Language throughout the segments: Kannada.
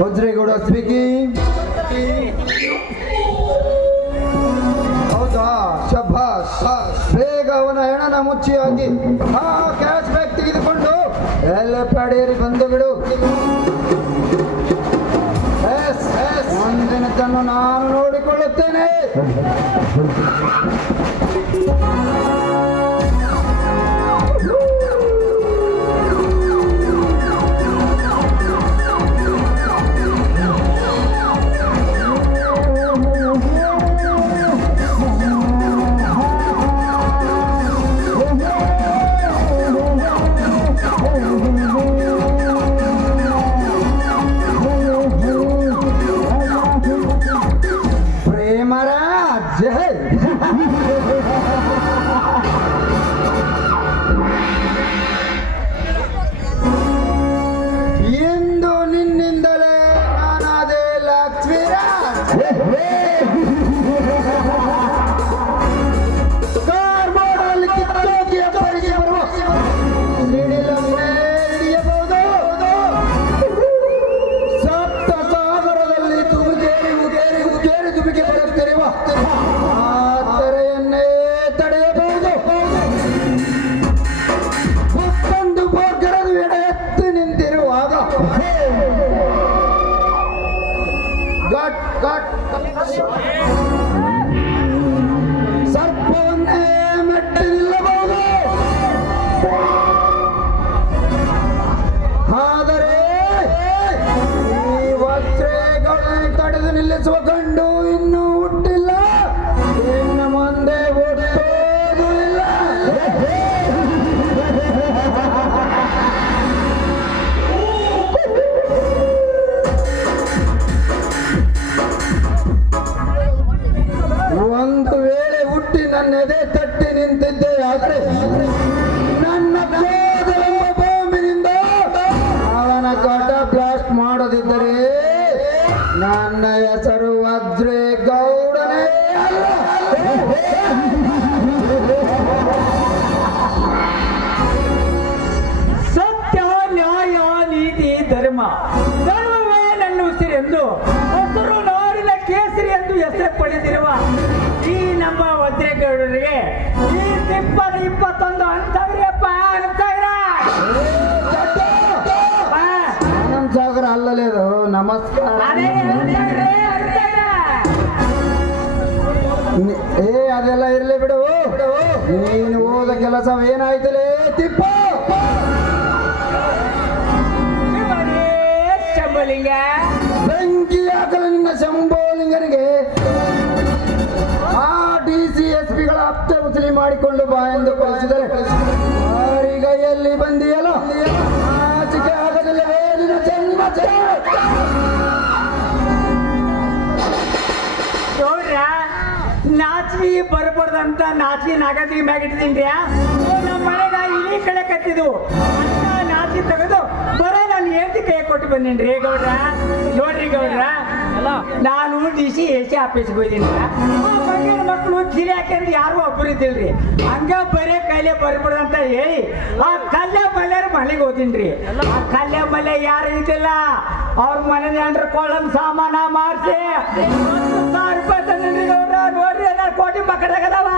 ವಜ್ರೇಗೌಡ ಸ್ಪೀಕಿಂಗ್. ಹೌದಾ, ಶಭಾಷ್. ಬೇಗ ಅವನ ಹೆಣನ ಮುಚ್ಚಿ ಹಾಕಿ ಕ್ಯಾಶ್ ಬ್ಯಾಗ್ ತೆಗೆದುಕೊಂಡು ಎಲ್ಲ ಪಡೆಯರಿ ಬಂದು ಬಿಡು. ಮುಂದಿನದನ್ನು ನಾನು ನೋಡಿಕೊಳ್ಳುತ್ತೇನೆ. ಇಂದು ನಿನ್ನಿಂದಲೇ ನಾನಾದೆ ಲಕ್ಷ್ಮೀರಾಜ್. ಕಾರ್ಬೋರ್ಡಲ್ಲಿ ಕಿತ್ತೋಗಿ ಅಪ್ಪಳಿಗೆ ಬರುವ ಸಿಡಿಲನ್ನೇ ಹಿಡಿಯಬಹುದು. ಸಪ್ತ ಸಾಗರದಲ್ಲಿ ತುಮಕೇರಿ ತುಮಕಿ ಬರುತ್ತಿರುವ ಆ ತೆರೆಯನ್ನೇ ತಡೆಯಬಹುದು. ಮತ್ತೊಂದು ಬೋರ್ಗರದು ಎಡೆ ಎತ್ತಿ ನಿಂತಿರುವಾಗ ಗಟ್ ಗಟ್ ಸರ್ಪವನ್ನೇ ಮೆಟ್ಟಿ ನಿಲ್ಲಬಹುದು. ಆದರೆ ಈ ವಜ್ರೇಗೌಡನ ತಡೆದು ನಿಲ್ಲಿಸುವ ಗಂಡು ಇನ್ನೂ ಹುಟ್ಟಿಲ್ಲ. ಇನ್ನು ಮುಂದೆ ಹುಟ್ಟೋದು ಇಲ್ಲ. ಒಂದು ವೇಳೆ ಹುಟ್ಟಿ ನನ್ನ ಎದೆ ತಟ್ಟಿ ನಿಂತಿದ್ದೆ ಆದರೆ ನನ್ನ ಕೋದಲೆಂಬ ಬಾಂಬಿನಿಂದ ಅವನ ಗಡ್ಡ ಬ್ಲಾಸ್ಟ್ ಮಾಡದಿದ್ದರೆ ನನ್ನ ಹೆಸರು ವಜ್ರೇಗೌಡನೇ ಅಲ್ಲ. ಸತ್ಯ, ನ್ಯಾಯ, ನೀತಿ, ಧರ್ಮ, ಧರ್ಮವೇ ನನ್ನ ಉಸಿರೆಂದು ಹಸಿರು ನಾಡಿನ ಕೇಸರಿ ಎಂದು ಹೆಸರು ಪಡೆದಿರುವ ಈ ನಮ್ಮ ವಜ್ರೇಗೌಡರಿಗೆ ಈ 21 ಅಂತವ್ರಿಯಪ್ಪ ಆನಂದ್ ಸಾಗರ ಅಲ್ಲಲೇದು. ನಮಸ್ಕಾರ. ಅದೆಲ್ಲ ಇರ್ಲಿ ಬಿಡು. ನೀನು ಹೋದ ಕೆಲಸವೇನಾಯ್ತಲೇ ತಿಪ್ಪ? ಶಂಭುಲಿಂಗ ಬೆಂಕಿ ಹಾಕಲು ನಿನ್ನ ಶಂಭೋಲಿಂಗನಿಗೆ ಆ DCSPಗಳ ಹಪ್ತೆ ಉಸಲಿ ಮಾಡಿಕೊಂಡು ಬಾ ಎಂದು ಕಳಿಸಿದರೆ ಅವರಿಗೈಯಲ್ಲಿ ಬಂದಿಯಲ್ಲ, ಆಚಿಕೆ ಆಗದಿಲ್ಲವೇ ನಿನ್ನ ಜನ್ಮ? ನೋಡ್ರ, ನಾಚಿಕೆ ಬರ್ಬಾರ್ದಂತ ನಾಚಿಕೆ ನಾಗತಿಗೆ ಮ್ಯಾಗಿಟ್ಟಿದ್ದೀನ್ರಿ. ನಮ್ಮ ಮನೆಗ ಇಲಿ ಕಳೆ ಕತ್ತಿದ್ದು ಅಂತ ನಾಚಿಕೆ ತೆಗೆದು ಬರೋ ನಾನು ಹೇಳ್ತಿ ಕೈ ಕೊಟ್ಟು ಬಂದೀನ್ರಿ ಗೌಡ್ರ. ನೋಡ್ರಿ ಗೌಡ್ರ, ನಾನು DC AC ಆಫೀಸ್ಗೆ ಹೋಗಿದ್ದೀನಿ. ಮಗನ ಮಕ್ಕಳು ಕಿರಿ ಹಾಕ್ಯಂದು ಯಾರು ಒಬ್ಬರು ಇದ್ದಿಲ್ರಿ. ಹಂಗ ಬರೇ ಕೈಲೇ ಬರ್ಬಿಡು ಅಂತ ಹೇಳಿ ಆ ಕಲ್ಯ ಮಲ್ಯಾರ ಮನೆಗೆ ಹೋದಿನ್ರಿ. ಆ ಕಲ್ಯ ಮಲ್ಯ ಯಾರು ಇದ್ದಿಲ್ಲ. ಅವ್ರ ಮನೆ ಏನ್ರ ಕೊಳ್ಳನ್ ಸಾಮಾನ ಮಾಡಿಸಿ 10,000 ರೂಪಾಯಿ ತಂದ್ರಿ ಗೌಡ್ರ. ನೋಡ್ರಿ, ನಾನು ಕೋಟಿ ಮಕ್ಕಳಾಗದವ.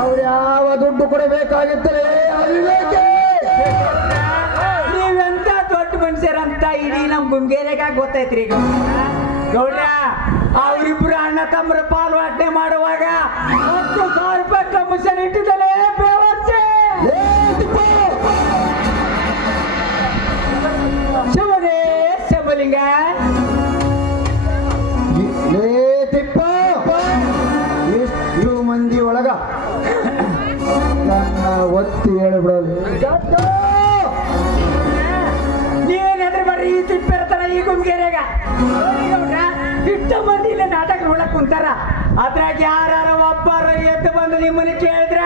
ಅವ್ರು ಯಾವ ದುಡ್ಡು ಕೊಡಬೇಕಾಗಿತ್ತಲೇ ಅವಿವೇಕ. ನೀವೆಂತ ದೊಡ್ಡ ಮನುಷ್ಯರಂತ ಇಡೀ ನಮ್ ಗುಂಗೇರೆಗ ಗೊತ್ತೈತ್ರಿ ಗೌಡ್ರ. ಅವ್ರಿಬ್ರು ಅಣ್ಣ ತಮ್ಮರ ಪಾಲ್ವಾಟನೆ ಮಾಡುವಾಗ 10,000 ರೂಪಾಯಿ ಕಮಿಷನ್ ಇಟ್ಟಿದ್ದಲೇ ಬೇವರ್ಚೆ. ಶಿವನೇ ಶಂಭುಲಿಂಗ. ಗುಮ್ಗೆರೆಗ ಇಷ್ಟ ಮಂದಿ ಇಲ್ಲ ನಾಟಕ ನೋಡಕ್ ಕುಂತಾರ. ಅದ್ರಾಗ ಯಾರು ಒಬ್ಬರ ಎದ್ದು ಬಂದು ನಿಮ್ಮನ್ನ ಕೇಳಿದ್ರ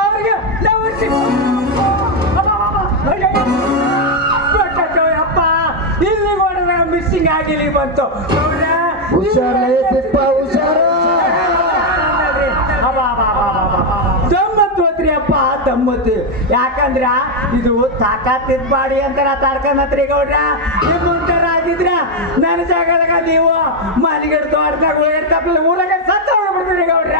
ಅವ್ರಿಗೆ ಅಪ್ಪ ಇಲ್ಲಿ ಹೊಡೆದ ಮಿಸ್ಸಿಂಗ್ ಆಗಿ ಇಲ್ಲಿ ಬಂತು. ದಮ್ಮತ್ವತ್ರಿ ಅಪ್ಪ ದಮ್ಮತ್. ಯಾಕಂದ್ರ ಇದು ತಾಕಾತಿದ್ ಬಾಡಿ ಅಂತಾರ ತಾಡ್ಕೊಂಡ್ರಿ ಗೌಡ್ರ. ನಿಮ್ಮಂತರ ಆಗಿದ್ರ ನನ್ನ ಜಾಗದಾಗ ನೀವು ಮನೆಗಿಡ್ ತೋಟದಾಗ ಉಳಿದ ಊರಾಗ ಸತ್ತ ಹೋಗ್ಬಿಡ್ತೀರಿ ಗೌಡ್ರ.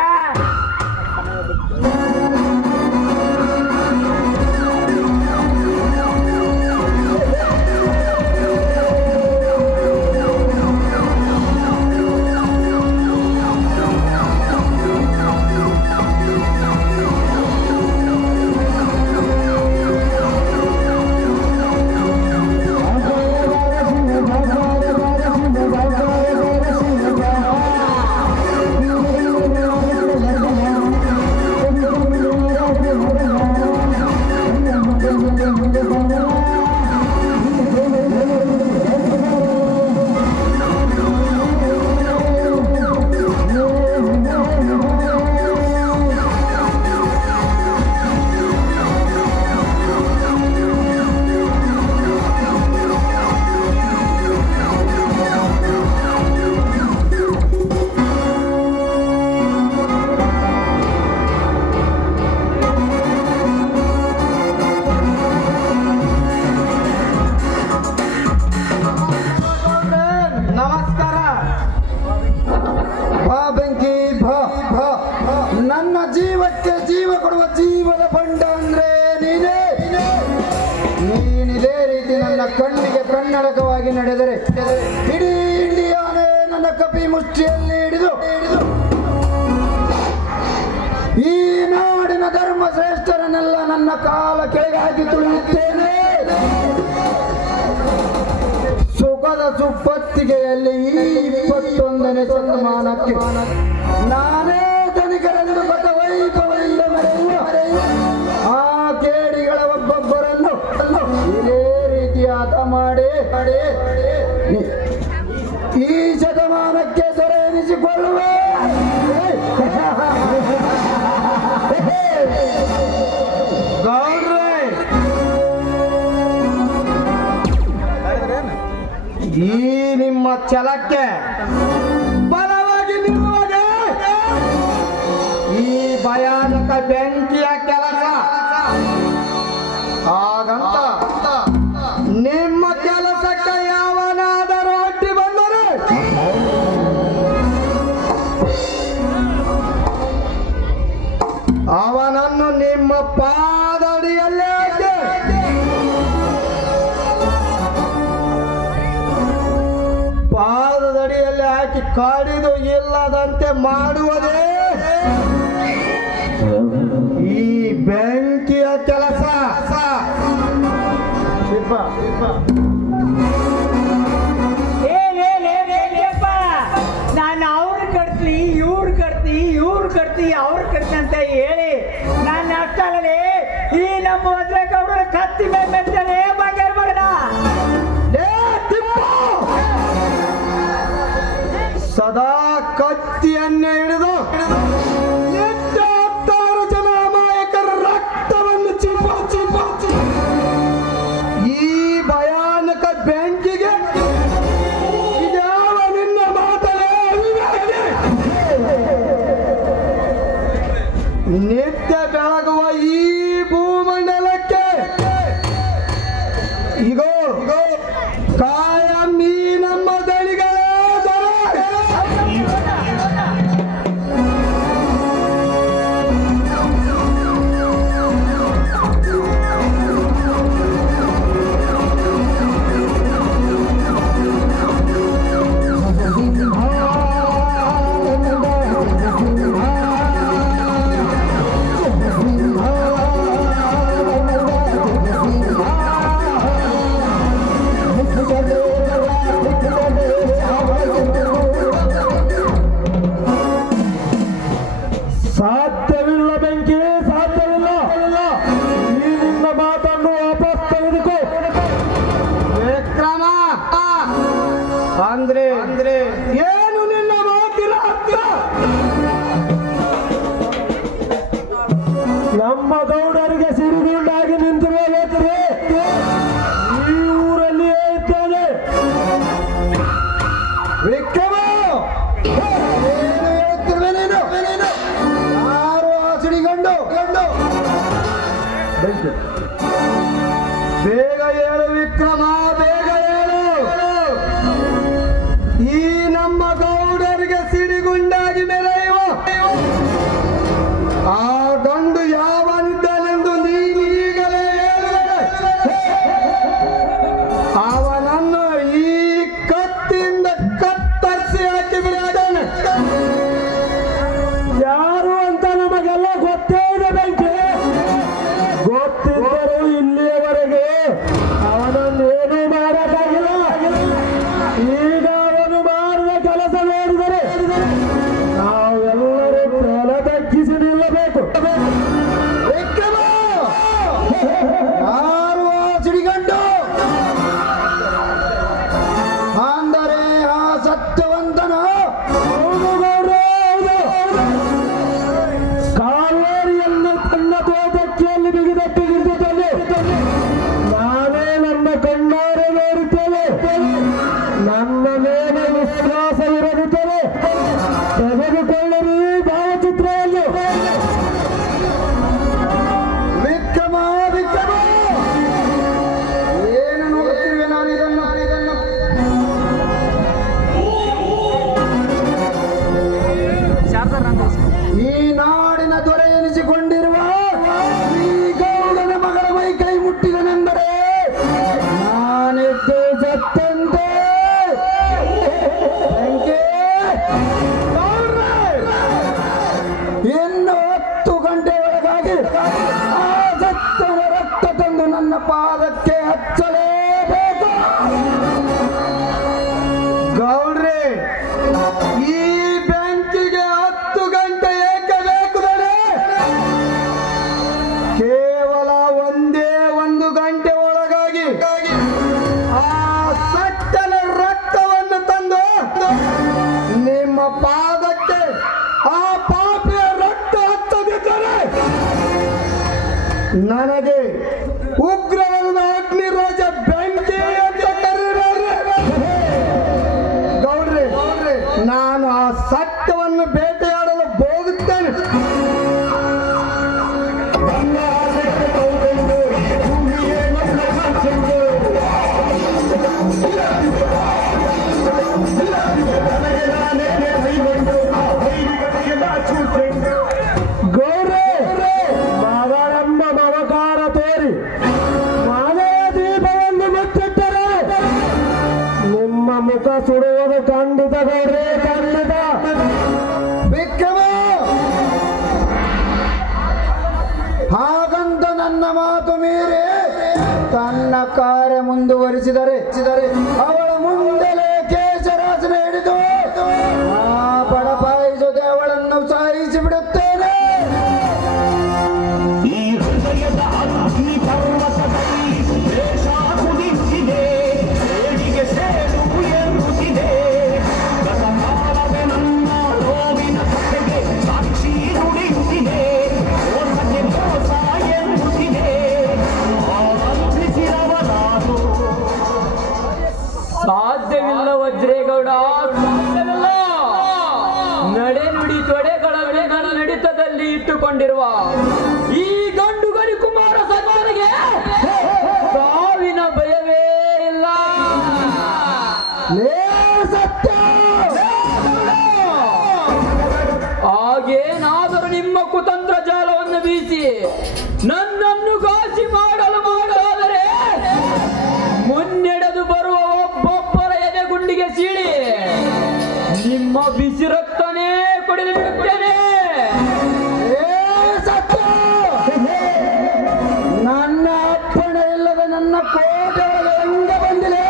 ನನ್ನ ಜೀವಕ್ಕೆ ಜೀವ ಕೊಡುವ ಜೀವದ ಬಂಡ ಅಂದ್ರೆ ನೀನಿದೇ ರೀತಿ ನನ್ನ ಕಣ್ಣಿಗೆ ಕನ್ನಡಕವಾಗಿ ನಡೆದರೆ ಇಡೀ ಇಂಡಿಯಾನೇ ನನ್ನ ಕಪಿ ಮುಷ್ಟಿಯಲ್ಲಿ ಹಿಡಿದು ಈ ನಾಡಿನ ಧರ್ಮ ಶ್ರೇಷ್ಠರನ್ನೆಲ್ಲ ನನ್ನ ಕಾಲ ಕೆಳಗೆ ಹಾಕಿ ತುಳಿಯುತ್ತೇನೆ. ಸುಖದ ಸುಪ್ಪತ್ತಿಗೆಯಲ್ಲಿ ಈ 21ನೇ ಶತಮಾನಕ್ಕೆ ನಾನೇ ಧನಿಕರೆಂದು ಬತ ವೈಭವದಿಂದ ಮೆರೆಯುವ ಆ ಕೇಡಿಗಳ ಒಬ್ಬೊಬ್ಬರನ್ನು ಇದೇ ರೀತಿ ಹತ ಮಾಡಿ ಈ ಶತಮಾನಕ್ಕೆ ದೊರೆ ಎನಿಸಿಕೊಳ್ಳುವೆ. ಈ ನಿಮ್ಮ ಛಲಕ್ಕೆ ಬಲವಾಗಿ ನಿಲ್ಲುವಾಗ ಈ ಭಯಾನಕ ಬೆಂಕಿಯ ಕೆಲಸ ಹಾಗಂತ ನಿಮ್ಮ ಕೆಲಸಕ್ಕೆ ಯಾವನಾದರೂ ಅಡ್ಡಿ ಬಂದರೆ ಅವನನ್ನು ನಿಮ್ಮ ಪಾದಡಿಯಲ್ಲೇ ಪಾದದಡಿಯಲ್ಲಿ ಹಾಕಿ ಕಾಡಿದು ಇಲ್ಲದಂತೆ ಮಾಡುವುದೇ ಈ ಬೆಂಕಿಯ ಕೆಲಸ. ನಾನು ಅವ್ರು ಕಟ್ತಿ ಇವ್ರು ಕಟ್ತಿ ಅವ್ರು ಕಟ್ತಿ ಅಂತ ಹೇಳಿ ನಾನು ಅಷ್ಟೇ ಈ ನಮ್ಮ ವಜ್ರಗೌಡರ ಕತ್ತಿ ಮೇಲೆ ಬಂಗಾರ ಮಗನ ಸದಾ ಕತ್ತಿಯನ್ನೇ ಹಿಡಿದು ನಿತ್ಯ 10 ಜನ ಅಮಾಯಕರ ರಕ್ತವನ್ನು ಚಿಂಪಾಚಿ ಈ ಭಯಾನಕ ಬೆಂಕಿಗೆ ಇದ್ಯಾವ ನಿನ್ನ ಮಾತನೇ ನಿತ್ಯ ಬೆಳಗುವ ಈ ಭೂಮಂಡಲಕ್ಕೆ ಈಗೋ ಕಾಯಂ ಈ ನಮ್ಮ ದಳಿಗಳೇ ಸಿಂಹ ಅಂದ್ರೆ ಏನು ನಿನ್ನ ಮಾತಿನ ಅರ್ಥ? ನಮ್ಮ ಗೌಡರಿಗೆ ಸಿರಿಗುಂಡಾಗಿ ನಿಂತಿರಬೇಕ್ರಿ. ಈ ಊರಲ್ಲಿಯೇ ಇದ್ದೇನೆ. ವಿಕ್ರಮ, ಏನು ಹೇಳ್ತಿರುವೆ ನೀನು? ಯಾರು ಆ ಸಿಡಿಗಂಡು? ಬೇಗ ಹೇಳು ವಿಕ್ರಮ, ಬೇಗ ಹೇಳು. ಈ ನಮ್ಮ ಗೌಡರಿಗೆ ಸಿಡಿಗುಂಡಾಗಿ ಮೆರೆಯುವ ಆ ಗಂಡು ಯಾವನಿದ್ದಾನೆಂದು ನೀನು ಈಗಲೇ ಹೇಳಿದರೆ ಅವನನ್ನು ಈ ಕತ್ತಿಯಿಂದ ಕತ್ತರಿಸಿ ಹಾಕಿ ಬಿಡುತ್ತಾನೆ. ಯಾರು ಅಂತ ನಮಗೆಲ್ಲ ಗೊತ್ತೇ ಇದೆ ಬೆಂಕಿ. ಗೊತ್ತಿದ್ದರೂ ಇಲ್ಲಿಯವರೆಗೆ ಅವನನ್ನೇನು ಮಾಡಕ್ಕಾಗಿಲ್ಲ. ಈಗ ಅವನು ಮಾಡಿದ ಕೆಲಸ ನೋಡಿದರೆ ನಾವೆಲ್ಲರೂ ತಲೆ ತಗ್ಗಿಸಿ ನಿಲ್ಲಬೇಕು. ವಿಕ್ರಮ, ಯಾರು ಆ ಸಿಡಿಗಂಡು? ಅಂದರೆ ಆ ಸತ್ಯವಂತನ ಹೌದು ಗೌಡ್ರೆ, ಹೌದು. ಕಾವೇರಿಯನ್ನು ತನ್ನ ತೋಟಕ್ಕಿಯಲ್ಲಿ ಬಿಗಿದಪ್ಪಿಗಿರ್ತದಲ್ಲಿ ನಾನೇ ನನ್ನ ಕಣ್ಣಾರೆ ನೋಡುತ್ತೇನೆ. ನನ್ನ ಮೇಲೆ ವಿಶ್ವಾಸವಿರದಿದ್ದರೆ ತೆಗೆದುಕೊಳ್ಳರಿ ಭಾವಚಿತ್ರವನ್ನು. ವಿಕ್ರಮ, ವಿಕ್ರಮ, ಏನು ನೋಡುತ್ತಿರುವೆ ನಾನು ಇದನ್ನು? ಈ ನಾಡಿನ ದೊರೆ ಎನಿಸಿಕೊಂಡಿರುವ ಈ ಗೌಡನ ಮಗಳ ಮೈ ಕೈ ಮುಟ್ಟಿದನೆಂದರೆ ನಾನಿದ್ದು ಸತ್ತಂತೆ. ಬೆಂಕಿ, ಗೌಡ್ರೆ, ಇನ್ನು 10 ಗಂಟೆ ಒಳಗಾಗಿ ಆ ಸತ್ತನ ರಕ್ತ ತಂದು ನನ್ನ ಪಾದಕ್ಕೆ ಹಚ್ಚಲೇಬೇಕು. ಗೌಡ್ರೆ, ಈ ಬ್ಯಾಂಕಿಗೆ 10 ಗಂಟೆ ಏಕೆ ಬೇಕು ದೊರೆ? ಕೇವಲ ಒಂದೇ 1 ಗಂಟೆ ಒಳಗಾಗಿ ಆ ಸಟ್ಟನ ರಕ್ತವನ್ನು ತಂದು ನಿಮ್ಮ ಪಾದಕ್ಕೆ ಆ ಪಾಪಿಯ ರಕ್ತ ಹತ್ತದಿದ್ದರೆ ನನಗೆ ಉಗ್ರವಾದ ಅಗ್ನಿರಾಜ ಬೆಂಕಿ ಅಂತ ಕರೆಯುತ್ತಾರೆ. ಗೌಡ್ರೆ, ನಾನು ಆ ಸತ್ಯವನ್ನು ಬೇಟೆಯಾಡಲು ಹೋಗುತ್ತೇನೆ. ಗೌಡ್ರೆ, ಮಗಳೆಂಬ ಮಮಕಾರ ತೋರಿ ಮನೆಯ ದೀಪವನ್ನು ಮುಚ್ಚಿಟ್ಟರೆ ನಿಮ್ಮ ಮುಖ ಸುಡುವುದು ಖಂಡಿತ ಗೌಡ್ರೆ, ಖಂಡಿತ. ವಿಕ್ರಮ, ಹಾಗಂತ ನನ್ನ ಮಾತು ಮೀರಿ ತನ್ನ ಕಾರ್ಯ ಮುಂದುವರಿಸಿದರೆ ಅವಳ ಮುಂದೆಲೇ ಕೇಶರಾಸನ ಹಿಡಿದು ಆ ಬಡಪಾಯಿ ಜೊತೆ ಅವಳನ್ನು ಸಾಯಿಸಿ ಬಿಡುತ್ತೇನೆ. ಈ ಹೃದಯದ ಅಗ್ನಿ ಪರ್ವತದಲ್ಲಿ ದ್ವೇಷ ಕುದಿಸಿದೆ, ಏಳಿಗೆ ಸೇಡು ಎನ್ನುತ್ತಿದೆ. ಗತಕಾಲವೇ ನನ್ನ ನೋವಿನ ಕಥೆಗೆ ಸಾಕ್ಷಿ ನುಡಿಯುತ್ತಿದೆ. ಮೋಸಕ್ಕೆ ಮೋಸ ಎನ್ನುತ್ತಿದೆ. ಆರಂಭಿಸಿದವರಾರು ಸಾಧ್ಯವಿಲ್ಲ ವಜ್ರೇಗೌಡ, ಸಾಧ್ಯವಿಲ್ಲ. ನಡೆ ನುಡಿ ತೊಡೆಗಳಲ್ಲಿ ನನ್ನ ನಡಿತದಲ್ಲಿ ಇಟ್ಟುಕೊಂಡಿರುವ ಈ ಗಂಡು ಗರಿ ಕುಮಾರ ಸಜ್ಜನಿಗೆ ಸಾವಿನ ಭಯವೇ ಇಲ್ಲ. ಸತ್ಯ, ಹಾಗೇನಾದರೂ ನಿಮ್ಮ ಕುತಂತ್ರ ಜಾಲವನ್ನು ಬೀಸಿ ನನ್ನನ್ನು ಘಾಸಿ ಮಾಡಲು ಮಾಡಲಾದರೆ ಮುನ್ನಡೆದು ಬರುವ ಒಬ್ಬೊಬ್ಬರ ಎದೆಗುಂಡಿಗೆ ಸೀಳಿ ನಿಮ್ಮ ಬಿಸಿ ರಕ್ತನೇ ಕುಡಿದು ಬಿಡುತ್ತೇನೆ. ಸತ್ಯ, ನನ್ನ ಅಪ್ಪಣೆ ಇಲ್ಲದೆ ನನ್ನ ಕೋಟೆ ಹೆಂಗ ಬಂದಿದೆ?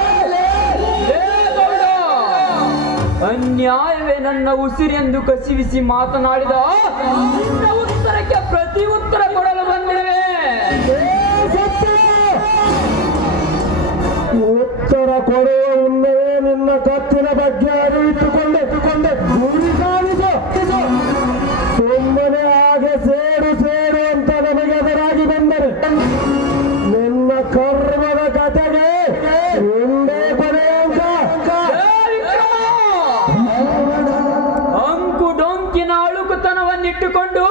ಅನ್ಯಾಯವೇ ನನ್ನ ಉಸಿರೆಂದು ಕಸಿವಿಸಿ ಮಾತನಾಡಿದ ನಿನ್ನ ಉತ್ತರಕ್ಕೆ ಪ್ರತಿ ಉತ್ತರ ಕೊಡಲು ಬಂದಿರುವೆ. ಉತ್ತರ ಕೊಡುವ ಮುನ್ನವೇ ನಿನ್ನ ನನ್ನ ಕತ್ತಿನ ಬಗ್ಗೆ ಅರಿತುಕೊಂಡೆ ಗುರಿ ಕಾಣಿಸು ಸುಮ್ಮನೆ ಹಾಗೆ ಸೇರು ಅಂತ ನಮಗೆ ಎದುರಾಗಿ ಬಂದರೆ ನಿನ್ನ ಕರ್ಮದ ಕತೆಗೆ ಹಿಂದೆ ಕೊನೆಯಂಕ ಅಂಕು ಡೊಂಕಿನ ಅಳುಕುತನವನ್ನಿಟ್ಟುಕೊಂಡು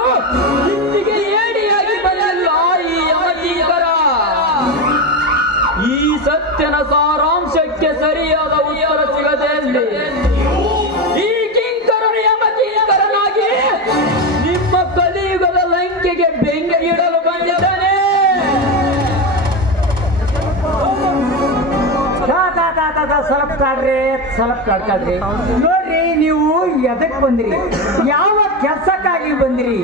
ಇಂದಿಗೆ ಏಡಿಯಾಗಿ ಬಂದಿಲ್ಲ ಈ ಯಮಕಿಂಕರ. ಈ ಸತ್ಯನ ಸಾರಾಂಶಕ್ಕೆ ಸರಿಯಾದ ಉತ್ತರ ಸಿಗದೆ ಈ ಕಿಂಕರನು ಯಮಕಿಂಕರನಾಗಿ ನಿಮ್ಮ ಕಲಿಯುಗದ ಲಂಕೆಗೆ ಬೆಂಕಿಗಿಡಲು ಬಂದಿದ್ದಾನೆ. ಸ್ವಲ್ಪ ಕಾಡ್ರಿ ನೋಡ್ರಿ, ನೀವು ಎದಕ್ ಬಂದ್ರಿ, ಯಾವ ಕೆಲ್ಸಕ್ಕಾಗಿ ಬಂದ್ರಿ,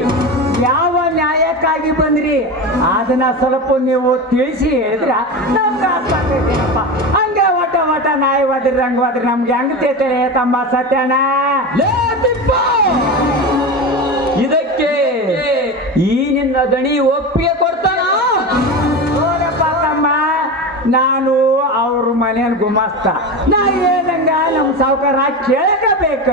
ಯಾವ ನ್ಯಾಯಕ್ಕಾಗಿ ಬಂದ್ರಿ ಅದನ್ನ ಸ್ವಲ್ಪ ನೀವು ತಿಳಿಸಿ ಹೇಳಿದ್ರ ನಮ್ಗೆ ಅರ್ಥ ಆಗ್ತೈತೇನಪ್ಪ. ಹಂಗೆ ಒಟ ನ್ಯಾಯವಾದ್ರಿ ರಂಗವಾದ್ರಿ ನಮ್ಗೆ ಹೆಂಗ್ ತೇತಾರೆ ತಮ್ಮ ಸತ್ಯಣ್ಣ. ಇದಕ್ಕೆ ಈ ನಿನ್ನ ದಣಿ ಒಪ್ಪಿಗೆ ಕೊಡ್ತಾನ? ನೋಡಪ್ಪ ತಮ್ಮ, ನಾನು ಅವ್ರ ಮನೆಯನ್ ಗುಮಾಸ್ತ, ನಾ ಹೇಳ್ದಂಗ ನಮ್ ಸಾವುಕಾರ ಕೇಳಬೇಕ.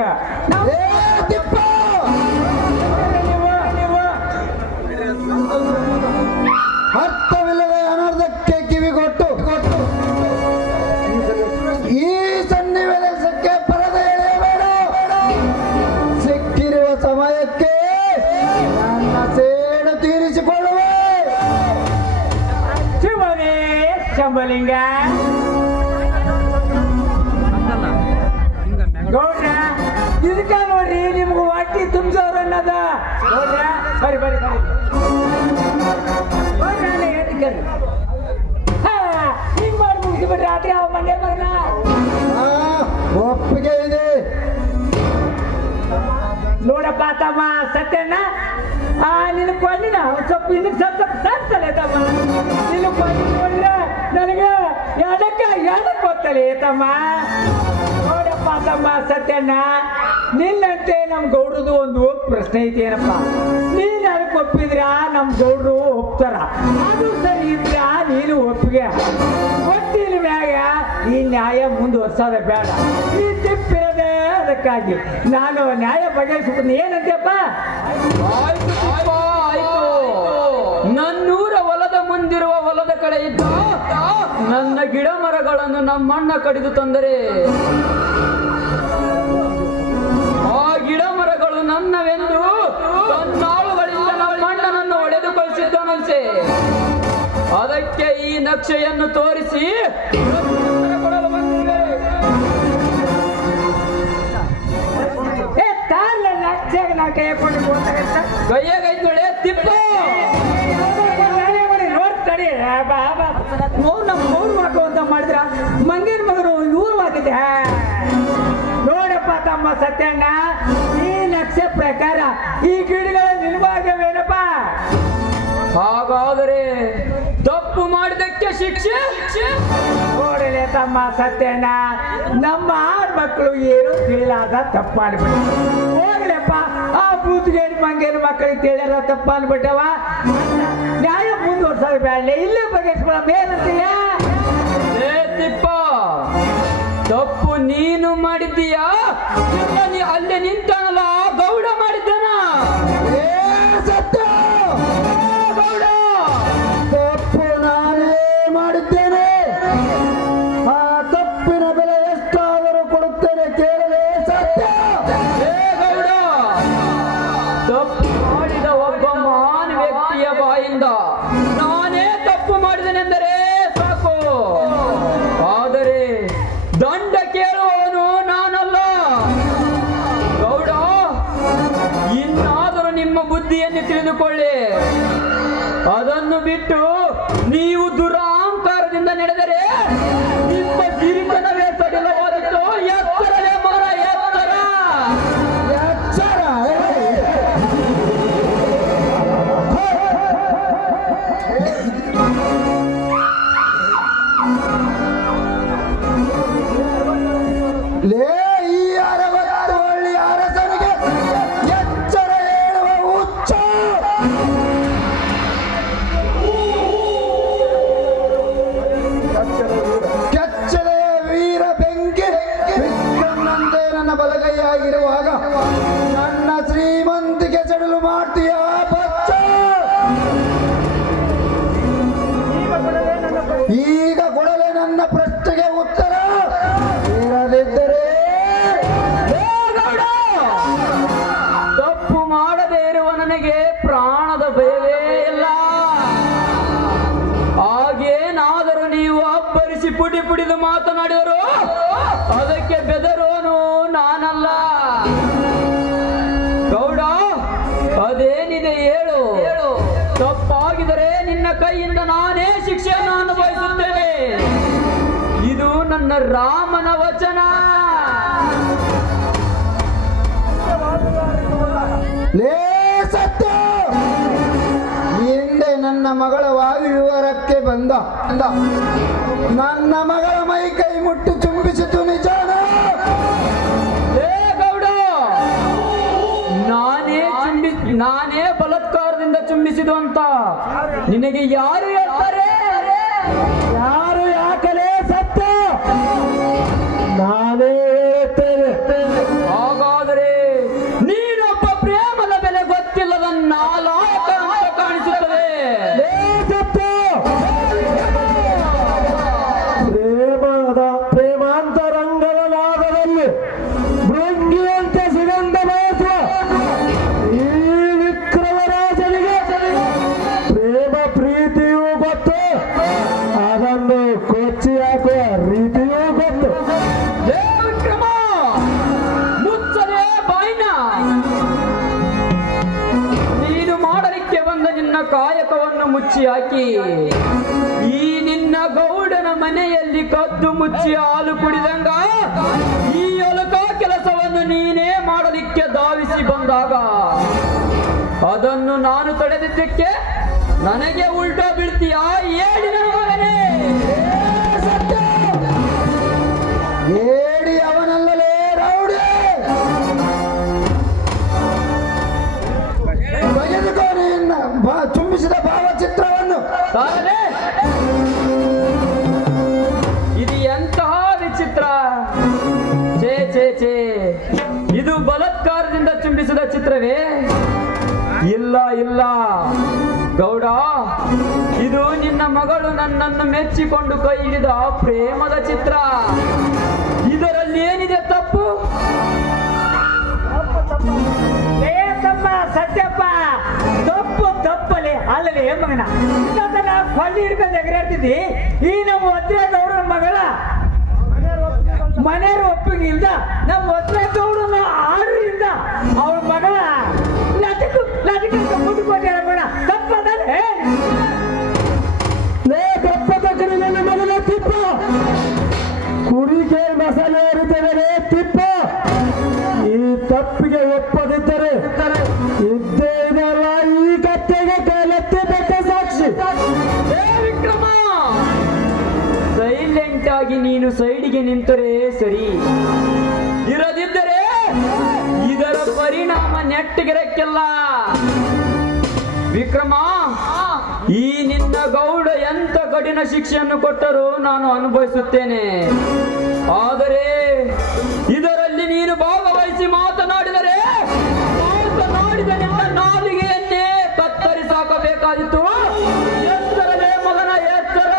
ಅರ್ಥವಿಲ್ಲದೆ ಅನರ್ಥಕ್ಕೆ ಕಿವಿಗೊಟ್ಟು ಈ ಸನ್ನಿವೇಶಕ್ಕೆ ಪರದೆ ಎಳೆಯಬೇಡ. ಸಿಕ್ಕಿರುವ ಸಮಯಕ್ಕೆ ನನ್ನ ಸೇಡು ತೀರಿಸಿಕೊಳ್ಳುವೆ. ಶಿವನೇ ಶಂಭಲಿಂಗ ಗೌಡ್ರ, ಇದಕ್ಕ ನೋಡ್ರಿ ನಿಮ್ಗೆ ವಾಟಿ ತುಂಬಿಸೋರು ಅನ್ನದ. ಗೌಡ್ರ ಬರಿ ಹಿಂಗ್ ಮಾಡಿ ಮುಗಿಸ್ಬಿಟ್ರಿ ರಾತ್ರಿ ಅವ ಮನೆ ಬರ್ನ. ಒಪ್ಪಿಗೆ ಇದೆ. ನೋಡಪ್ಪ ತಮ್ಮ ಸತ್ಯಣ್ಣ, ನಿನ್ನ ಕೊಂಡಿನ ಸ್ವಲ್ಪ ಇನ್ನಕ್ಕೆ ಸತ್ತಲೆ ತಮ್ಮ. ನಿನ್ನ ಕೊಂಡಿ ನೋಡ್ರೆ ನನಗೆ ಎಡಕ್ಕೆ ಗೊತ್ತಲೆ ತಮ್ಮ. ನೋಡಪ್ಪ ತಮ್ಮ ಸತ್ಯಣ್ಣ, ನಿನ್ನಂತೆ ನಮ್ ಗೌಡ್ರದು ಒಂದು ಪ್ರಶ್ನೆ ಐತಿ ಏನಪ್ಪ. ನೀನ್ ಅದಕ್ಕೆ ಒಪ್ಪಿದ್ರ ನಮ್ ಗೌಡ್ರು ಒಪ್ತಾರ, ಅದು ಸರಿ ಇದ್ರ ನೀನು ಒಪ್ಪಿಗೆ ಒಟ್ಟಿನ ಮ್ಯಾಗ ಈ ನ್ಯಾಯ ಮುಂದುವರ್ಸೋದ ಬೇಡ. ಈ ತಿಪ್ಪಿರದೆ ಅದಕ್ಕಾಗಿ ನಾನು ನ್ಯಾಯ ಬಗೆಹರಿಸ್ಬಿಡ್ತೀನಿ. ಏನಂತೆಪ್ಪ? ಆಯ್ತು. ನನ್ನೂರ ಹೊಲದ ಮುಂದಿರುವ ಹೊಲದ ಕಡೆ ಇದ್ದ ನನ್ನ ಗಿಡ ಮರಗಳನ್ನು ನಮ್ಮಣ್ಣ ಕಡಿದು ತಂದರೆ ಆ ಗಿಡ ಮರಗಳು ನನ್ನವೆಂದು ತನ್ನಾಳುಗಳಿಂದ ನಮ್ಮಣ್ಣನನ್ನು ಹೊಡೆದು ಕಳಿಸಿದ್ದನಂತೆ. ಅದಕ್ಕೆ ಈ ನಕ್ಷೆಯನ್ನು ತೋರಿಸಿ ಕೊಡಲು ಬಂದಿದೆ. ಕೈಯಾಗೈತೆ ತಿಪ್ಪ ನೋಡ್ತಾಡಿ ನಮ್ಮ ಮೂರು ಮಕ್ಕಳು ಅಂತ ಮಾಡಿದ್ರ ಮಂಗೇನ ಮಗನು ಇವ್ರು ಆಗಿದೆ. ನೋಡಪ್ಪ ತಮ್ಮ ಸತ್ಯಣ್ಣ, ಈ ನಕ್ಷೆ ಪ್ರಕಾರ ಈ ಗಿಡಗಳ ನಿರ್ವಾಗವೇನಪ್ಪ? ಹಾಗಾದರೆ ತಪ್ಪು ಮಾಡಿದಕ್ಕೆ ಶಿಕ್ಷೆ? ನೋಡಲೆ ತಮ್ಮ ಸತ್ಯಣ್ಣ, ನಮ್ಮ ಮಕ್ಕಳು ಏನು ತಿಳಿಲಾದ ತಪ್ಪು ಮಾಡ್ಬಿಟ್ಟು ಹೋಗ್ಲಪ್ಪ. ಆ ಬೂದ್ಗೇಡಿ ಮಂಗೇನ ಮಕ್ಕಳಿಗೆ ತಿಳಿಯಾರ ತಪ್ಪು ಅನ್ಬಿಟ್ಟವ. ನ್ಯಾಯ ಮುಂದುವರ್ಸೋದು ಬೇಡ, ಇಲ್ಲೇ ಬಗೆಹರಿಸ್ಕೊಳ್ಳ ಮೇಲಂತೀಯ. ತಿಪ್ಪ, ತಪ್ಪು ನೀನು ಮಾಡಿದ್ದೀಯಾ? ಅಲ್ಲೇ ನಿಂತಾನಲ್ಲ ಗೌಡ ಮಾಡಿದ್ದಾನ? ಗೌಡ, ತಪ್ಪು ನಾನೇ ಮಾಡಿದ್ದೇನೆ. ಆ ತಪ್ಪಿನ ಬೆಲೆ ಎಷ್ಟಾದರೂ ಕೊಡುತ್ತೇನೆ, ಕೇಳಲೇ ಸತ್ಯ. ಗೌಡ, ತಪ್ಪು ಮಾಡಿದ ಒಬ್ಬ ಮಹಾನ್ ವ್ಯಕ್ತಿಯ ಬಾಯಿಂದ ನಾನೇ ತಪ್ಪು ಮಾಡಿದನೆಂದರೆ ಸಾಕು. ಆದರೆ ದಂಡ ಕೇಳುವವನು ನಾನಲ್ಲ. ಗೌಡ, ಇನ್ನಾದರೂ ನಿಮ್ಮ ಬುದ್ಧಿಯನ್ನು ತಿಳಿದುಕೊಳ್ಳಿ. ಅದನ್ನು ಬಿಟ್ಟು ನೀವು ದುರಾಂಕಾರದಿಂದ ನಡೆದರೆ ನಿಮ್ಮ ಜೀವನವೇ ಸಡಿಲವಾದದ್ದು. ಎತ್ತರವೇ ಮರ, ಎತ್ತರ. ಲೇ, ಈ ಅರವತ್ತು ಹಳ್ಳಿ ಅರಸನಿಗೆ ಎಚ್ಚರ ಹೇಳುವ ಹುಚ್ಚ. ಕೆಚ್ಚಲೆಯ ವೀರ ಆಗಿರುವಾಗ ನನ್ನ ಶ್ರೀಮಂತಿಗೆ ಚಡಲು ಮಾಡ್ತೀಯ ಬಚ್ಚ? ಈಗ ಕೊಡಲೆ ನನ್ನ ಪ್ರಶ್ನೆಗೆ ಉತ್ತರ. ಇರದಿದ್ದರೆ ತಪ್ಪು ಮಾಡದೇ ಇರುವ ನನಗೆ ಪ್ರಾಣದ ಭಯವೇ ಇಲ್ಲ. ಹಾಗೇನಾದರೂ ನೀವು ಅಬ್ಬರಿಸಿ ಪುಡಿ ಪುಡಿದು ಮಾತನಾಡಿದರು ಅದಕ್ಕೆ ಬೆದರೋನು ನಾನಲ್ಲ. ಗೌಡ, ಅದೇನಿದೆ ಹೇಳು. ತಪ್ಪಾಗಿದರೆ ನಿನ್ನ ಕೈಯಿಂದ ನಾನೇ ಶಿಕ್ಷೆಯನ್ನು ಅನುಭವಿಸುತ್ತೇನೆ. ಇದು ನನ್ನ ರಾಮನ ವಚನ. ಲೇ ಸತ್ಯ, ಹಿಂದೆ ನನ್ನ ಮಗಳ ವಾಯುವಿವರಕ್ಕೆ ಬಂದ ನನ್ನ ಮಗಳ ಮೈ ಕೈ ಮುಟ್ಟು ಚುಂಬಿಸಿತು ನಿಜಾನ? ಗೌಡ, ನಾನೇ ಬಲಾತ್ಕಾರದಿಂದ ಚುಂಬಿಸಿದು ಅಂತ ನಿನಗೆ ಯಾರು ಹೇಳ್ತಾರೆ? ಯಾರು ಯಾಕಲೇ ಸತ್ಯ? ನಾನೇ ಹೇಳುತ್ತೇನೆ. ಹಾಗಾದರೆ ನೀನೊಬ್ಬ ಪ್ರೇಮದ ಬೆಲೆ ಗೊತ್ತಿಲ್ಲದ ನಾಲಾಯಕ ಅಂತ ಕಾಣಿಸುತ್ತದೆ. ಪ್ರೇಮಾಂತರಂಗದ ನಾದದಲ್ಲಿ ಭೃಂಗಿಯಂತೆ ಸುಗಂಧ ಬಯಸುವ ಈ ವಿಕ್ರಮರಾಜನಿಗೆ ಪ್ರೇಮ ಪ್ರೀತಿಯೂ ಗೊತ್ತು, ಅದನ್ನು ಕೊಚ್ಚಿ ಹಾಕುವ ರೀತಿಯೂ ಗೊತ್ತು. ವಿಕ್ರಮ, ಮುಚ್ಚಲೇ ಬಾಯ್ನ. ನೀನು ಮಾಡಲಿಕ್ಕೆ ಬಂದ ನಿನ್ನ ಕಾಯಕವನ್ನು ಮುಚ್ಚಿ ಹಾಕಿ ಈ ನಿನ್ನ ಗೌಡನ ಮನೆಯಲ್ಲಿ ಕದ್ದು ಮುಚ್ಚಿ ಹಾಲು ಕುಡಿದಂಗ ಈ ಒಲಕ ಕೆಲಸವನ್ನು ನೀನೇ ಮಾಡಲಿಕ್ಕೆ ಧಾವಿಸಿ ಬಂದಾಗ ಅದನ್ನು ನಾನು ತಡೆದಿದ್ದಕ್ಕೆ ನನಗೆ ಉಲ್ಟಾ ಬೀಳ್ತೀಯಾ? ಹೇಳಿ ನನ್ನ ಮಗನೇ. ಹೇಳಿ ಅವನಲ್ಲಲೇ ರೌಡಿ, ಬಗೆದುಕೋ ನಿನ್ನ ಚುಂಬಿಸಿದ ಭಾವಚಿತ್ರವನ್ನು. ಸಾರದೆ, ಇದು ಎಂತಹ ವಿಚಿತ್ರ! ಛೇ ಛೇ ಛೇ, ಇದು ಬಲಾತ್ಕಾರದಿಂದ ಚುಂಬಿಸಿದ ಚಿತ್ರವೇ? ಇಲ್ಲ ಇಲ್ಲ ಗೌಡ, ಇದು ನಿನ್ನ ಮಗಳು ನನ್ನನ್ನು ಮೆಚ್ಚಿಕೊಂಡು ಕೈ ಹಿಡಿದ ಪ್ರೇಮದ ಚಿತ್ರ. ಇದರಲ್ಲಿ ಏನಿದೆ ತಪ್ಪು? ಸತ್ಯಪ್ಪ, ತಪ್ಪು ತಪ್ಪಲೆ ಅಲ್ಲವೇ ಮಗನ? ಕೊಳ್ಳಿ ಹಿಡ್ಕೊಂಡು ಎಗರಾಡ್ತಿದ್ದಿ. ಈ ನಮ್ಮ ಒದ್ರೆ ಗೌಡನ ಮಗಳ ಮನೆಯವ್ರ ಒಪ್ಪಿಗೆ ಇಲ್ದ, ನಮ್ಮ ಒದ್ರೆ ಗೌಡನ ಆರ್ಡ್ರಿಂದ ಅವಳ ಮಗಳ ಲಟಕ ಮುಂದೆ ಕೊಟ್ಟಾರ ಮಗ. ತಪ್ಪದಲ್ಲೇ ತಪ್ಪದ ಕಡೆ ನನ್ನ ಮಗನ ತಿಪ್ಪ ಕುಡಿಗೆ ಮಸಾಲೆ ಏರುತ್ತೇನೆ ತಿಪ್ಪ. ಈ ತಪ್ಪಿಗೆ ಒಪ್ಪದಿದ್ದರೆ ಇದ್ದೇ ಇದೆಯಲ್ಲ ಈ ಕತ್ತೆಗೆ ಕೈಲೆತ್ತಬೇಕ ಸಾಕ್ಷಿ. ವಿಕ್ರಮ, ಸೈಲೆಂಟ್ ಆಗಿ ನೀನು ಸೈಡಿಗೆ ನಿಂತರೆ ಸರಿ, ಇರದಿದ್ದರೆ ಇದರ ಪರಿಣಾಮ ನೆಟ್ಟಿಗಿರಕ್ಕೆಲ್ಲ. ವಿಕ್ರಮ, ಈ ನಿನ್ನ ಗೌಡ ಎಂತ ಕಠಿಣ ಶಿಕ್ಷೆಯನ್ನು ಕೊಟ್ಟರೂ ನಾನು ಅನುಭವಿಸುತ್ತೇನೆ. ಆದರೆ ಇದರಲ್ಲಿ ನೀನು ಭಾಗವಹಿಸಿ ಮಾತನಾಡಿದ ನಿನ್ನ ನಾಲಿಗೆಯನ್ನೇ ಕತ್ತರಿಸಾಕಬೇಕಾದಿತ್ತು. ಎತ್ತರವೇ ಮಗನ ಎತ್ತರ.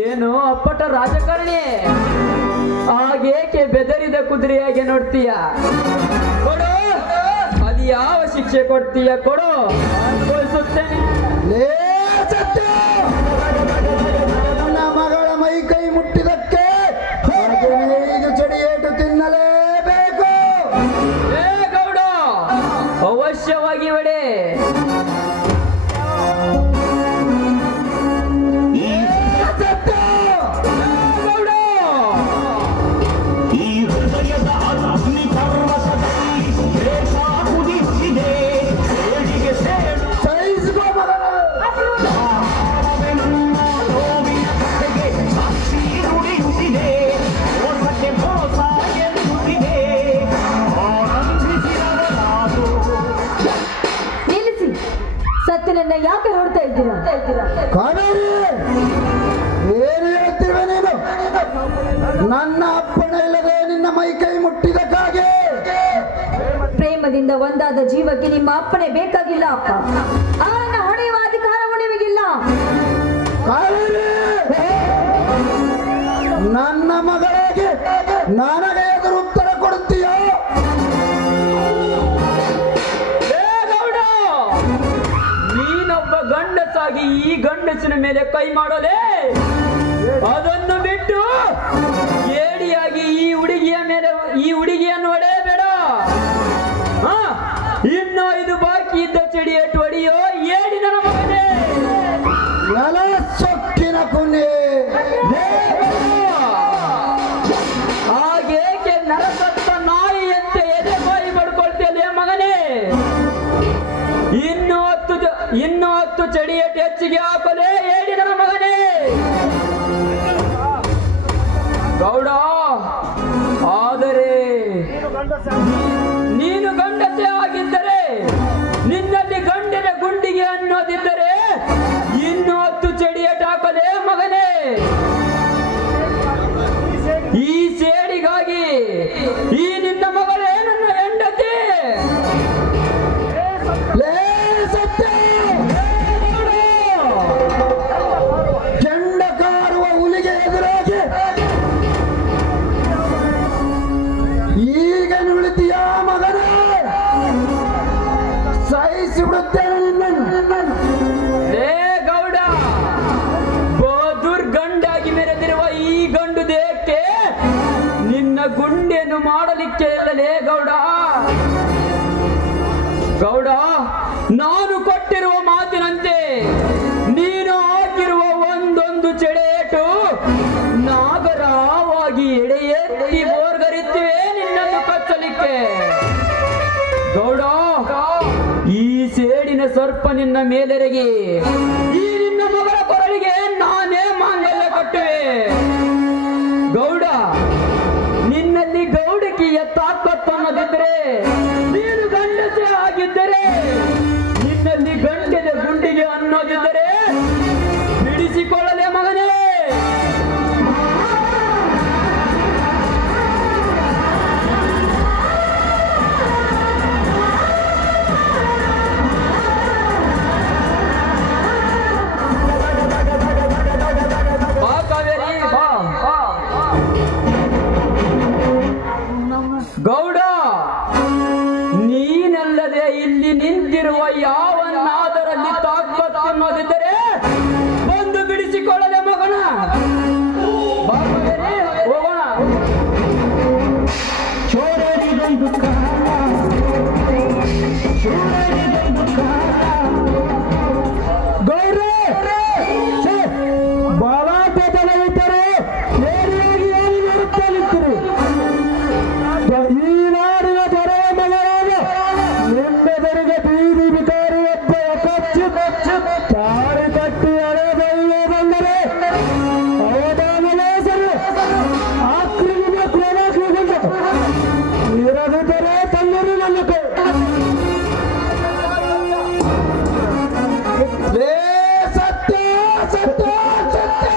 ಏನು ಅಪ್ಪಟ ರಾಜಕಾರಣಿ, ಆಗೇಕೆ ಬೆದರಿದ ಕುದುರೆಯಾಗಿ ನೋಡ್ತೀಯ? ಕೊಡು, ಅದು ಯಾವ ಶಿಕ್ಷೆ ಕೊಡ್ತೀಯ ಕೊಡು, ಅನುಭವಿಸುತ್ತೇನೆ. ನನ್ನ ಮಗಳ ಮೈ ಕೈ ಮುಟ್ಟಿದಕ್ಕೆ 15 ಚಡಿಯೇಟು ತಿನ್ನಲೇಬೇಕು. ಗೌಡ, ಅವಶ್ಯವಾಗಿ ಹೊಡೆ. ಗೌಡ, ಈ ಹೃದಯದ ಅಗ್ನಿ ಪರ್ವತದಲ್ಲಿ ದ್ವೇಷ ಕುದಿಸಿದೆ. ಏಳಿಗೆ ಸೇಡು ಸಹಿಸಿಕೋ ಮಗನ. ನನ್ನ ನೋವಿನ ಕಥೆಗೆ ಸಾಕ್ಷಿ ನುಡಿಯುತ್ತಿದೆ. ಮೋಸಕ್ಕೆ ಮೋಸ ಎನ್ನುತ್ತಿದೆ. ಆನಂದಿಸಿರಲಾದು. ನಿಲ್ಲಿಸಿ. ಸತ್ಯನನ್ನ ಯಾಕೆ ಹೊರಡ್ತಾ ಇದ್ದೀರಾ? ಕಾವೇರಿ, ಏನು ಹೇಳ್ತಿರುವೆ ನೀನು? ನನ್ನ ಅಪ್ಪಣೆ ಇಲ್ಲದೆ ನಿನ್ನ ಮೈ ಕೈ ಪ್ರೇಮದಿಂದ ಒಂದಾದ ಜೀವಕ್ಕೆ ನಿಮ್ಮ ಅಪ್ಪನೇ ಬೇಕಾಗಿಲ್ಲ ಅಪ್ಪ. ಅವರನ್ನ ಹೊಡೆಯುವ ಅಧಿಕಾರವೂ ನಿಮಗಿಲ್ಲ. ನನ್ನ ಮಗಳಿಗೆ ನನಗೆ ಎದುರು ಉತ್ತರ ಕೊಡುತ್ತೀಯೋ? ನೀನೊಬ್ಬ ಗಂಡಸಾಗಿ ಈ ಗಂಡಸಿನ ಮೇಲೆ ಕೈ ಮಾಡಲೇ, ಅದನ್ನು ಬಿಟ್ಟು ಏಡಿಯಾಗಿ ಈ ಹುಡುಗಿಯನ್ನು ಹೊಡೆಯಬೇಡ. ಇನ್ನು ಇದು ಬಾಕಿ ಇದ್ದ ಚಡಿ ಎಟ್ಟು ಹೊಡೆಯೋ ಏಡಿ ನನ್ನ ಮಗನೇ. ನೆಲ ಸೊಕ್ಕಿನ ಕುನ್ನೆ ಹಾಗೇಕೆ ನರಸತ್ತ ನಾಯಿಯಂತೆ ಎದೆ ಬಾಯಿ ಪಡ್ಕೊಳ್ತೇನೆ ಮಗನೇ. ಇನ್ನು ಹತ್ತು ಚಡಿಯಟ್ಟು ಹೆಚ್ಚಿಗೆ ಹಾಕಲೇ ಏಡಿ ನನ್ನ ಮಗನೇ. ಗೌಡ, ಆದರೆ ನೀನು ಗಂಡಸೆ ಆಗಿದ್ದರೆ, ನಿನ್ನಲ್ಲಿ ಗಂಡಿನ ಗುಂಡಿಗೆ ಅನ್ನೋದಿದ್ದರೆ ಇನ್ನು 10 ಚಡಿಯಟ್ಟು ಹಾಕಲೇ ಮಗನೇ. ಈ ಸೇಡಿಗಾಗಿ ಈ ನಿನ್ನ ಮಗಳೇ ನನ್ನ ಹೆಂಡತಿ. ಕೆಂಡ ಕಾರುವ ಹುಲಿಗೆ ಎದುರಾಗಿ ಈಗ ನುಳಿತೀಯ ಮಗನೇ? ಸಹಿಸಿ ಬಿಡುತ್ತೇನೆ ಲೇ ಗೌಡ, ಬಹುದೂರ್ ಗಂಡಾಗಿ ಮೆರೆದಿರುವ ಈ ಗಂಡು ದೇಹಕ್ಕೆ ನಿನ್ನ ಗುಂಡೆಯನ್ನು ಮಾಡಲಿಕ್ಕೆ ಇಲ್ಲಲೇ ಗೌಡ. ಗೌಡ, ನಾನು ಕೊಟ್ಟಿರುವ ಮಾತಿನಂತೆ ನೀನು ಹಾಕಿರುವ ಒಂದೊಂದು ಚೆಡೆಯೇಟು ನಾಗರಾವಾಗಿ ಎಡೆಯೆತ್ತಿ ಬೋರ್ಗರಿತ್ತಿವೆ ನಿನ್ನನ್ನು ಕಚ್ಚಲಿಕ್ಕೆ. ಗೌಡ, ಈ ಸೇಡಿನ ಸರ್ಪ ನಿನ್ನ ಮೇಲೆರಗಿ ಈ ನಿನ್ನ ಮಗಳ ಕೊರಳಿಗೆ ನಾನೇ ಮಾಂಗಲ್ಯ ಕಟ್ಟುವೆ. ಗೌಡ, ನಿನ್ನಲ್ಲಿ ಗೌಡಕಿಯ ತಾಕತ್ತು ಅನ್ನೋದಿದ್ರೆ, ನೀನು ಗಂಡಸೆ ಆಗಿದ್ದರೆ, ನಿನ್ನಲ್ಲಿ ಗಂಡದ ಗುಂಡಿಗೆ ಅನ್ನೋದಿದ್ದರೆ ಬಿಡಿಸಿಕೊಳ್ಳಲೇ ಮಗನೇ. ಬಾ ಕಾವೇರಿ, ಬಾ. ಗೌಡ, ನೀನಲ್ಲದೆ ಇಲ್ಲಿ ನಿಂತಿರುವ ಯಾವನ್ನಾದರಲ್ಲಿ ತಾಕತ್ತು ಅನ್ನೋದಿದ್ದರೆ ಬಂದು ಬಿಡಿಸಿಕೊಳ್ಳಲೆ ಮಗನ. ಬಾ ಕಾವೇರಿ, ಹೋಗೋಣ. ಗೌರೇ ಬಲಾಟ ತಲೆಯಿದ್ದರೆ ಏರಿಯಾಗಿ ಏನು ನೋಡುತ್ತಾ ನಿಂತಿರು? ಈ ನಾಡಿನ ದೊರೆ ಮಗನಾದ ನಿಮ್ಮೆದುರಿಗೆ ಬೀದಿ ಬಿಕಾರಿ ಒಬ್ಬ ಕಚ್ಚಿ ತಾಳಿ ಕಟ್ಟಿ ಅಳೆದೊಯ್ಯೇ ಬಂದರೆ ಅವಧಾನವೇ ಸರಿ ಆಕ್ರಮಿನ ಕ್ರಮಗೊಂಡ ಇರದಿದ್ದರೆ ತನ್ನರು ನನ್ನ ಕೈ. ಸತ್ಯ ಸತ್ಯ ಸತ್ಯ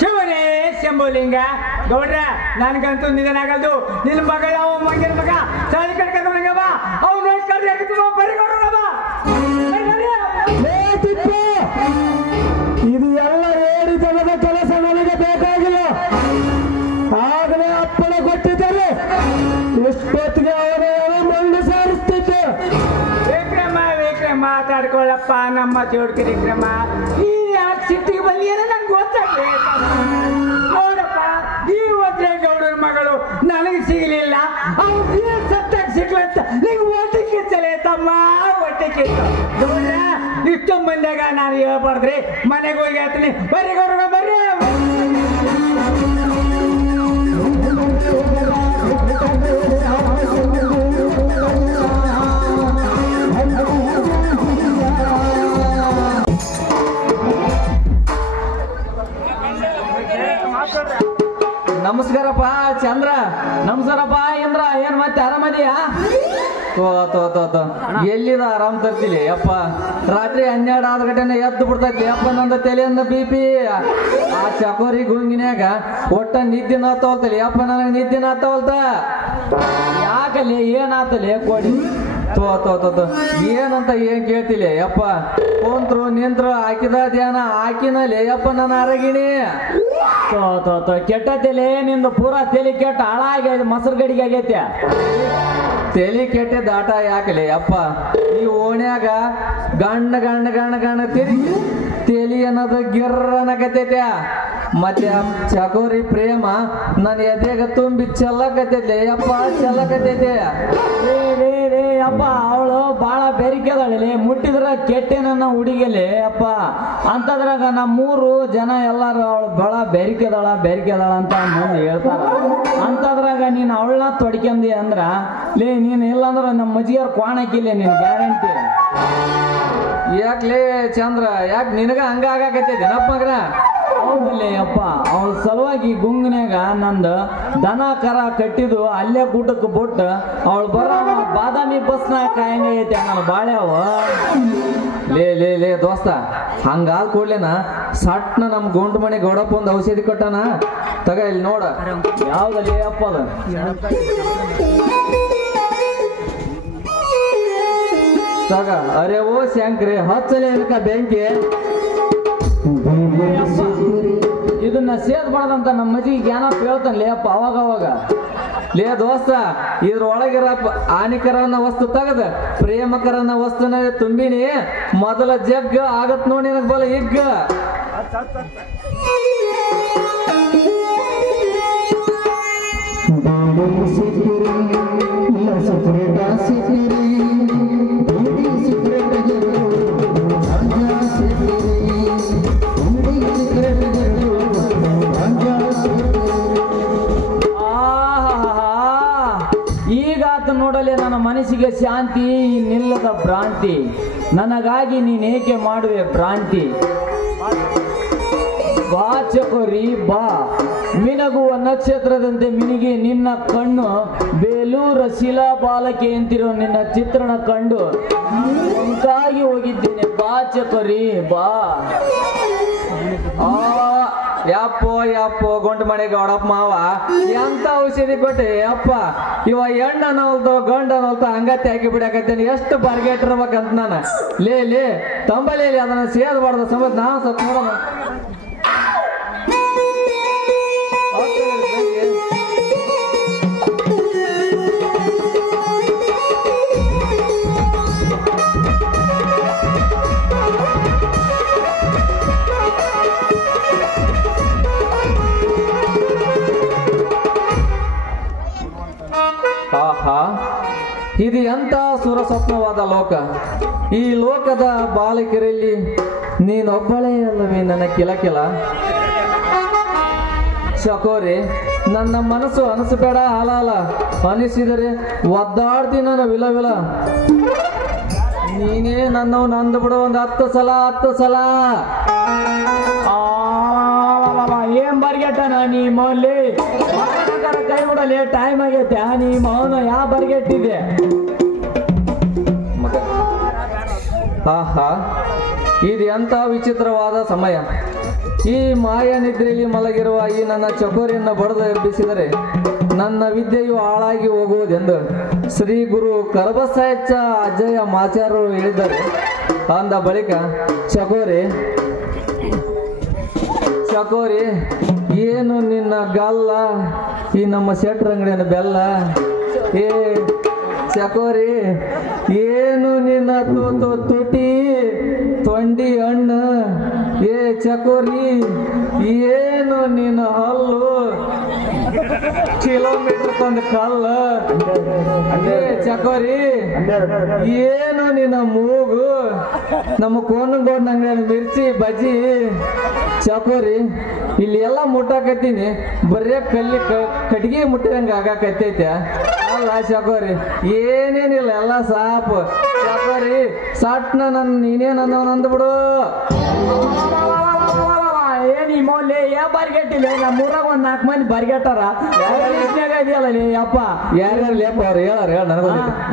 ಶಿವನೇ ಶಂಭುಲಿಂಗ. ಗೌಡ್ರ, ನನ್ಗಂತೂ ನಿಧನಾಗಲ್ದು. ನಿನ್ನ ಮಗಳ ಅವ ಮಂಗನ ಮಗ ಸಾಲಿ ಕಟ್ಕೊಂಡವ ಅವ್ ನೋಡ್ಕೊಂಡ್ರೆ ಬರೀ ಗೌಡ್ರವ. ಇದು ಎಲ್ಲ ಏಡಿ ಜನದ ಕೆಲಸ ನನಗೆ ಬೇಕಾಗಿಲ್ಲ. ಆಗಲೇ ಅಪ್ಪಣೆ ಕೊಟ್ಟಿದ್ದರೆ ಇಷ್ಟೊತ್ತಿಗೆ ಅವರೇ ಮಣ್ಣು ಸಾರಿಸ್ತಿದ್ದೆ. ವಿಕ್ರಮ ಮಾತಾಡ್ಕೊಳ್ಳಪ್ಪ ನಮ್ಮ ಚೋಡ್ಕಿ ವಿಕ್ರಮ. ಈ ಯಾಕೆ ಸಿಟ್ಟಿಗೆ ಬಂದಿಯಲ್ಲ ನಂಗೆ ಗೊತ್ತಾಗ್ಲಿ. ನೋಡಪ್ಪ, ಈ ಒದ್ರೆ ಗೌಡರ ಮಗಳು ನನಗೆ ಸಿಗಲಿಲ್ಲ. ಅವ್ರು ಸತ್ತಾಗ ಸಿಗ್ಲಂತ ನಿಂಗೆ ಒಟ್ಟಿ ಕಿಚ್ಚಲೇ ತಮ್ಮ, ಒಟ್ಟಿ ಕಿತ್ತು. ಗೌಡ್ರ, ಇಷ್ಟು ಮಂದಿಯಾಗ ನಾನು ಹೇಳ್ಬಾರ್ದ್ರಿ. ಮನೆಗೆ ಹೋಗಿ ಹೇಳ್ತೀನಿ. ಬರ್ರಿ ಗೌಡ್ರ, ಬರ್ರಿ. ನಮಸ್ಕಾರಪ್ಪ ಚಂದ್ರ. ನಮಸ್ಕಾರಪ್ಪ ಇಂದ್ರ. ಏನ್ ಮತ್ತೆ ಆರಾಮದಿಯಾ? ತೋ ಎಲ್ಲಿದ ಆರಾಮ್ ತರ್ತಿಲಿ ಅಪ್ಪ. ರಾತ್ರಿ 12 ಆದ ಗಂಟೆನ ಎದ್ದು ಬಿಡ್ತೈತಿ ಅಪ್ಪ ನಂದ ತಲೆಯನ್ನ BP. ಆ ಚಕೋರಿ ಗುಂಗಿನ್ಯಾಗ ಒಟ್ಟ ನಿದ್ದಿನ ಹತ್ತವಲ್ತಲಿ ಅಪ್ಪ. ನನಗೆ ನಿದ್ದಿನ ಹತ್ತವಲ್ತ. ಯಾಕಲ್ಲಿ ಏನಾತಲಿ ಕೊಡಿ? ತೋ ಏನಂತ ಏನ್ ಕೇಳ್ತಿಲಿ ಅಪ್ಪ? ಕುಂತ್ರು ನಿಂತ್ರು ಹಾಕಿದ ಧ್ಯಾನ ಹಾಕಿನಲ್ಲಿ ಅಪ್ಪ ನನ್ನ ಅರಗಿಣಿ. ತೋ ಕೆಟ್ಟ ತಲೆ ನಿಂದು ಪೂರಾ ತಲೆ ಕೆಟ್ಟ ಹಾಳಾಗಿ ಮೊಸರು ಗಡಿಗೆ ಆಗೈತೆ. ತಲೆ ಕೆಟ್ಟ ದಾಟ ಯಾಕಲಿ ಅಪ್ಪ? ಈ ಓಣ್ಯಾಗ ಗಣ್ಣ ಗಣ್ಣ ಗಣ್ಣ ಗಣ್ಣ ತಿರುಗಿ ತಲೆ ಅನ್ನೋದು ಗಿರ್ರನಕತೈತೆ. ಮತ್ತೆ ಚಕೋರಿ ಪ್ರೇಮ ನನ್ನ ಎದೆಗ ತುಂಬಿ ಚೆಲ್ಲಕತೈತೆ ಅಪ್ಪ, ಚೆಲ್ಲಕತೈತೆ. ಅಪ್ಪ ಅವಳು ಬಾಳ ಬೆರಿಕೆದಾಳೆ. ಮುಟ್ಟಿದ್ರ ಕೆಟ್ಟೆ ನನ್ನ ಹುಡುಗಿಲಿ ಅಪ್ಪ. ಅಂತದ್ರಾಗ ನಮ್ಮೂರು ಜನ ಎಲ್ಲಾರು ಅವಳು ಬಾಳ ಬೆರಿಕೆದಾಳ ಅಂತ ಮುಂದೆ ಹೇಳ್ತಾರ. ಅಂತದ್ರಾಗ ನೀನ್ ಅವಳನ್ನ ತೊಡ್ಕೊಂಡಿ ಅಂದ್ರ ನೀನ್ ಇಲ್ಲಾಂದ್ರ ನಮ್ಮ ಮಜ್ಜಿಯವ್ರ ಕ್ವಾಣಕ್ಕಿಲ್ಲ ನೀನ್ ಗ್ಯಾರಂಟಿ. ಯಾಕ್ಲೇ ಚಂದ್ರ, ಯಾಕೆ ನಿನಗ ಹಂಗ ಆಗಾಕತ್ತೈತಿ ನಪ್ಪಗ್ರ? ಹೌದಿಲ್ಲ ಅಪ್ಪ, ಅವಳ ಸಲುವಾಗಿ ಗುಂಗನ್ಯಾಗ ನಂದು ದನ ಕರ ಕಟ್ಟಿದ್ದು ಅಲ್ಲೇ ಕೂಟಕ್ಕೆ ಬಿಟ್ಟು ಅವಳು ಬರೋ ಬಾದಾಮಿ ಬಸ್ನ ಕಾಯಂಗೈತೆ ನಾನು ಬಾಳ್ಯಾವ. ಲೇ ದೋಸ್ತ, ಹಂಗಾದ ಕೂಡ್ಲೇನ ಸಟ್ನ ನಮ್ ಗುಂಡು ಮನೆ ಗೌಡಪ್ಪ ಒಂದು ಔಷಧಿ ಕೊಟ್ಟಾನ. ತಗ ಇಲ್ಲಿ ನೋಡ. ಯಾವ್ದಲ್ಲಿ ಅಪ್ಪ ಅದ? ತಗ. ಅರೆ ಓ ಶಂಕ್ರಿ, ಹಚ್ಚಲೇ ಏನಕ್ಕ ಬೆಂಕಿ. ಇದನ್ನ ಸೇದ್ಬಾರ್ದಂತ ನಮ್ಮ ಮಜಿಗೆ ಜ್ಞಾನ ಹೇಳ್ತಾನೆ ಅಪ್ಪ ಅವಾಗ. ಲೇ ದೋಸ್ತ, ಇದ್ರೊಳಗಿರ ಹಾನಿಕರನ್ನ ವಸ್ತು ತಗದ ಪ್ರೇಮಕರನ್ನ ವಸ್ತುನ ತುಂಬಿನಿ. ಮೊದಲ ಜಗ್ಗ ಆಗತ್ ನೋಡಿ ನನಗ್ ಬಲ ಹಿಗ್ಗ. ನೋಡಲೆ ನನ್ನ ಮನಸ್ಸಿಗೆ ಶಾಂತಿ, ನಿಲ್ಲದ ಭ್ರಾಂತಿ. ನನಗಾಗಿ ನೀನೇಕೆ ಮಾಡುವೆ ಭ್ರಾಂತಿ? ಬಾ ಚಕೋರಿ ಬಾ, ಮಿನಗುವ ನಕ್ಷತ್ರದಂತೆ ಮಿನಿಗೆ ನಿನ್ನ ಕಣ್ಣು. ಬೇಲೂರ ಶಿಲಾ ಬಾಲಕೆ ಅಂತಿರೋ ನಿನ್ನ ಚಿತ್ರಣ ಕಂಡು ಮುಂಗಾಗಿ ಹೋಗಿದ್ದೇನೆ. ಬಾ ಚಕೋರಿ ಬಾ. ಯಪ್ಪೋ ಗುಂಡು ಮನೆ ಗೌಡಪ್ಪ ಮಾವ, ಎಂತ ಔಷಧಿ ಕೊಟ್ಟೆ ಅಪ್ಪ. ಇವ ಹೆಣ್ಣ ನೋಲ್ದು ಗಂಡ ನೋಲ್ತು ಹಂಗತ್ತೆ ಹಾಕಿ ಬಿಡಕತ್ತೇನೆ. ಎಷ್ಟು ಬರ್ಗೆಟ್ಟಿರ್ಬೇಕಂತ ನಾನು. ಲೇ ತಂಬಲೇ ಅದನ್ನ ಸೇದಬಾರ್ದು ಸಮತ್. ನಾವು ಸ್ವಲ್ಪ ನೋಡೋಣ. ಇದು ಎಂತ ಸುರಸ್ವಪ್ನವಾದ ಲೋಕ. ಈ ಲೋಕದ ಬಾಲಕಿಯರಲ್ಲಿ ನೀನೊಬ್ಬಳೇ ಅಲ್ಲವೇ ನನ್ನ ಕಿಲಕಿಲ? ಚಕೋರಿ, ನನ್ನ ಮನಸ್ಸು ಅನಿಸಬೇಡ ಹಾಲಾಲ. ಅನಿಸಿದರೆ ಒದ್ದಾಡ್ತೀನಿ ನಾನು ವಿಲ. ನೀನೇ ನನ್ನವ್ ನಂದು ಬಿಡು ಒಂದು 10 ಸಲ. ಏನ್ ಬರ್ಗೆಟ್ಟನ ನೀ ಮೌಲಿ ಕೈ ಬಿಡಲಿ. ಟೈಮ್ ಆಗೈತೆ. ನೀ ಮೌನ ಯಾವ ಬರ್ಗೆಟ್ಟಿದೆ? ಆಹಾ, ಇದು ಎಂತ ವಿಚಿತ್ರವಾದ ಸಮಯ. ಈ ಮಾಯ ನಿದ್ರೆಯಲ್ಲಿ ಮಲಗಿರುವ ಈ ನನ್ನ ಚಕೋರಿಯನ್ನು ಬಡದು ಎಬ್ಬಿಸಿದರೆ ನನ್ನ ವಿದ್ಯೆಯು ಹಾಳಾಗಿ ಹೋಗುವುದೆಂದು ಶ್ರೀ ಗುರು ಕರಬಸಾಯಚ್ಚ ಅಜ್ಜಯ್ಯ ಮಾಚಾರರು ಹೇಳಿದ್ದಾರೆ. ಅಂದ ಬಳಿಕ ಚಕೋರಿ ಏನು ನಿನ್ನ ಗಲ್ಲ, ಈ ನಮ್ಮ ಶೆಟ್ರ ಅಂಗಡಿಯನ್ನು ಬೆಲ್ಲ. ಏ ಚಕೋರಿ, ಏನು ನಿನ್ನ ತುಟಿ ತೊಂಡಿ ಹಣ್ಣು. ಏ ಚಕೋರಿ, ಏನು ನಿನ್ನ ಹಲ್ಲು ಕಿಲೋಮೀಟರ್ ಕೊಂದು ಕಲ್ಲು. ಅದೇ ಚಕೋರಿ, ಏನು ನಿನ್ನ ಮೂಗು ನಮ್ಮ ಕೋನಗೋಡ್ ಅಂಗಡಿಯಲ್ಲಿ ಮಿರ್ಚಿ ಬಜ್ಜಿ. ಚಕೋರಿ, ಇಲ್ಲಿ ಎಲ್ಲ ಮುಟ್ಟಾಕತ್ತೀನಿ, ಬರೇ ಕಟ್ಟಿಗೆ ಮುಟ್ಟಿದಂಗ ಆಗಾಕತ್ತೈತೆ. ಅಲ್ಲ ಚಕೋರಿ, ಏನೇನಿಲ್ಲ ಎಲ್ಲ ಸಾಪ್. ಚಕೋರಿ ಸಟ್ನ ನೀನೇ ನಂದು ಬಿಡು. ಏನಿ ಮೌಲ್ಯ ಬಾರಿಗೆಟ್ಟಿಲ್ಲ ನಮ್ಮೂರಾಗ ಒಂದ್ 4 ಮಂದಿ ಬಾರಿಗೆಟ್ಟಾರ ಇದೆಯಲ್ಲ ನೀ ಅಪ್ಪ ಯಾರ್ಯಾರು ಲೇಪ ಅವ್ರು ಹೇಳ ನನಗ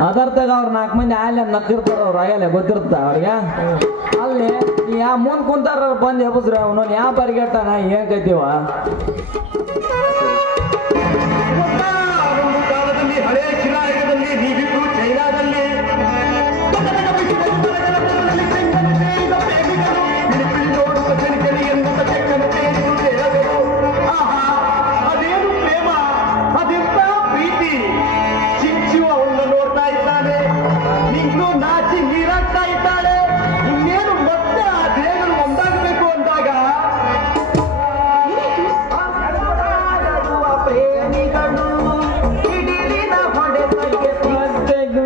ಅದರ್ತಾಗ ಅವ್ರ 4 ಮಂದಿ ಆಲೆ ನಕ್ಕಿರ್ತಾರ ಅವ್ರು ಆಗಲ್ಲ ಗೊತ್ತಿರ್ತ ಅವ್ರಿಗೆ ಅಲ್ಲಿ ಯಾ ಮುಂದ್ ಕುಂತಾರ ಬಂದ್ ಎಬ್ಸ್ರ ಅವನು ಯಾವ ಬಾರಿಗೆಟ್ಟಾನ ಏನ್ ಕೈತೀವ ಹಳೆ ಕಿರಾಯದಲ್ಲಿ ನೀವಿದ್ದು ಚೈನಾದಲ್ಲಿ ಅದೇನು ಪ್ರೇಮ ಅದೆಂತ ಪ್ರೀತಿ ಚಿಂಚು ಅವನ್ನ ನೋಡ್ತಾ ಇದ್ದಾನೆ ನಿಂಗೂ ನಾಚಿ ನೀರಾಗ್ತಾ ಇದ್ದಾಳೆ ಇನ್ನೇನು ಮತ್ತೆ ಆ ದೇಹಗಳು ಒಂದಾಗಬೇಕು ಅಂದಾಗ ಪ್ರೇಮಿಗಳು ಇಡೀನ ಹೊಡೆತಕ್ಕೆ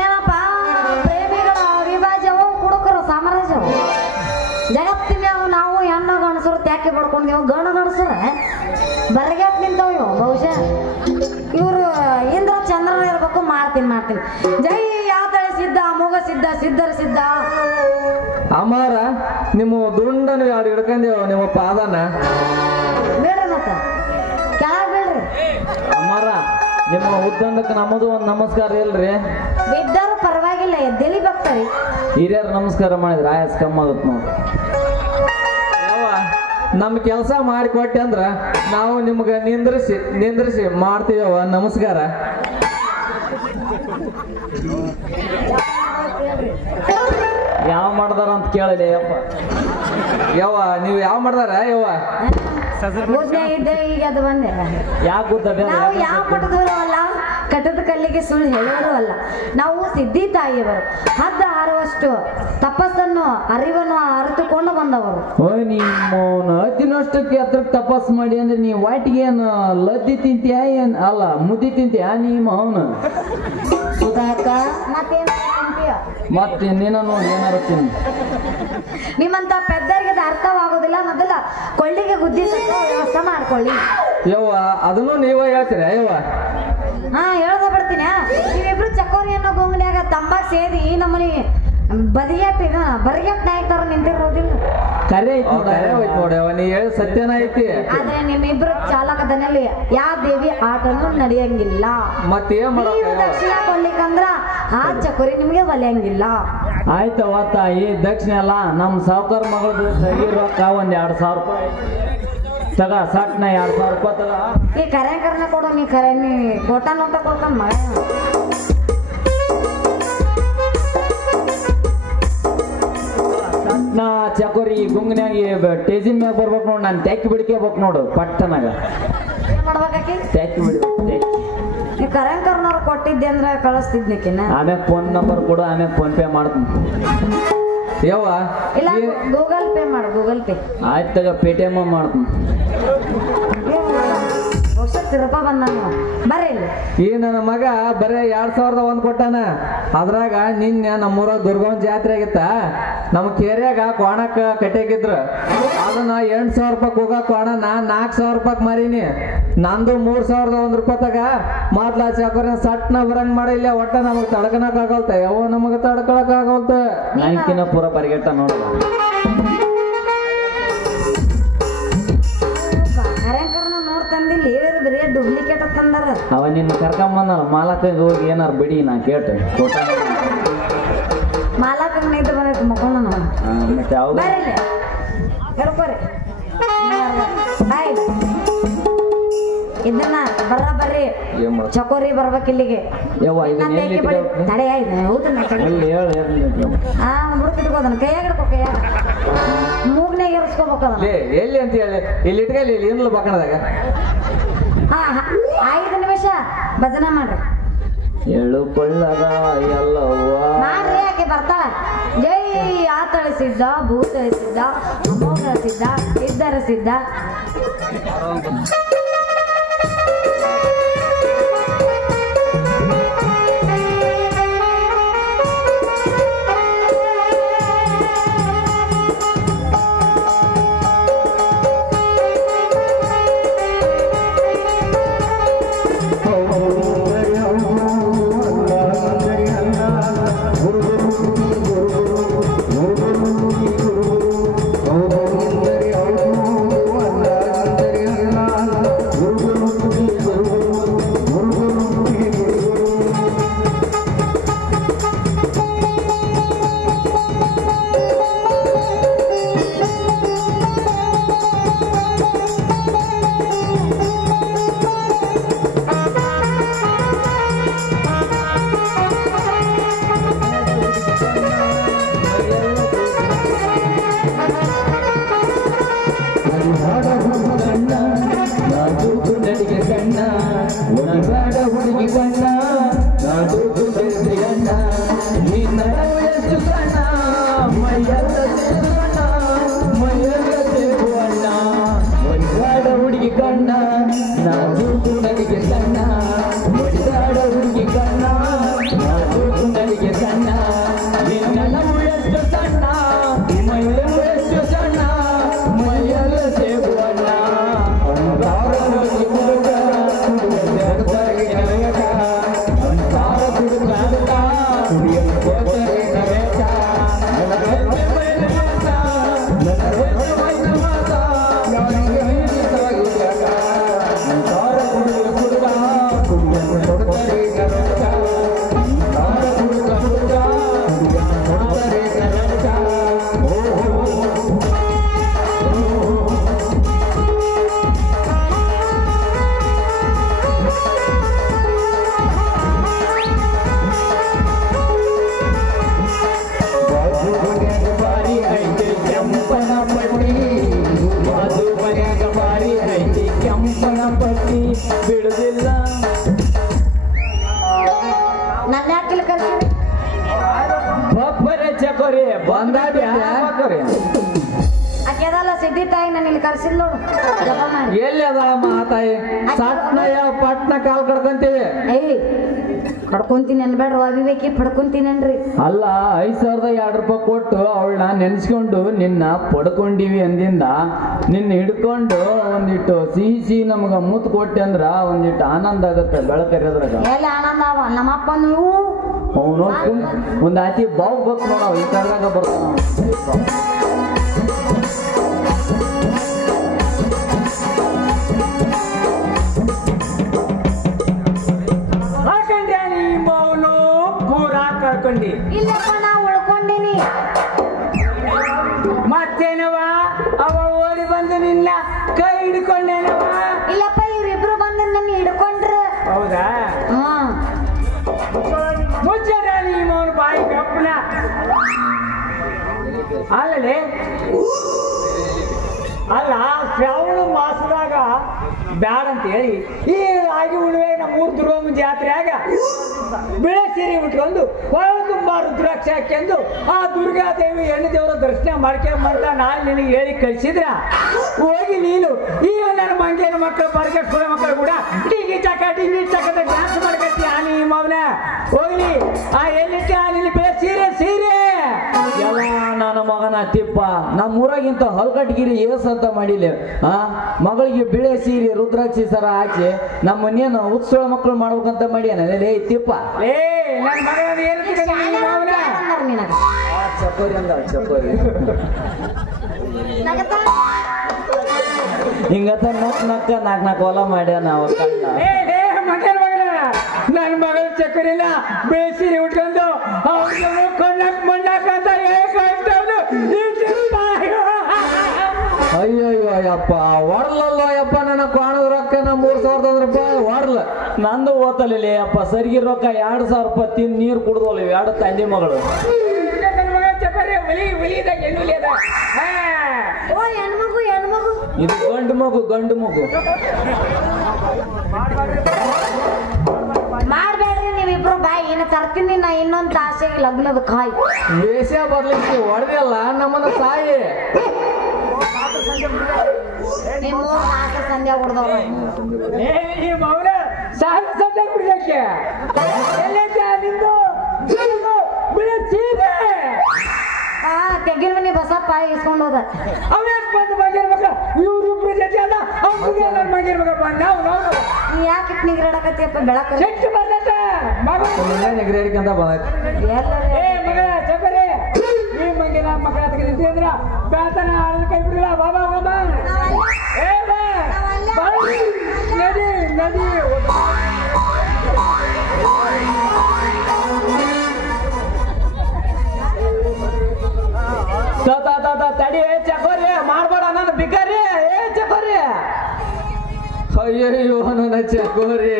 ಏನಪ್ಪ ಪ್ರೇಮಿಗಳ ಅವಿಭಾಜ್ಯವು ಕುಡುಕರು ಸಾಮ್ರಾಜ್ಯವು ಜಗತ್ತಿನ ನಾವು ಹೆಣ್ಣು ಗಣಸರು ತ್ಯಾಕಿ ಪಡ್ಕೊಂಡಿವು ಗಂಡು ಗಣಸರ ಬರಗಾಟ್ ನಿಂತವು ಇವು ಬಹುಶಃ ಇವರು ಇಂದ್ರ ಚಂದ್ರನ ಇರ್ಬೇಕು ಮಾಡ್ತೀನಿ ಜೈ ಯಾತಳೆ ಸಿದ್ಧ ಅಮೋಘ ಸಿದ್ಧ ಸಿದ್ಧರ ಸಿದ್ಧ ಅಮ್ಮಾರ ನಿಮ್ಮ ದುಂಡನು ಯಾರು ಹಿಡ್ಕೊಂಡೇವ ನಿಮ್ಮ ಪಾದನ ಬೇಡ್ರಿ ಮತ್ತ ಕೆಳಗ್ ಬೇಡ್ರಿ ಅಮ್ಮಾರ ನಿಮ್ಮ ಉದ್ದಂಡಕ್ಕೆ ನಮ್ಮದು ಒಂದು ನಮಸ್ಕಾರ ಇಲ್ರಿ ಬಿದ್ದರೂ ಪರವಾಗಿಲ್ಲ ಎದ್ದೇಳಿ ಬರ್ತಾರೆ ಹಿರಿಯರು ನಮಸ್ಕಾರ ಮಾಡಿದ್ರೆ ಆಯಸ್ ಕಮ್ಮಿ ಆಗುತ್ತೆ ನೋಡಿ ನಮ್ಮ ಕೆಲಸ ಮಾಡಿಕೊಟ್ಟೆ ಅಂದ್ರ ನಾವು ನಿಮ್ಗೆ ನಿಂದ್ರಿಸಿ ಮಾಡ್ತೀವ ನಮಸ್ಕಾರ ಯಾವ ಮಾಡ್ದಾರ ಅಂತ ಕೇಳಲಿ ಯಪ್ಪ ಯವ್ವ ನೀವು ಯಾವ ಮಾಡ್ದಾರ ಯವ್ವ ಓದ್ನೇ ಇದ್ದೆ ಈಗ ಅದು ಬಂದೆ ಯಾಕೆ ಗೊತ್ತ ನಾವು ಯಾವ ಮಠದವರು ಅಲ್ಲ ಕಟ್ಟದ ಕಲ್ಲಿಗೆ ಸುಳ್ಳು ಹೇಳುವರು ಅಲ್ಲ ನಾವು ಸಿದ್ಧಿ ತಾಯಿಯವರು ಹದ್ದ ಹಾರುವಷ್ಟು ತಪಸ್ಸನ್ನು ಅರಿವನ್ನು ಅರಿತುಕೊಂಡು ಬಂದವರು ಓಯ್ ನಿಮ್ಮ ಹತ್ತಿನಷ್ಟಕ್ಕೆ ಹತ್ರ ತಪಾಸ್ ಮಾಡಿ ಅಂದ್ರೆ ನೀ ವಾಟಿಗೆ ಏನು ಲದ್ದಿ ತಿಂತೀಯ ಏನ್ ಅಲ್ಲ ಮುದ್ದಿ ತಿಂತೀಯ ನಿಮ್ಮ ಅವನು ಸುಧಾಕ ಮತ್ತೇನು ತಿಂತೀಯ? ಮತ್ತೆ ನೀನು ನೋಡಿ ಏನಾರ ತಿನ್ನು ನಿಮ್ಮಂತ ಪೆದ್ದರಿಗೆ ಅದು ಅರ್ಥವಾಗೋದಿಲ್ಲ ಮೊದಲ ಕೊಳ್ಳಿಗೆ ಗುದ್ದಿ ತಟ್ಟೋ ವ್ಯವಸ್ಥೆ ಮಾಡ್ಕೊಳ್ಳಿ ಯವ್ವ ಅದನ್ನು ನೀವೇ ಹೇಳ್ತೀರ ಯವ್ವ ಹಾ ಹೇಳ್ದ ಬಿಡ್ತೀನಿ ನೀವಿಬ್ರು ಚಕೋರಿ ಅನ್ನೋ ಗೊಂಗಲಿಯಾಗ ತಂಬಾಕ್ ಸೇದಿ ನಮ್ಮನಿ ಬರಿಗೆಟ್ ನಾಯಕರು ನಿಂತಿರೋದಿಲ್ಲ ಕರೆ ಐತಿ ನೋಡ್ಯವ ನೀ ಹೇಳಿ ಸತ್ಯನ ಐತಿ ಆದ್ರೆ ನಿಮ್ಮಿಬ್ರು ಚಾಲಕದಲ್ಲಿ ಯಾವ ದೇವಿ ಆಟನು ನಡೆಯಂಗಿಲ್ಲ ಮತ್ತೇನ್ ನೀವು ದಕ್ಷಿಣ ಕೊಡ್ಲಿಕ್ಕಂದ್ರ ಆ ಚಕೋರಿ ನಿಮ್ಗೆ ಒಲೆಯಂಗಿಲ್ಲ ಆಯ್ತವ ತಾಯಿ ದಕ್ಷಿಣ ಅಲ್ಲ ನಮ್ ಸಾವುಕಾರ ಮಗಳದು ಸಗಿ ರೊಕ್ಕ ಒಂದ್ 2,000 ರೂಪಾಯಿ ತಗ ಸಟ್ನ 2,000 ರೂಪಾಯಿ ತಗ ಈ ಕರೆನ ಕೊಡು ನೀ ಕರೆ ನೀ ಕೋಟ ನೋಟ ಕೊಡ್ತಾನ ಮಗ ನಾ ಚಕೋರಿ ಗುಂಗನ್ಯಾಗ ಟೇಜಿನ್ ಮ್ಯಾಗ ಬರ್ಬೇಕು ನೋಡು ನಾನು ತೆಕ್ಕಿ ಬಿಡ್ಕೇಬೇಕು ನೋಡು ಪಟ್ಟನಾಗ ಏನ್ ಮಾಡ್ಬೇಕಾಕಿ ತೆಕ್ಕಿ ಬಿಡ್ಬೇಕು ನೀ ಕರೆಂಕರ್ನವ್ರು ಕೊಟ್ಟಿದ್ದೆ ಅಂದ್ರೆ ಕಳಿಸ್ತಿದ್ನಿಕಿನ ಆಮ್ಯಾಗ ಫೋನ್ ನಂಬರ್ ಕೊಡು ಆಮ್ಯಾಗ ಫೋನ್ ಪೇ ಮಾಡ್ತೀನಿ ಯವ್ವ ಇಲ್ಲ ಗೂಗಲ್ ಪೇ ಮಾಡು ಗೂಗಲ್ ಪೇ ಆಯ್ತು ತಗ ಪೇಟಿಎಮ್ ಮಾಡ್ತೀನಿ ತಿರುಪ ಬಂದ ಬರ್ರಿ ಇಲ್ಲಿ ಈ ನನ್ನ ಮಗ ಬರೇ 2,001 ಕೊಟ್ಟಾನ ಅದ್ರಾಗ ನಿನ್ನೆ ನಮ್ಮೂರಾಗ ದುರ್ಗವನ್ ಜಾತ್ರೆ ಆಗಿತ್ತ ನಮ್ಮ ಕೇರ್ಯಾಗ ಕೋಣಕ್ಕ ಕಟ್ಟಾಕಿದ್ರು ಅದನ್ನ 8,000 ರೂಪಾಯಿ ಹೋಗ ಕೋಣ ನಾ 4,000 ರೂಪಾಯಿ ಮಾರೀನಿ ನಂದು 3,001 ರೂಪಾಯಿ ತಗ ಮಾತ್ಲಾ ಚಾಕೋರ ಸಟ್ನ ಬರಂಗ್ ಮಾಡಿಲ್ಲ ಒಟ್ಟ ನಮಗ್ ತಡ್ಕನಕ್ ಆಗಲ್ತ ಯಾವ ನಮಗ ತಡ್ಕೊಳಕ್ ಆಗಲ್ತ ನಾಲ್ಕಿನ ಪೂರ ಬರಿಗೆಟ್ಟ ನೋಡಲ್ಲ ಬರೀ ಡೂಪ್ಲಿಕೇಟ್ ತಂದಾರ ಅವ ನಿನ್ನ ಕರ್ಕೊಂಬಂದಲ್ಲ ಮಾಲಕ ಹೋಗಿ ಏನಾರು ಬಿಡಿ ನಾ ಕೇಳ್ತೆ ಮಾಲಕ ನೈಟ್ ಬಂದೈತೆ ಮಕ್ಕೊಂಡ ನಾವು ಮತ್ತೆ ಯಾವ್ದು ಬರ್ರಿ ಹೇಳ್ಕೊರಿ ಬಾಯ್ ಇದನ್ನ ಬರ್ರಿ ಏನ್ ಮಾಡೋದು? ಚಕೋರಿ ಬರ್ಬೇಕು ಇಲ್ಲಿಗೆ ಯವ್ವ ಇದನ್ನ ಎಲ್ಲಿ ಇಟ್ಕೊ- ತಡೆ ಆಯ್ತು ಹೌದನ್ನ ಎಲ್ಲಿ ಹೇಳು ಹಾ ಬಿಡ್ಕಿಟ್ಕೋದನ್ನ ಕೈಯಾಗ ಹಿಡ್ಕೊ ಕೈಯಾಗ ಮೂಗ್ನಾಗ ಇರಿಸ್ಕೋಬೇಕು ಅದನ್ನ ಎಲ್ಲಿ ಅಂತ ಹೇಳಿ ಇಲ್ಲಿ ಇಟ್ಕೊಳ್ಳಿ ಇಲ್ಲಿ ಇರ್ಲಿ ಬಾಕಣದಾಗ 5 ನಿಮಿಷ ಭಜನೆ ಮಾಡ್ರಿ ಎಳ್ಳು ಕೊಳ್ಳದ ಎಲ್ಲವ್ವ ಮಾಡ್ರಿ ಆಕೆ ಬರ್ತಾಳ ಜೈ ಆ ತಳಿಸಿದ್ದ ಭೂ ತಳಿಸಿದ್ದ ಅಮ್ಮೋ ತಳಿಸಿದ್ದ ಇದ್ದರಸಿದ್ದ ಆಕೆದಲ್ಲ ಸಿದ್ಧಿ ತಾಯಿ ನಾನು ಇಲ್ಲಿ ಕರ್ಸಿದ್ ನೋಡು ಜಪ ಮಾಡಿ ಎಲ್ಲಿ ಅದಳ ಮಾತಾಯಿ ಸಟ್ನಯ್ಯ ಪಟ್ನ ಕಾಲ್ ಕಡ್ಕಂತೀವಿ ಏಯ್ ಪಡ್ಕೊಂತೀನಿ ಅನ್ಬೇಡ್ರಿ ಅವಿವೇಕಿ ಪಡ್ಕೊಂತೀನೇನ್ರಿ ಅಲ್ಲ 5,002 ರೂಪಾಯಿ ಕೊಟ್ಟು ಅವಳನ್ನ ನೆನ್ಸ್ಕೊಂಡು ನಿನ್ನ ಪಡ್ಕೊಂಡಿವಿ ಅಂದಿಂದ ನಿನ್ನ ಹಿಡ್ಕೊಂಡು ಒಂದಿಟ್ಟು ಸಿಹಿ ನಮ್ಗ ಮೂತ್ ಕೊಟ್ಟೆ ಅಂದ್ರ ಒಂದಿಟ್ಟು ಆನಂದ ಆಗತ್ತೆ ಬೆಳಕರಿಯೋದ್ರಾಗ ಎಲ್ಲಿ ಆನಂದ ಅವ ನಮ್ಮಪ್ಪ ನೀವು ಅವನು ಒಂದ್ ಆತಿ ಬಾವು ಬೇಕು ನೋಡ ಈ ತರದಾಗ ಬರ್ತಾನ ಇಲ್ಲಪ್ಪ ನಾ ಉಳ್ಕೊಂಡಿನಿ ಮತ್ತೇನವ ಅವ ಓಡಿ ಬಂದು ನಿನ್ನ ಕೈ ಹಿಡ್ಕೊಂಡೇನವ ಇಲ್ಲಪ್ಪ ಇವ್ರಿಬ್ರು ಬಂದು ನನ್ನ ಹಿಡ್ಕೊಂಡ್ರ ಹೌದಾ ಮುಚ್ಚಡ ನೀವನು ಬಾಯಿ ಕಪ್ಪನ ಅಲ್ಲೇ ಅಲ್ಲ ಶ್ರಾವಣ ಮಾಸದಾಗ ಬ್ಯಾಡ ಅಂತ ಹೇಳಿ ಈ ರಾಗಿ ಉಳುವೆ ನಮ್ಮ ಊರ್ ದುರ್ಗಮ್ಮ ಜಾತ್ರೆಯಾಗ ಬಿಳೆ ಸೀರೆ ಉಟ್ಕೊಂಡು ಹೊಳ ತುಂಬಾ ರುದ್ರಾಕ್ಷ ಹಾಕ್ಯಂದು ಆ ದುರ್ಗಾದೇವಿ ಹೆಣ್ಣು ದೇವರ ದರ್ಶನ ಮಾಡ್ಕೊಂಬಂತ ನಾನು ನಿನಗೆ ಹೇಳಿ ಕಳಿಸಿದ್ರ ಹೋಗಿ ನೀನು ಈ ನನ್ನ ಮಂಗೇನ ಮಕ್ಕಳು ಬರ್ಗೆ ಸುಳ ಮಕ್ಕಳು ಕೂಡ ಟಿಗಿ ಚಕದ ಡ್ಯಾನ್ಸ್ ಮಾಡ್ಕತ್ತಿ ಆ ನೀ ಮೌನ ಹೋಗ್ಲಿ ಆ ಎಲ್ಲಿಟ್ಟೆ ಆ ನಿನ್ನ ಬಿಳೆ ಸೀರೆ ಎಲ್ಲ ನನ್ನ ಮಗನ ತಿಪ್ಪ ನಮ್ಮ ಊರಾಗಿಂತ ಹಲ್ಕಟ್ಗಿರಿ ಏಸ್ ಅಂತ ಮಾಡಿಲ್ಲ ಮಗಳಿಗೆ ಬಿಳೆ ಸೀರೆ ರುದ್ರಾಕ್ಷಿ ಸರ ಹಾಕಿ ನಮ್ಮ ಮನೇನ ಉತ್ಸವ ಮಕ್ಕಳು ಮಾಡ್ಬೇಕಂತ ಮಾಡ್ಯಾನ ಲೇ ತಿಪ್ಪ ನನ್ನ ಮಗ ಚಕೋರಿ ಅಂದ ಚಕೋರಿ ಹಿಂಗತ್ತ ನಕ್ಕ ನಾಲ್ಕು ಹೊಲ ಮಾಡ್ಯಾನ ಅವ ಕಣ್ಣ ನನ್ನ ಮಗಳ ಚಕ್ಕರಿಲ್ಲ ಬೇಸಿರಿ ಉಟ್ಕೊಂಡು ಕೊಂಡಕ್ ಮಂಡಾಕಂತ ಅಯ್ಯಯ್ಯೋ ಯಪ್ಪ ಹೊಡ್ಲಲ್ಲ ಯಪ್ಪ ನನ್ನ ಕಾಣದ ರೊಕ್ಕ 3,000 ರೂಪಾಯಿ ಹೊಡ್ಲ ನಂದು ಓತಲಿಲ್ಲ ಯಪ್ಪ ಸರಿಗೆ ರೊಕ್ಕ 2,000 ರೂಪಾಯಿ ತಿಂದು ನೀರು ಕುಡ್ದೋಲ್ಲ 2 ತಂದೆ ಮಗಳು ಹೆಣ್ಮಗು ಇದು ಗಂಡು ಮಗು ಮಾಡ್ಬೇಡ್ರಿ ನೀವಿಬ್ರು ಬಾಯ್ ಇನ್ನು ತರ್ತೀನಿ ನಾ ಇನ್ನೊಂದು ತಾಸಿಗೆ ಲಗ್ನದ ಕಾಯಿ ವೇಷ ಬರ್ಲಿಕ್ಕೆ ಹೊಡೆದಲ್ಲ ನಮ್ಮನ್ನ ತಾಯಿ ನಿಮ್ಮ ನಾಲ್ಕು ಸಂಧ್ಯಾ ಹೊಡೆದವ್ರು ಈ ಮೌನ ಸಾಲ ಸಂತೆ ಕುಡಿಯಕ್ಕೆ ಎಲ್ಲೈತೆ ನಿಂದು ಸೀರೆ ತೆಗಿಲ್ ಮನಿ ಬಸಪ್ಪ ಇಸ್ಕೊಂಡು ಹೋದ ಅವ್ಯಾಕ್ ಬಂದು ಬಂದಿರ್ಬೇಕ ಇವ್ರಿಬ್ರು ಜೊತೆ ಅಲ್ಲ ಅವ್ರಿಗೆ ನನ್ನ ಬಂದಿರ್ಬೇಕಪ್ಪ ನಾವು ನೀ ಯಾಕೆ ನಿಗ್ರಾಡಕತ್ತಿಯಪ್ಪ ಬೆಳಕ ಚೆಕ್ ಬಂದೈತೆ ಮಗ ನೆಗಡಿಕಂತ ಬಂದೈತಿ ಏ ಮಗ ಚಪ್ಪರಿ ಈ ಮಂಗಿನ ಮಕ್ಕಳ ತೆಗೆದಿದ್ದಿ ಅಂದ್ರ ಬೇತನ ಆಳದ ಕೈ ಬಿಡಿಲ್ಲ ಬಾಬಾ ಬಾಬಾ ಏ ಬಾ ನದಿ ನದಿ ತಡಿ ಚಕೋರಿ ಮಾಡ್ಬೇಡ ನನ್ನ ಬಿಕಾರಿ ಏ ಚಕೋರಿ ಅಯ್ಯಯ್ಯೋ ನನ್ನ ಚಕೋರಿ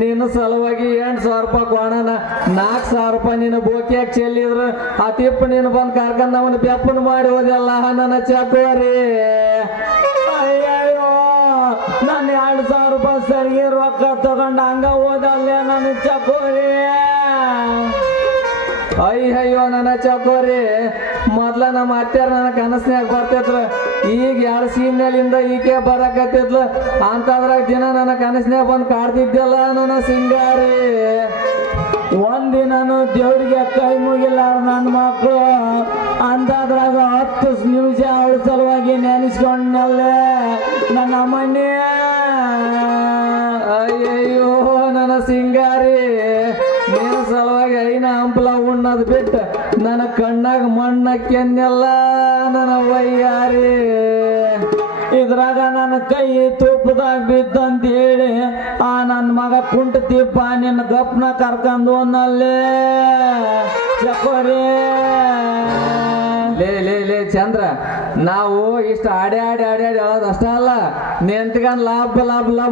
ನೀನು ಸಲುವಾಗಿ 8,000 ರೂಪಾಯಿ ಕೊಣನ 4,000 ರೂಪಾಯಿ ನೀನು ಬೋಕಿಯಾಗ ಚೆಲ್ಲಿದ್ರು ಆ ತಿಪ್ಪ ನೀನು ಬಂದು ಕರ್ಕೊಂಡ್ ಅವನು ಬೆಪ್ಪನ ಮಾಡಿ ಹೋದಲ್ಲ ನನ್ನ ಚಕೋರಿ ಅಯ್ಯಯ್ಯೋ ನಾನು 2,000 ರೂಪಾಯಿ ಸರಿಗೆ ರೊಕ್ಕ ತಗೊಂಡು ಹಂಗ ಹೋದಲ್ಲೇ ನನ್ನ ಚಕೋರಿ ಅಯ್ಯಯ್ಯೋ ನನ್ನ ಚಕೋರಿ ಮೊದ್ಲ ನಮ್ಮ ಅತ್ಯಾರ ನನ್ನ ಕನಸ್ನ್ಯಾಗ ಬರ್ತಿದ್ರು ಈಗ 2 ಸೀಮ್ನಲ್ಲಿಂದ ಈಕೆ ಬರಕತ್ತಿದ್ಲು ಅಂತದ್ರಾಗ ದಿನ ನನ್ನ ಕನಸ್ನ್ಯಾಗ ಬಂದು ಕಾಡ್ತಿದ್ದಲ್ಲ ನನ್ನ ಸಿಂಗಾರಿ ಒಂದಿನನು ದೇವ್ರಿಗೆ ಕೈ ಮುಗಿಲ್ಲ ನನ್ನ ಮಕ್ಕಳು ಅಂತದ್ರಾಗ 10 ನಿಮಿಷ ಅವಳ ಸಲುವಾಗಿ ನೆನೆಸ್ಕೊಂಡಲ್ಲೇ ನನ್ನ ಅಮ್ಮಣ್ಣೆ ಅಯ್ಯಯ್ಯೋ ನನ್ನ ಸಿಂಗಾರಿ ನೀನು ಸಲುವಾಗಿ ಐನ ಹಂಪಲ ಉಣ್ಣದ್ ಬಿಟ್ಟು ನನ್ನ ಕಣ್ಣಾಗ ಮಣ್ಣಕ್ಕೆನ್ನೆಲ್ಲ ನನ್ನ ವಯ್ಯಾರಿ ಇದ್ರಾಗ ನನ್ನ ಕೈ ತುಪ್ಪದಾಗ ಬಿದ್ದಂತ ಹೇಳಿ ಆ ನನ್ನ ಮಗ ಕುಂಟ ತಿಪ್ಪ ನಿನ್ನ ಗಪ್ನ ಕರ್ಕೊಂಡು ಅನ್ನಲ್ಲೇ ಚಕೋರಿ ಲೇ ಚಂದ್ರ ನಾವು ಇಷ್ಟ ಆಡಿ ಹೇಳೋದು ಅಷ್ಟ ಅಲ್ಲ ನೆಂತ್ಗನ್ ಲಾಭ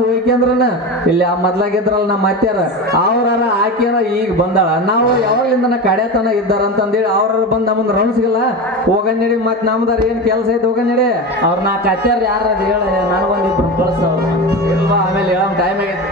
ಹೋಯ್ಕಂದ್ರನ ಇಲ್ಲಿ ಆ ಮೊದ್ಲಾಗಿದ್ರಲ್ಲ ನಮ್ಮ ಅತ್ಯಾರ ಅವ್ರಾರ ಆಕಿಯರ ಈಗ ಬಂದಾಳ ನಾವು ಯಾವಾಗ್ಲಿಂದ ಕಡೆತನ ಇದ್ದಾರಂತಂದೇಳಿ ಅವ್ರ ಬಂದ್ ನಮ್ಮನ್ನ ರೌಂಡ್ಸ್ಗಿಲ್ಲ ಹೋಗನ್ ನಡಿ ಮತ್ ನಮ್ದಾರ ಏನ್ ಕೆಲಸ ಐತೆ ಹೋಗನ್ ನಡಿ ಅವ್ರ ನಾಲ್ಕು ಅತ್ಯಾರ ಯಾರ ಹೇಳ ನನಗೊಂದಿಬ್ರು ಕಳಿಸ್ತಾವ ಇಲ್ವಾ ಆಮೇಲೆ ಹೇಳೋ ಟೈಮ್ ಆಗೈತೆ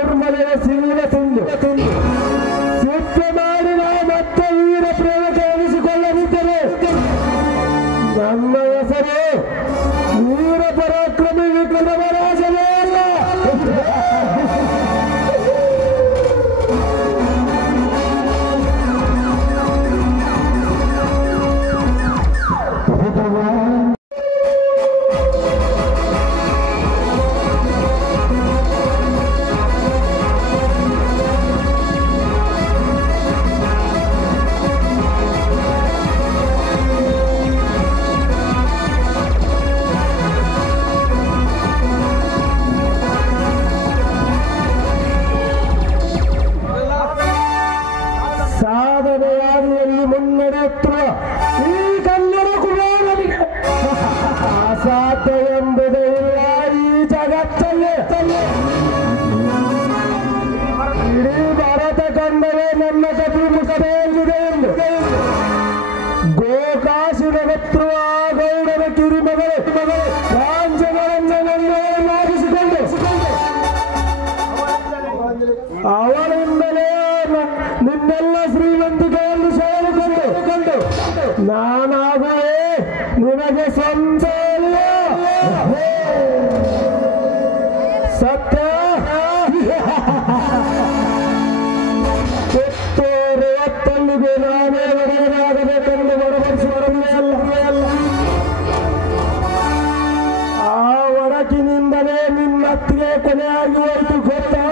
ನಿರ್ಮಲೆಯ ಸಿಂಹ ತಿಂದು ಸಿಟ್ಟು ಮಾಡಿ ನಾವು ಮತ್ತೆ ವೀರ ಪ್ರೇಮಕ್ಕೆ ಎನಿಸಿಕೊಳ್ಳಲಿದ್ದೇವೆ. ನನ್ನ ಹೆಸರು ವೀರ ಪರಾಕ್ರಮಿ ವಿಕ್ರಮರಾಜನೇ ಅಲ್ಲ. ಸಾಧನೆಯಾದಿಯಲ್ಲಿ ಮುನ್ನಡೆಯುತ್ತಿರುವ ಈ ಕನ್ನಡ ಕುಮಾರನಿಗೆ ಅಸಾಧ್ಯ ಎಂಬುದೇ ಇಲ್ಲ ಈ ಜಗತ್ತಲ್ಲೇ. ಇಡೀ ಭಾರತ ಕಂಡರೆ ನನ್ನ ಕಪಿ ಮುಖದಲ್ಲಿದೆ ಎಂದು ಗೋಕಾಶಿನ ಗೊತ್ತಿರುವ ಗೌಡರ ಕಿರಿಮಗಳು ರಾಜ್ಯಗಳನ್ನಾಗಿಸಿಕೊಂಡು ಅವಳಿಂದಲೇ ನಿನ್ನೆಲ್ಲ ಶ್ರೀಮಂತಿಕೆಯನ್ನು ಸೇರಿಕೊಂಡು ನಾನಾಗುವೆ ನಿನಗೆ ಸ್ವಂತ ಸತ್ಯ. ಪುತ್ತೂರು ಹೊತ್ತಲ್ಲಿಗೆ ನಾನೇ ಒಡೆಯನಾಗಬೇಕೆಂದು ಬಡಬಡಿಸುವರಲ್ಲ. ಆ ಒಡಕಿನಿಂದಲೇ ನಿನ್ನತ್ತಿಗೆ ಕೊನೆಯಾಗಿ ಹೋಯಿತು ಗೊತ್ತಾ?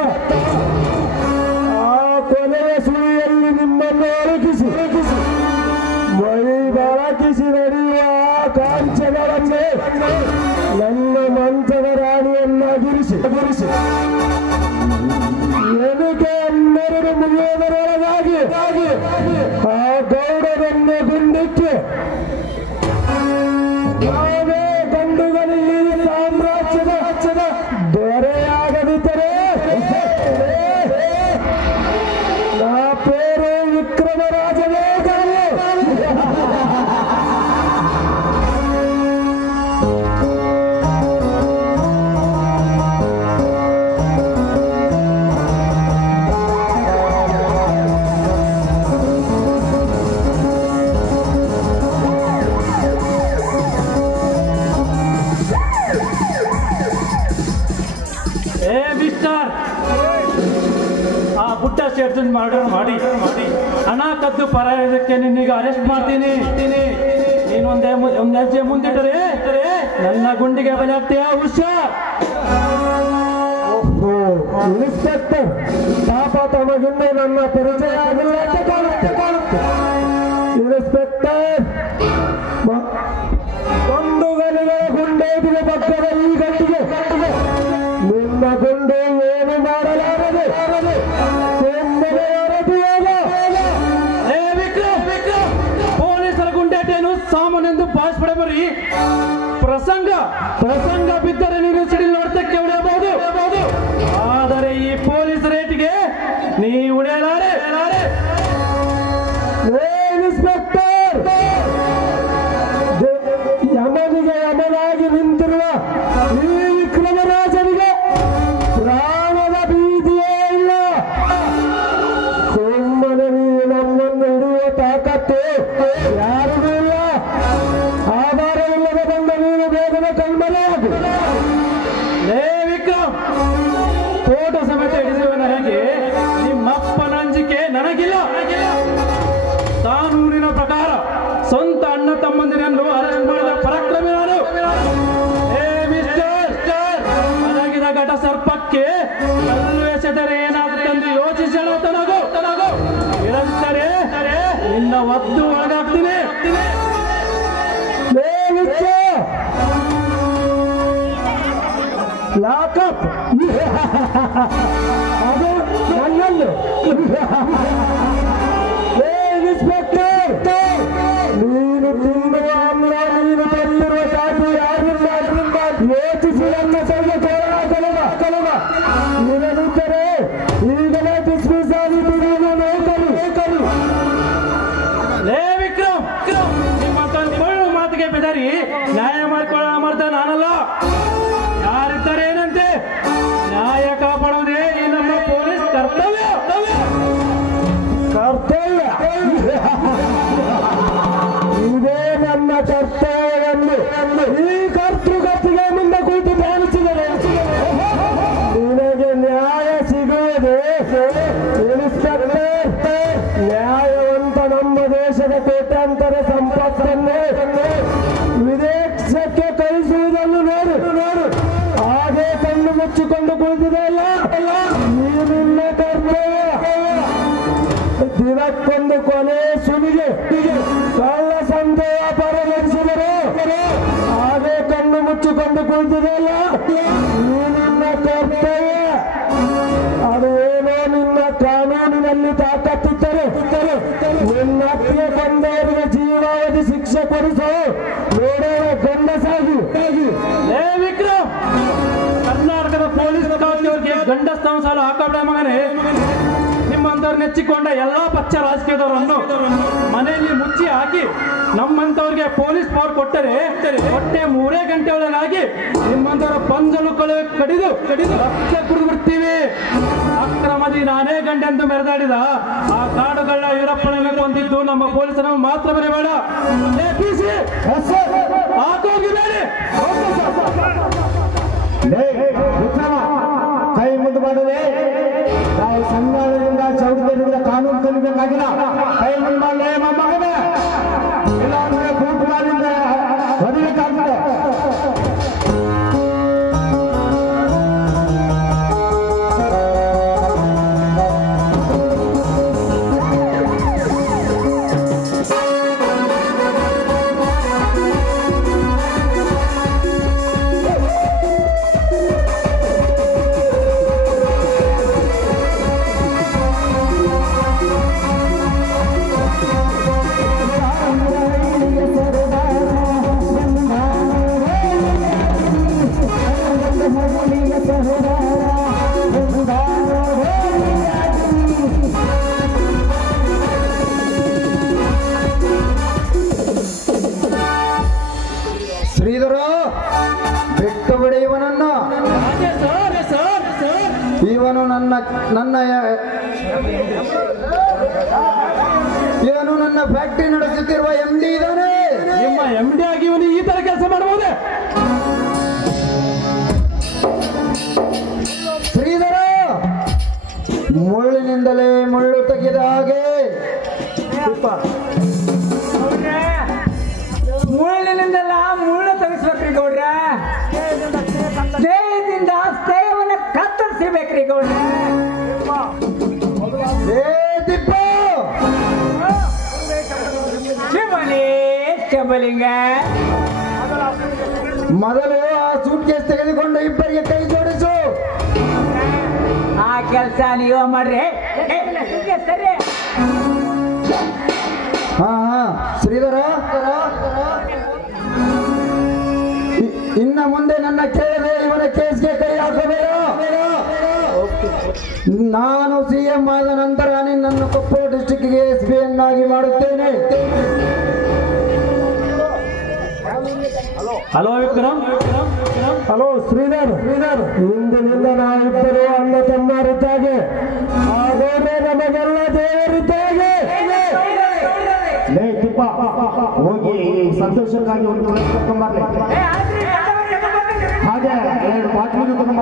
ಆ ಕೊನೆಯ ಸುಳಿಯಲ್ಲಿ ನಿಮ್ಮನ್ನು ಒಳಗಿಸಿ ಮೈ ಬೆಳಕಿಸಿ ನಡೆಯುವ ಕಾಂಚನವನ್ನೇ ನನ್ನ ಮಂಚದ ರಾಣಿಯನ್ನಾಗಿರಿಸಿ ಎನಿಕೆ 12 ಮುಗಿಯುವುದರೊಳಗಾಗಿ ಆ ಗೌಡರನ್ನ ಗುಂಡಿಕ್ಕೆ ನಾವೇ ಗಂಡುಗಲಿ ಸಾಮ್ರಾಜ್ಯದ ದೊರೆಯಾಗದಿದ್ದರೆ ನಾ ಪೇರು ವಿಕ್ರಮರಾಜನೇ ಸೇರ್ಜನ್ ಮರ್ಡರ್ ಮಾಡಿ ಹಣ ಕದ್ದು ಪರಾಯದಕ್ಕೆ ನಿನ್ನೀಗ ಅರೆಸ್ಟ್ ಮಾಡ್ತೀನಿ. ನೀನೊಂದೇ ಹೆಜ್ಜೆ ಮುಂದಿಟ್ಟರೆ ನನ್ನ ಗುಂಡಿಗೆ ಬಲೆ ಆಗ್ತೀಯ ಹುಷಾರ್. ಇನ್ಸ್ಪೆಕ್ಟರ್ ಪಾಪ ತಮಗಿಂದ ನನ್ನ ಪರಿಚಯ ಆಗಿಲ್ಲ ಅಂತ ಕಾಣುತ್ತೆ. ಇನ್ಸ್ಪೆಕ್ಟರ್ ಗಂಡುಗಲಿಗಳ ಗುಂಡೇಟಿಗೆ ಪಕ್ಕದ ಈ ಗಂಟಿಗೆ ನಿನ್ನ ಗುಂಡೆ ಏನು ಮಾಡಲಾರದೆ ಪೊಲೀಸರ ಗುಂಡೇಟೇನು ಸಾಮಾನೆಂದು ಭಾಷೆ ಬರೀ ಪ್ರಸಂಗ ಬಿದ್ದರೆ ನೀನು ಸಿಡಿಲ್ ನೋಡ್ತಕ್ಕೆ ಉಳಿಯಬಹುದು. ಆದರೆ ಈ ಪೊಲೀಸ್ ರೇಟಿಗೆ ನೀ ಉಳಿಯಲಾರೆ. ಇನ್ಸ್ಪೆಕ್ಟರ್ ಯಮನಿಗೆ ಯಮನಾಗಿ ನಿಂತಿರುವ ಈ ವಿಕ್ರಮರಾಜನಿಗೆ ಪ್ರಾಣದ ಭೀತಿಯೇ ಇಲ್ಲ. ಸುಮ್ಮನೆ ನೀವು ನಮ್ಮನ್ನು ಹಿಡಿಯುವ ತಾಕತ್ತು ಯಾರಿಗೂ ಇಲ್ಲ. ಆಧಾರವಿಲ್ಲದೆ ಬಂದ ನೀನು ಬೇಗನೆ ಕಣ್ಮರೆಯಾಗು. ವಿಕ್ರಮ್ ತೋಟ ಸಮೇತ ಹಿಡಿಸುವ ನನಗೆ ನಿಮ್ಮಪ್ಪನ ಅಂಜಿಕೆ ನನಗಿಲ್ಲ. ಕಾನೂನಿನ ಪ್ರಕಾರ ಸ್ವಂತ ಅಣ್ಣ ತಮ್ಮಂದಿರನ್ನು ಅರೆಸ್ಟ್ ಮಾಡಿದ ಪರಾಕ್ರಮಿ ನಾನು. ಮಲಗಿದ ಘಟ ಸರ್ಪಕ್ಕೆ ಕಲ್ಲು ಎಸೆದರೆ ಏನಾಗುತ್ತೆಂದು ಯೋಚಿಸಲು ತನಗು ಇರಂತರೆ ನಿನ್ನ ಒದ್ದು ಒಳಗಾಗ್ತೀನಿ. ಲಾಕಪ್ ಅದು ನನ್ನನ್ನು. ಇನ್ಸ್ಪೆಕ್ಟರ್ ನೀನು ತಿನ್ನುವ ಅನ್ನ ನೀನು ತಂದಿರುವ ಸಾಧು ಯಾರಿಂದ ಯೋಚಿಸಿ ನನ್ನ ಸಂಘ ಕಲವ ನಿನಗಿದ್ದರೆ ಈಗಲೇ ಡಿಸ್ಮಿಸ್ ಆಗಿ ಬಿಡುವ ನೌಕರು. ವಿಕ್ರಮ್ ನಿಮ್ಮ ಮಾತಿಗೆ ಬೆದರಿ ನ್ಯಾಯ ಮಾಡ್ಕೊಳ್ಳ ನಾನಲ್ಲ. ಯಾರಿದ್ದಾರೆ ಏನಂತೆ ನ್ಯಾಯ ಕಾಪಾಡುವುದೇ ಈ ನಮ್ಮ ಇನ್ಸ್ಪೆಕ್ಟರ್, ನ್ಯಾಯವಂತ ನಮ್ಮ ದೇಶದ ಕೋಟ್ಯಾಂತರ ಸಂಪತ್ತನ್ನೇ ವಿದೇಶಕ್ಕೆ ಕಳಿಸುವುದನ್ನು ನೋಡು. ಹಾಗೆ ಕಣ್ಣು ಮುಚ್ಚಿಕೊಂಡು ಕುಳಿತಿದೆಯಲ್ಲ, ನೀನಿನ್ನ ಕರ್ತವ್ಯ. ದಿನಕ್ಕೊಂದು ಕೊನೆ ಸುಲಿಗೆ ಕಳ್ಳ ಸಂತೆ ವ್ಯಾಪಾರ ನಡೆಸಿದರು. ಹಾಗೆ ಕಣ್ಣು ಮುಚ್ಚಿಕೊಂಡು ಕುಳಿತಿದೆಯಲ್ಲ, ನೀನಿನ್ನ ಕರ್ತವ್ಯ. ಅದು ಏನೋ ನಿನ್ನ ಕಾನೂನಿನಲ್ಲಿ ತಾಕತ್ತಿದ್ದರೆ ನಿನ್ನ ಹತ್ತಿರ ಬಂದವರಿಗೆ ಜೀವಾವಧಿ ಶಿಕ್ಷೆ ಕೊಡಿಸು. ನೋಡೋಣ ಗಂಡಸಾಗಿ. ವಿಕ್ರಮ್, ಕರ್ನಾಟಕದ ಪೊಲೀಸ್ ಇಲಾಖೆಯವರಿಗೆ ಗಂಡಸ್ತಾನ ಸಾಲು ಹಾಕಬೇಡ ಮಗನೇ. ನಿಮ್ಮಂತವ್ರು ನೆಚ್ಚಿಕೊಂಡ ಎಲ್ಲಾ ಪಕ್ಷ ರಾಜಕೀಯದವರನ್ನು ಮನೆಯಲ್ಲಿ ಮುಚ್ಚಿ ಹಾಕಿ ನಮ್ಮಂತವ್ರಿಗೆ ಪೊಲೀಸ್ ಪವರ್ ಕೊಟ್ಟರೆ ಹೊಟ್ಟೆ 3 ಗಂಟೆ ಒಳಗಾಗಿ ನಿಮ್ಮಂತವರ ಪಂಜಲು ಕಡಿದು ರಕ್ತ ಕುಡಿದು ಬಿಡ್ತೀವಿ. ಅಕ್ರಮದಿ ನಾನೇ ಗಂಟೆಂದು ಮೆರೆದಾಡಿದ ಆ ಕಾಡುಗಳ ವೀರಪ್ಪನನ್ನು ಕೊಂದಿದ್ದು ನಮ್ಮ ಪೊಲೀಸರನ್ನು ಮಾತ್ರ ಬರಬೇಡ. ಹಾಕೋಗಿಬೇಡಿ. ಕೈ ಮುಂದೆ ಮಾಡಲೇ. ನಾವು ಸನ್ಮಾನದಿಂದ ಚೌಕದಿಂದ ಕಾನೂನು ಕಲಿಬೇಕಾಗಿಲ್ಲ. ಕೈ ಮುಂದೆ ಮಾಡಲೇ ಮಗನೇ. ಇಲ್ಲ ಅಂದ್ರೆ ಬೂಟ್ ಮಾಡಿಂದ ಹೊಡಿಬೇಕಾಗ್ತದೆ. ಶ್ರೀಧರ, ಬಿಟ್ಟು ಬಿಡಿ ಇವನನ್ನು. ಇವನು ಇವನು ನನ್ನ ಫ್ಯಾಕ್ಟರಿ ನಡೆಸುತ್ತಿರುವ MD ಇದ್ದಾನೆ. ನಿಮ್ಮ MD ಆಗಿ ಇವನು ಈ ತರ ಕೆಲಸ ಮಾಡಬಹುದೇ? ಶ್ರೀಧರ, ಮುಳ್ಳಿನಿಂದಲೇ ಮುಳ್ಳು ತೆಗೆದ ಹಾಗೆ ಮುಳ್ಳಿನಿಂದಲ್ಲ ಮುಳ್ಳು ತೆಗಿಸ್ಬೇಕ್ರಿ ಗೌಡ್ರ. ದೇಹದಿಂದ ಸ್ಥೇಯವನ್ನು ಕತ್ತರಿಸಬೇಕ್ರಿ ಗೌಡ್ರ. ಶಬಲಿಂಗ, ಮೊದಲು ಆ ಸೂಟ್ ಕೇಸ್ ತೆಗೆದುಕೊಂಡು ಇಬ್ಬರಿಗೆ ಕೈ ಜೋಡಿಸು. ಆ ಕೆಲಸ ನೀವು ಮಾಡ್ರಿ. ಸರಿ. ಹಾ ಶ್ರೀಧರ, ಇನ್ನ ಮುಂದೆ ನನ್ನ ಕೇಳದೆ ಇವನ ಕೇಸ್ಗೆ ಕೈ ಹಾಕಬೇಡ. ನಾನು CM ಆದ ನಂತರ ನಿನ್ನನ್ನು ಕೊಪ್ಪಳ ಡಿಸ್ಟಿಕ್ಗೆ SP ಯನ್ನಾಗಿ ಮಾಡುತ್ತೇನೆ. ಹಲೋ ವಿಕ್ರಮ್. ಹಲೋ ಶ್ರೀಧರ್, ಇಂದಿನಿಂದ ನಾವಿಬ್ಬರು ಅಣ್ಣ ತಮ್ಮರಿದ್ದಾಗೆ, ಹಾಗೋದ್ರೆ ನಮಗೆಲ್ಲ ದೇವರಿದ್ದಾಗೆ. ಹೋಗಿ ಸಂತೋಷಕ್ಕಾಗಿ ಒಂದು ತಗೊಂಬರ್ಲಿ. ಹಾಗೆ 2 ಬಾಟ್ಲಿನೂ ತಗೊಂಬ.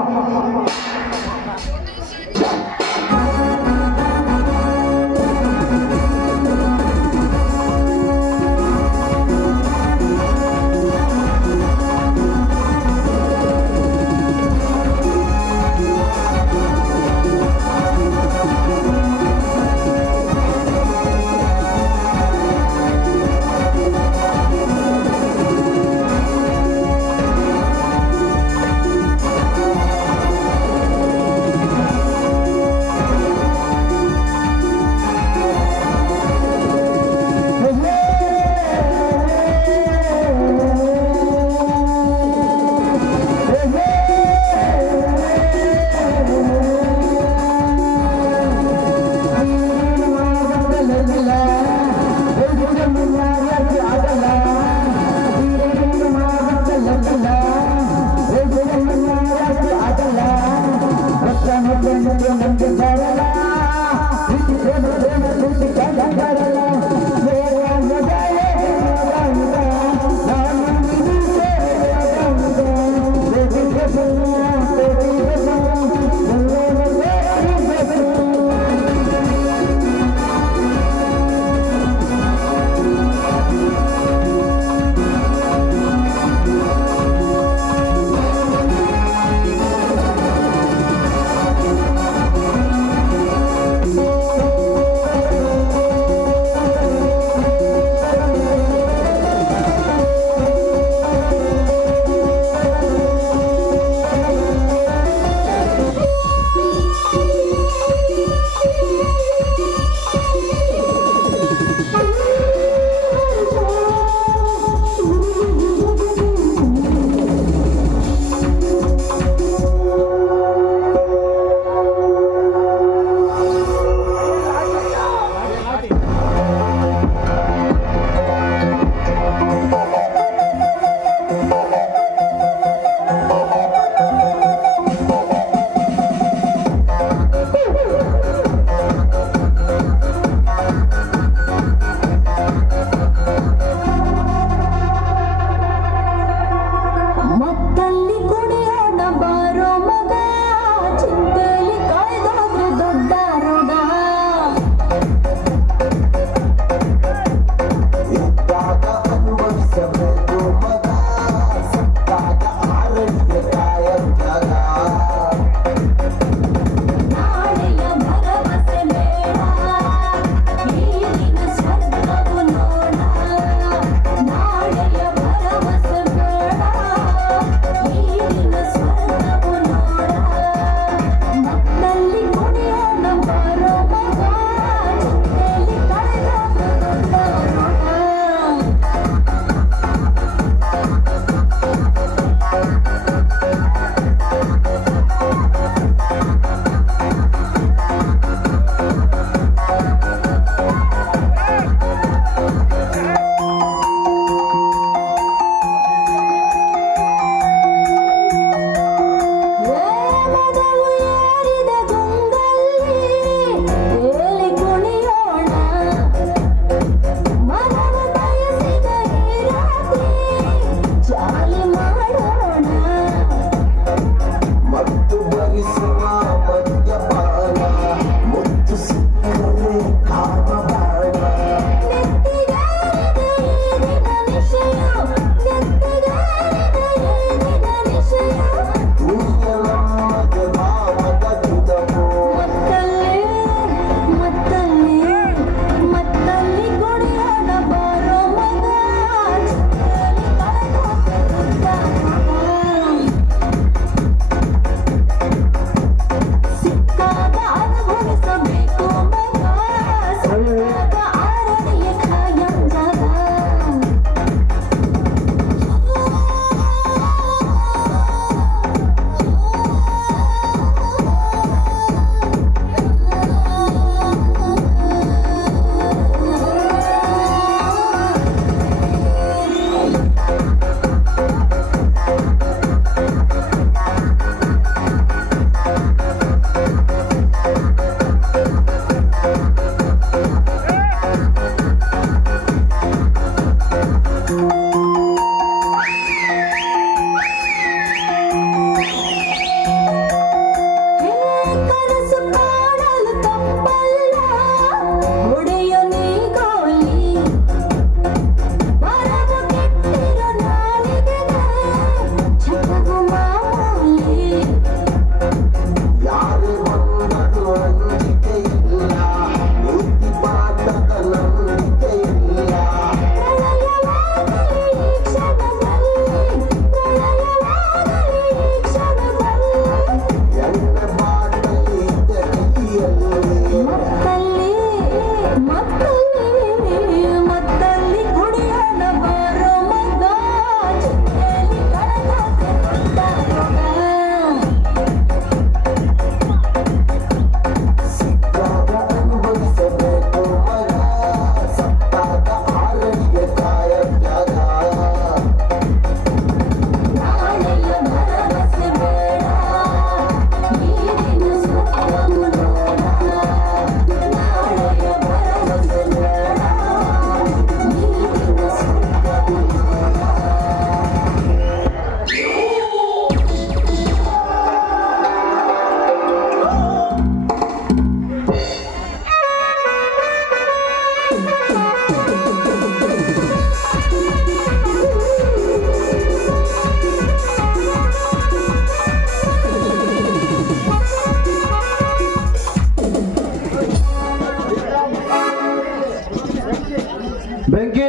ಬೆಂಕಿ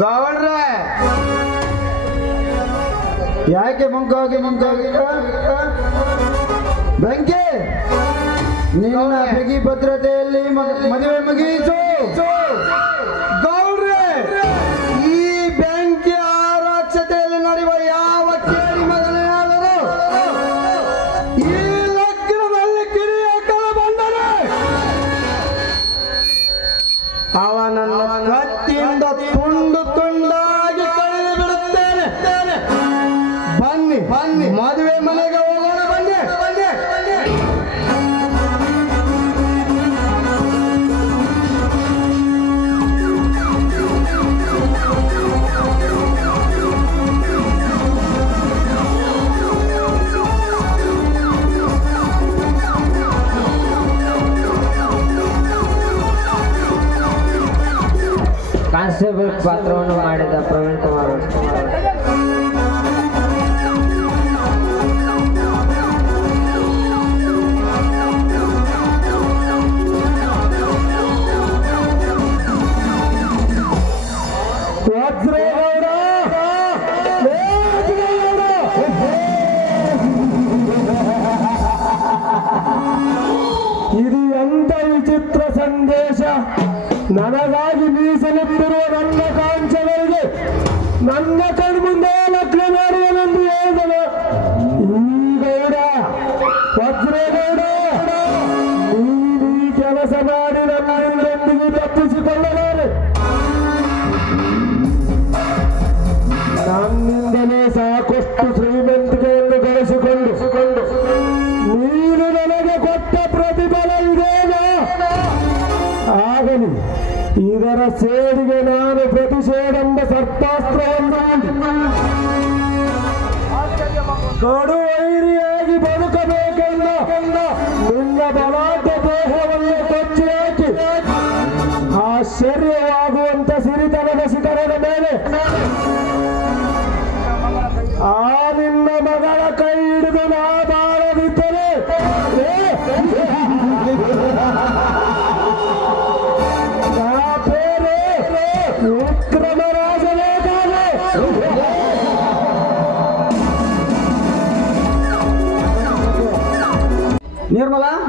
ಗೌಡ್ರೆ ಯಾಕೆ ಮಂಕಾಗಿ ಬೆಂಕಿ ನಿನ್ನ ಬಿಗಿ ಭದ್ರತೆಯಲ್ಲಿ ಮದುವೆ ಮುಗಿಯಿತು. ಗೌಡ್ರೆ ಈ ಬೆಂಕಿ ಆರಕ್ಷತೆಯಲ್ಲಿ ನಡೆಯುವ ಯಾವ ಕೇಳಿ ಮಗನಾದರೂ ಈ ಲಗ್ನದಲ್ಲಿ ಕಿರಿಯ ಕಳ ಬಂದರೆ ಅವನನ್ನು ಕತ್ತಿಯಿಂದ ತುಂಡು ತುಂಡಾಗಿ ಕಳೆದು ಬಿಡುತ್ತೇನೆ. ಬನ್ನಿ ಮದುವೆ ಮನೆಗೆ ಹೋಗೋಣ. ಬನ್ನಿ ಕಾನ್ಸ್ಟೇಬಲ್ ಪಾತ್ರವನ್ನು ಮಾಡಿದ ಪ್ರವೀಣ್ ಕುಮಾರ್. ಇದು ಎಂತ ವಿಚಿತ್ರ ಸಂದೇಶ. ನನಗಾಗಿ ಮೀಸಲಿಟ್ಟಿರುವ ನನ್ನ ಕಾಂಚಗಳಿಗೆ ನನ್ನ ಕಣ್ಮುಂದೆ ಲಗ್ನ ಮಾಡುವನೆಂದು ಹೇಳಿದನು. ಈಗೌಡ ವಜ್ರೇಗೌಡ, ನೀನು ಈ ಕೆಲಸ ಮಾಡಿ ನನ್ನೊಂದಿಗೆ ತಪ್ಪಿಸಿಕೊಳ್ಳಲಾರೆ. ನನ್ನಿಂದಲೇ ಸಾಕಷ್ಟು ಶ್ರೀಮಂತಿಕೆಯನ್ನು ಗಳಿಸಿಕೊಂಡು ನೀನು ನನಗೆ ಕೊಟ್ಟ ಪ್ರತಿಫಲ ಇದೇನಾ? ಆಗಲಿ, ಇದರ ಸೇಡಿಗೆ ನಾನು ಪ್ರತಿಷೇಧೆಂಬ ಸರ್ಪಾಸ್ತ್ರವನ್ನು ಕಡು ವೈರಿಯಾಗಿ ಬದುಕಬೇಕೆಂದ ನಿನ್ನ ಬಲಾಢ್ಯ ದೇಹವನ್ನು ಕೊಚ್ಚಿ ಹಾಕಿ ಆಶ್ಚರ್ಯವಾಗುವಂತ ಸಿರಿತನದ ಶಿಖರದ ಮೇಲೆ ಆ ನಿನ್ನ ಮಗಳ ಕೈ ಹಿಡಿದು ನಾ ಬಾಳದಿದ್ದರೆ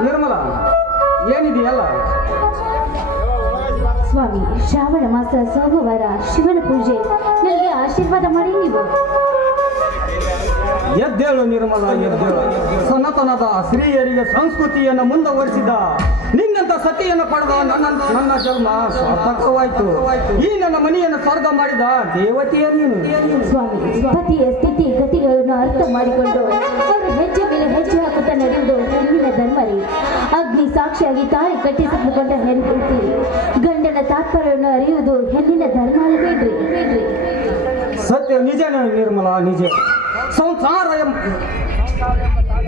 ನಿರ್ಮಲ ಏನಿದೆಯಲ್ಲ? ಸ್ವಾಮಿ, ಶ್ರಾವಣ ಮಾಸ ಸೋಮವಾರ ಶಿವನ ಪೂಜೆ, ನನಗೆ ಆಶೀರ್ವಾದ ಮಾಡಿ ನೀವು. ಎದ್ದೇಳು ನಿರ್ಮಲ, ಎದ್ದೇಳು. ಸನಾತನದ ಸ್ತ್ರೀಯರಿಗೆ ಸಂಸ್ಕೃತಿಯನ್ನು ಮುಂದುವರಿಸಿದ ನಿನ್ನಂತ ಸತಿಯನ್ನು ಪಡೆದ ನನ್ನ ಜನ್ಮ ಸಾರ್ಥಕವಾಯಿತು. ಈ ನನ್ನ ಮನೆಯನ್ನು ಸ್ವರ್ಗ ಮಾಡಿದ ದೇವತೆಯ ನೀನು. ಸ್ವಾಮಿ, ಪತಿಯ ಸ್ಥಿತಿ ಗತಿಗಳನ್ನು ಅರ್ಥ ಮಾಡಿಕೊಂಡು ಅವರು ಹೆಜ್ಜೆ ಮೇಲೆ ಹೆಜ್ಜೆ ಹಾಕುತ್ತಾ ನಡೆಯುವುದು ಹೆಣ್ಣಿನ ಧರ್ಮರಿ. ಅಗ್ನಿ ಸಾಕ್ಷಿಯಾಗಿ ತಾಯಿ ಕಟ್ಟಿಸಿಕೊಂಡ ಹೆಣ್ತಿ ಗಂಡನ ತಾತ್ಪರ್ಯವನ್ನು ಅರಿಯುವುದು ಹೆಣ್ಣಿನ ಧರ್ಮ ಅಲ್ಲಬೇಡ್ರಿ. ಸತ್ಯ ನಿಜ ನಿರ್ಮಲ, ನಿಜ. ಸಂಸಾರ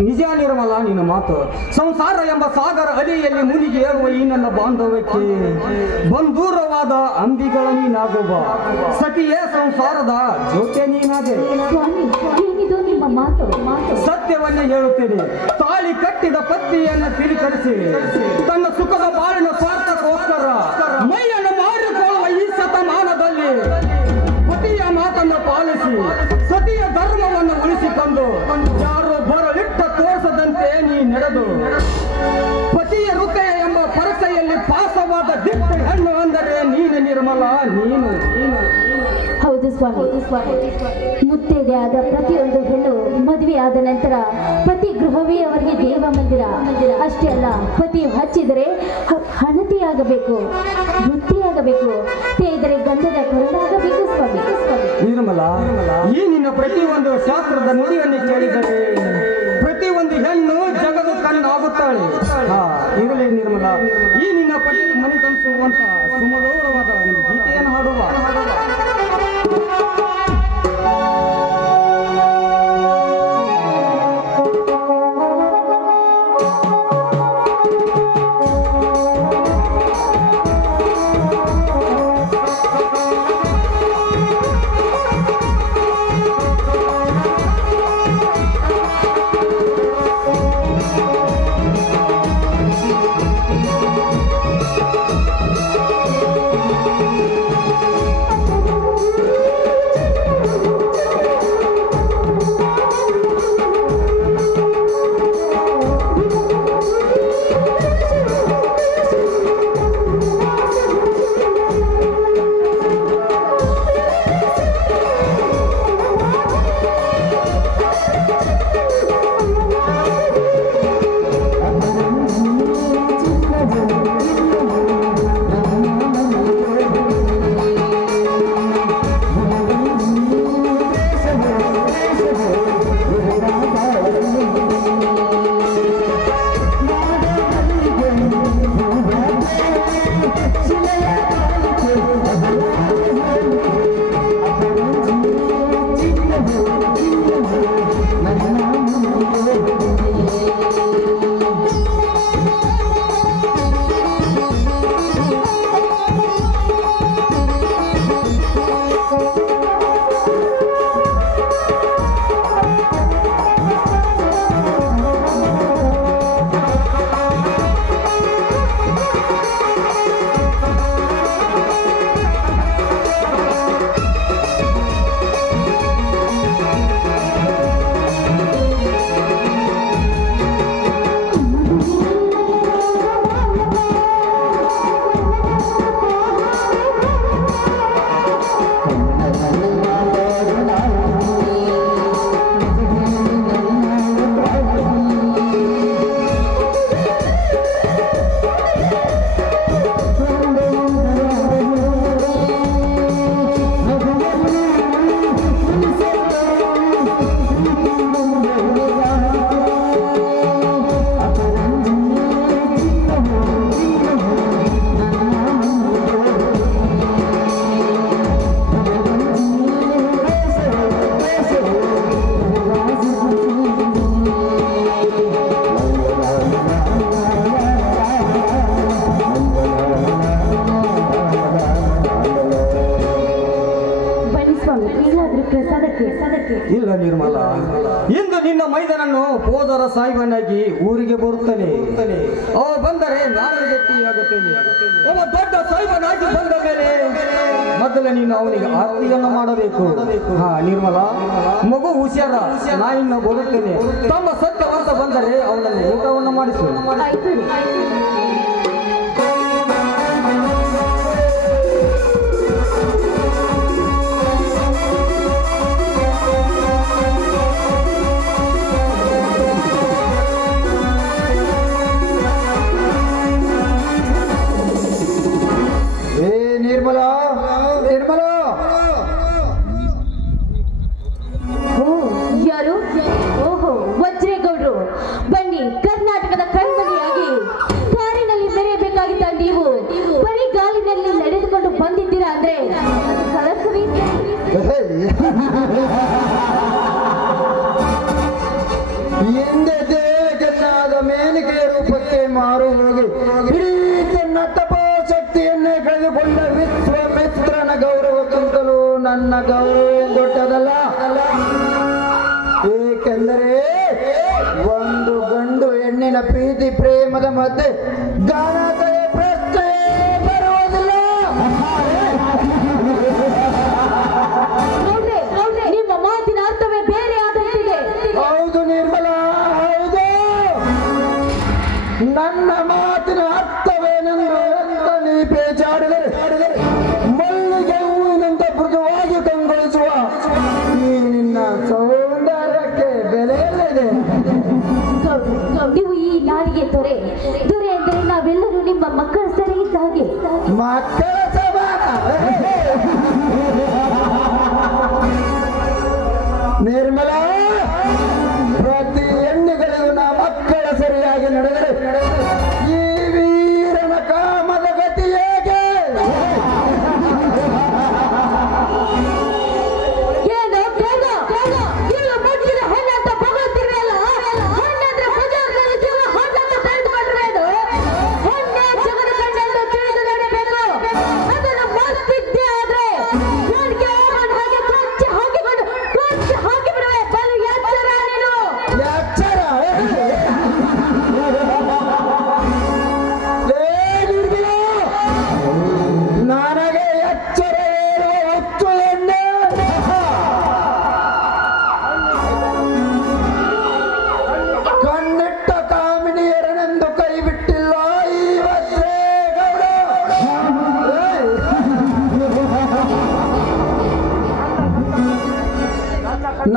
ನಿಜ ನಿರ್ಮಲ ನಿನ್ನ ಮಾತು. ಸಂಸಾರ ಎಂಬ ಸಾಗರ ಅಲೆಯಲ್ಲಿ ಮುನಿಗೆ ಏರುವ ಈ ನನ್ನ ಬಾಂಧವ್ಯಕ್ಕೆ ಬಂದೂರವಾದ ಅಂಬಿಗಳ ನೀನಾಗುವ ಸತಿಯೇ ಸಂಸಾರದ ಜೊತೆ ನೀನಾದೆ. ಏನಿದು ನಿಮ್ಮ ಮಾತು? ಸತ್ಯವನ್ನೇ ಹೇಳುತ್ತೇನೆ. ತಾಳಿ ಕಟ್ಟಿದ ಪತ್ನಿಯನ್ನು ತಿರುಕರಿಸಿ ತನ್ನ ಸುಖದ ಬಾಳಿನ ಸ್ವಾರ್ಥಕ್ಕೋಸ್ಕರ ಮೈಯನ್ನು ಮಾರಿಕೊಳ್ಳುವ ಈ ಶತಮಾನದಲ್ಲಿ ಪತಿಯ ಮಾತನ್ನು ಪಾಲಿಸಿ ಸತಿಯ ಧರ್ಮವನ್ನು ಉಳಿಸಿಕೊಂಡು ಯಾರೋ ಬರಲಿಟ್ಟ ತೋರಿಸದಂತೆ ನೀ ನಡೆದು ಪತಿಯ ಹೃದಯ ಎಂಬ ಪರಸೆಯಲ್ಲಿ ಪಾಸವಾದ ದಿಟ್ಟ ಹೆಣ್ಣು ಅಂದರೆ ನೀನು ನಿರ್ಮಲ, ನೀನು. ಹೌದು ಸ್ವಾಮಿ, ಮುತ್ತೈದೆ ಆದ ಪ್ರತಿಯೊಂದು ಹೆಣ್ಣು ಮದುವೆ ಆದ ನಂತರ ಪತಿ ಗೃಹವೇ ಅವರಿಗೆ ದೇವ ಮಂದಿರ. ಅಷ್ಟೇ ಅಲ್ಲ, ಪತಿ ಹಚ್ಚಿದರೆ ಹಣತೆಯಾಗಬೇಕು, ವೃತ್ತಿಯಾಗಬೇಕು, ತೇದರೆ ಗಂಧದ ಕೊರಡಾಗಬೇಕು. ಸ್ವಾಮಿ ನಿರ್ಮಲ, ಈ ನಿನ್ನ ಪ್ರತಿಯೊಂದು ಶಾಸ್ತ್ರದ ನುಡಿಯನ್ನು ಕೇಳಿದರೆ ಪ್ರತಿಯೊಂದು ಹೆಣ್ಣು ಜಗದ ಕಣ್ಣಾಗುತ್ತಾಳೆ. ಇರಲಿ ನಿರ್ಮಲ, ಈ ನಿನ್ನ ಪತಿ ಮನೆ ತನಿಸುವಂತ ಸುಮಧುರವಾದ ಒಂದು ಗೀತೆಯನ್ನು ಹಾಡುವ. ಇಂದು ನಿನ್ನ ಮೈದನನ್ನು ಹೋದರ ಸಾಯಿಬನಾಗಿ ಊರಿಗೆ ಬರುತ್ತಾನೆ. ಅವ ಬಂದರೆ ನಾನು ಗಟ್ಟಿಯಾಗುತ್ತೇನೆ. ಅವ ದೊಡ್ಡ ಸಾಯಿಬನಾಗಿ ಬಂದ ಮೇಲೆ ಮೊದಲು ನೀನು ಅವನಿಗೆ ಆರತಿಯನ್ನು ಮಾಡಬೇಕು. ಹಾ ನಿರ್ಮಲ, ಮಗು ಹುಷಾರ, ನಾ ಇನ್ನು ಬರುತ್ತೇನೆ. ತಮ್ಮ ಸತ್ಯವಂತ ಬಂದರೆ ಅವನನ್ನು ಊಟವನ್ನು ಮಾಡಿಸು. ನಿರ್ಮಲ, ನಿರ್ಮಲ, ಯಾರು? ಓಹೋ, ವಜ್ರೇಗೌಡರು, ಬನ್ನಿ. ಕರ್ನಾಟಕದ ಕಣ್ಮಣಿಯಾಗಿ ಕಾರಿನಲ್ಲಿ ಮೆರೆಯಬೇಕಾಗಿದ್ದ ನೀವು ಬರೀ ಗಾಲಿನಲ್ಲಿ ನಡೆದುಕೊಂಡು ಬಂದಿದ್ದೀರಾ ಅಂದ್ರೆ ಕಳಸವೇ. ಹಿಂದೆ ದೇವಜನಾದ ಮೇನಿಕೆ ರೂಪಕ್ಕೆ ಮಾರು ಹೋಗಿ ಇಡೀ ತನ್ನ ತಪೋಶಕ್ತಿಯನ್ನೇ ಕಳೆದುಕೊಂಡ ವಿಶ್ವಮಿತ್ರನ ಗೌರವಕ್ಕಿಂತಲೂ ನನ್ನ ಗೌರವ ದೊಡ್ಡದಲ್ಲ. ಏಕೆಂದರೆ ಒಂದು ಗಂಡು ಹೆಣ್ಣಿನ ಪ್ರೀತಿ ಪ್ರೇಮದ ಮಧ್ಯೆ ಗಾನತೆಯ ಪ್ರಶ್ನೆ ಬರುವುದಿಲ್ಲ. ನಿಮ್ಮ ಮಾತಿನ ಅರ್ಥವೇ ಬೇರೆ ಆದಂತಿದೆ. ಹೌದು ನಿರ್ಮಲ, ಹೌದು. ನನ್ನ ಮಾತಿನ ಅರ್ಥವೇನೆಂದು ನೀ ಪೇಚಾಡಿದರೆ ಮಲ್ಲಿಗೆ ಹೂವಿನಂತ ಮೃದುವಾಗಿ ಕಂಗೊಳಿಸುವ ಈ ನಿನ್ನ ಸೌಂದರ್ಯಕ್ಕೆ ಬೆಲೆಯಿದೆ. ನೀವು ಈ ನಾಡಿಗೆ ದೊರೆ ಅಂದರೆ ನಾವೆಲ್ಲರೂ ನಿಮ್ಮ ಮಕ್ಕಳ ಸರಿ ಇದ್ದ ಹಾಗೆ. ಮಕ್ಕಳ ಸಮಾನ ನಿರ್ಮಲ, ಪ್ರತಿ ಹೆಣ್ಣುಗಳಿಗೂ ನಾ ಮಕ್ಕಳ ಸರಿಯಾಗಿ ನಡೆದರೆ ಈ ವೀರನ ಕಾಮದ ಗತಿ ಹೇಗೆ? ನನಗೆ ಎಚ್ಚರ ಹೇಳುವ ಹುಚ್ಚು ಎಣ್ಣೆ. ಕಣ್ಣಿಟ್ಟ ಕಾಮಿನಿಯರನೆಂದು ಕೈ ಬಿಟ್ಟಿಲ್ಲ ಈ ವಜ್ರೇಗೌಡ.